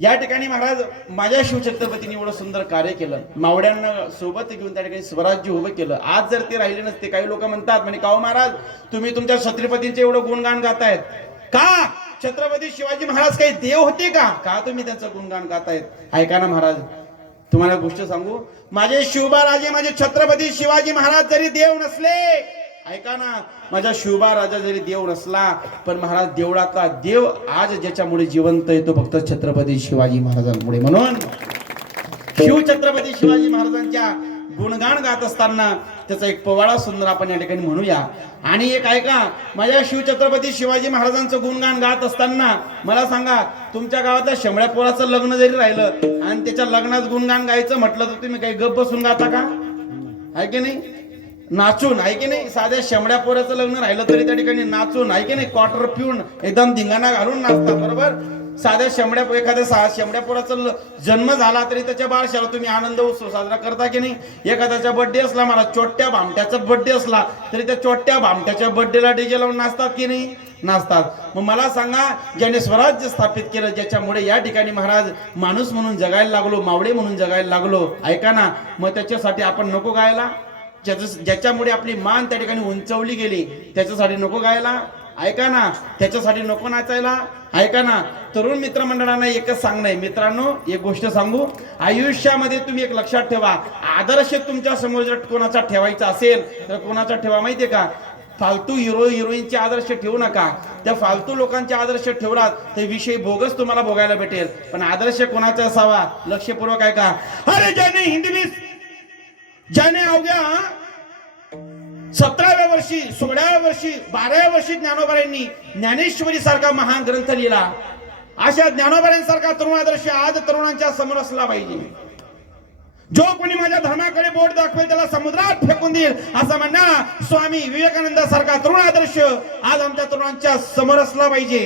या ठिकाणी महाराज माझ्या शिवछत्रपतीने एवढं सुंदर कार्य केलं, मावड्यांना सोबत घेऊन त्या ठिकाणी स्वराज्य उभं केलं. आज जर ते राहिले नसते, काही लोक म्हणतात म्हणे का महाराज तुम्ही तुमच्या छत्रपतींचे एवढं गुणगान गातायत का? छत्रपती शिवाजी महाराज काही देव होते का तुम्ही त्यांचं गुणगान गातायत? ऐका ना महाराज, तुम्हाला गोष्ट सांगू, माझे शिवबाराजे माझे छत्रपती शिवाजी महाराज जरी देव नसले, ऐका ना, माझा शिवबा राजा जरी देव नसला, पण महाराज देवळातला देव आज ज्याच्यामुळे जिवंत आहे तो फक्त छत्रपती शिवाजी महाराजांमुळे. म्हणून शिवछत्रपती शिवाजी महाराजांच्या गुणगान गात असताना त्याचा एक पोवाडा सुंदर आपण या ठिकाणी म्हणूया. आणि एक ऐका, माझ्या शिवछत्रपती शिवाजी महाराजांचं गुणगान गात असताना मला सांगा, तुमच्या गावातल्या शेंबड्या पोराचं लग्न जरी राहिलं आणि त्याच्या लग्नात गुणगान गायचं म्हटलं तर तुम्ही काही गप्प बसून गाता का? आहे की नाही? नाचून, आहे की नाही? साध्या शेंबड्या पोराचं लग्न राहिलं तरी त्या ठिकाणी नाचून, आहे की नाही, क्वार्टर पिऊन एकदम धिंगाणा घालून नाचतात. बरोबर, साध्या एखाद्या शेंबड्या पोराचा जन्म झाला तरी त्याच्या बारशाला तुम्ही आनंद उत्सव साजरा करता की नाही? एखाद्याचा बर्थडे असला, मला चोट्ट्या भामट्याचा बर्थडे असला तरी त्या चोट्ट्या भामट्याच्या बर्थडेला डीजे लावून नाचतात की नाही? नाचतात. मग मला सांगा, ज्याने स्वराज्य स्थापित केलं, ज्याच्यामुळे या ठिकाणी महाराज माणूस म्हणून जगायला लागलो, मावळे म्हणून जगायला लागलो, ऐका ना, मग त्याच्यासाठी आपण नको गायला? ज्याच्यामुळे आपली मान त्या ठिकाणी उंचवली गेली त्याच्यासाठी नको गायला? ऐका ना, त्याच्यासाठी नको नाचायला? ऐका ना, तरुण मित्रमंडळांना एकच सांगणं आहे, मित्रांनो एक गोष्ट सांगू, आयुष्यामध्ये तुम्ही एक लक्षात ठेवा, आदर्श तुमच्या समोर जर कोणाचा ठेवायचा असेल तर कोणाचा ठेवा माहितीये का? फालतू हिरोईनचे आदर्श ठेवू नका. त्या फालतू लोकांचे आदर्श ठेवलात ते विषय बोगस तुम्हाला भोगायला भेटेल. पण आदर्श कोणाचा असावा? लक्षपूर्वक ऐका. अरे ज्याने हिंदवी, ज्याने अवघ्या 17व्या वर्षी, 16व्या वर्षी, 12व्या वर्षी ज्ञानोबांनी ज्ञानेश्वरी सारखा महान ग्रंथ लिहिला, अशा ज्ञानोबांसारखा तरुण आदर्श आज तरुणांच्या समोर असला पाहिजे. जो कोणी माझ्या धर्माकडे बोट दाखवेल त्याला समुद्रात फेकून देईल असं म्हणणं स्वामी विवेकानंद सारखा तरुण आदर्श आज आमच्या तरुणांच्या समोर असला पाहिजे.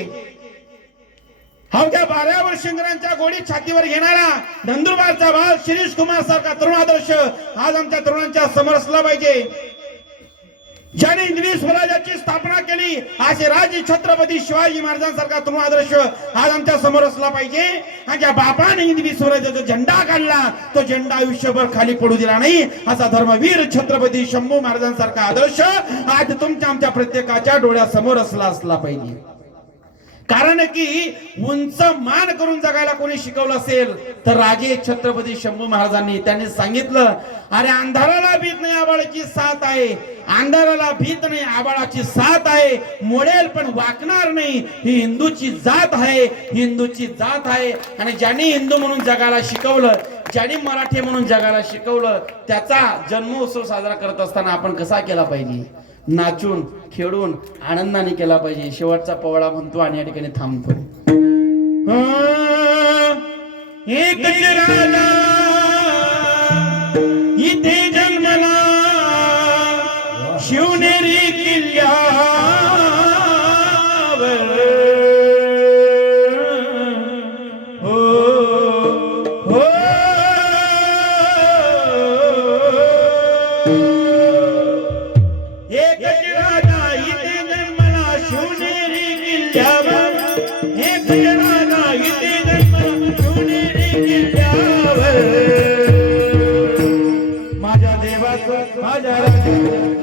अवघ्या 12 वर्षांच्या गोडी छातीवर घेणारा नंदुरबारचा बाल शिरीष कुमार सारखा तरुण आदर्श आज आमच्या तरुणांच्या समोर असला पाहिजे. ज्याने हिंदवी स्वराज्याची स्थापना केली असे राजे छत्रपती शिवाजी महाराजांसारखा तरुण आदर्श आज आमच्या समोर असला पाहिजे. आणि ज्या बापाने हिंदवी स्वराज्याचा झेंडा काढला तो झेंडा आयुष्यभर खाली पडू दिला नाही असा धर्मवीर छत्रपती शंभू महाराजांसारखा आदर्श आज तुमच्या आमच्या प्रत्येकाच्या डोळ्यासमोर असला पाहिजे. कारण की उंच मान करून जगायला कोणी शिकवलं असेल तर राजे छत्रपती शंभू महाराजांनी. त्यांनी सांगितलं, अरे अंधाराला भीत नाही आबाळाची साथ आहे, अंधाराला भीत नाही आबाळाची साथ आहे, मोडेल पण वाकणार नाही, ही हिंदूची जात आहे, हिंदूची जात आहे. आणि ज्यांनी हिंदू म्हणून जगायला शिकवलं, ज्यांनी मराठी म्हणून जगायला शिकवलं, त्याचा जन्मोत्सव साजरा करत असताना आपण कसा केला पाहिजे? नाचून खेळून आनंदाने केला पाहिजे. शेवटचा पोवाडा म्हणतो आणि या ठिकाणी थांबतो. एक राजा इथे जन्मला शिवनेरी किल्ल्यावर, हो हो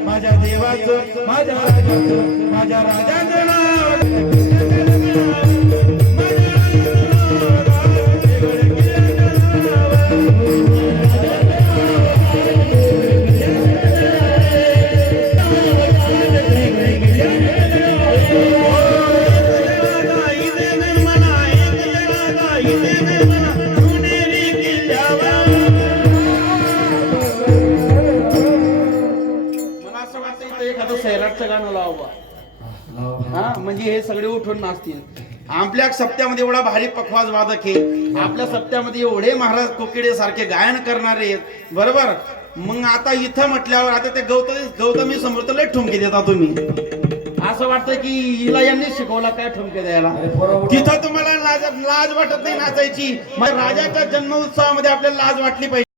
माझ्या देवाचं माझ्या राजाचं नाव गाणं लावा. हा, म्हणजे हे सगळे उठून नाचतील. आपल्या सप्त्यामध्ये एवढा भारी पखवाज वादक आहे, आपल्या सप्त्यामध्ये एवढे महाराज कोकिडे सारखे गायन करणारे आहेत. बरोबर, मग आता इथं म्हटल्यावर आता ते गौतमी समोर तर लय ठुमके देता तुम्ही. असं वाटतं की हिला यांनी शिकवला काय ठुमके द्यायला. तिथं तुम्हाला लाज वाटत नाही नाचायची. मग राजाच्या जन्म उत्सवामध्ये आपल्याला लाज वाटली पाहिजे.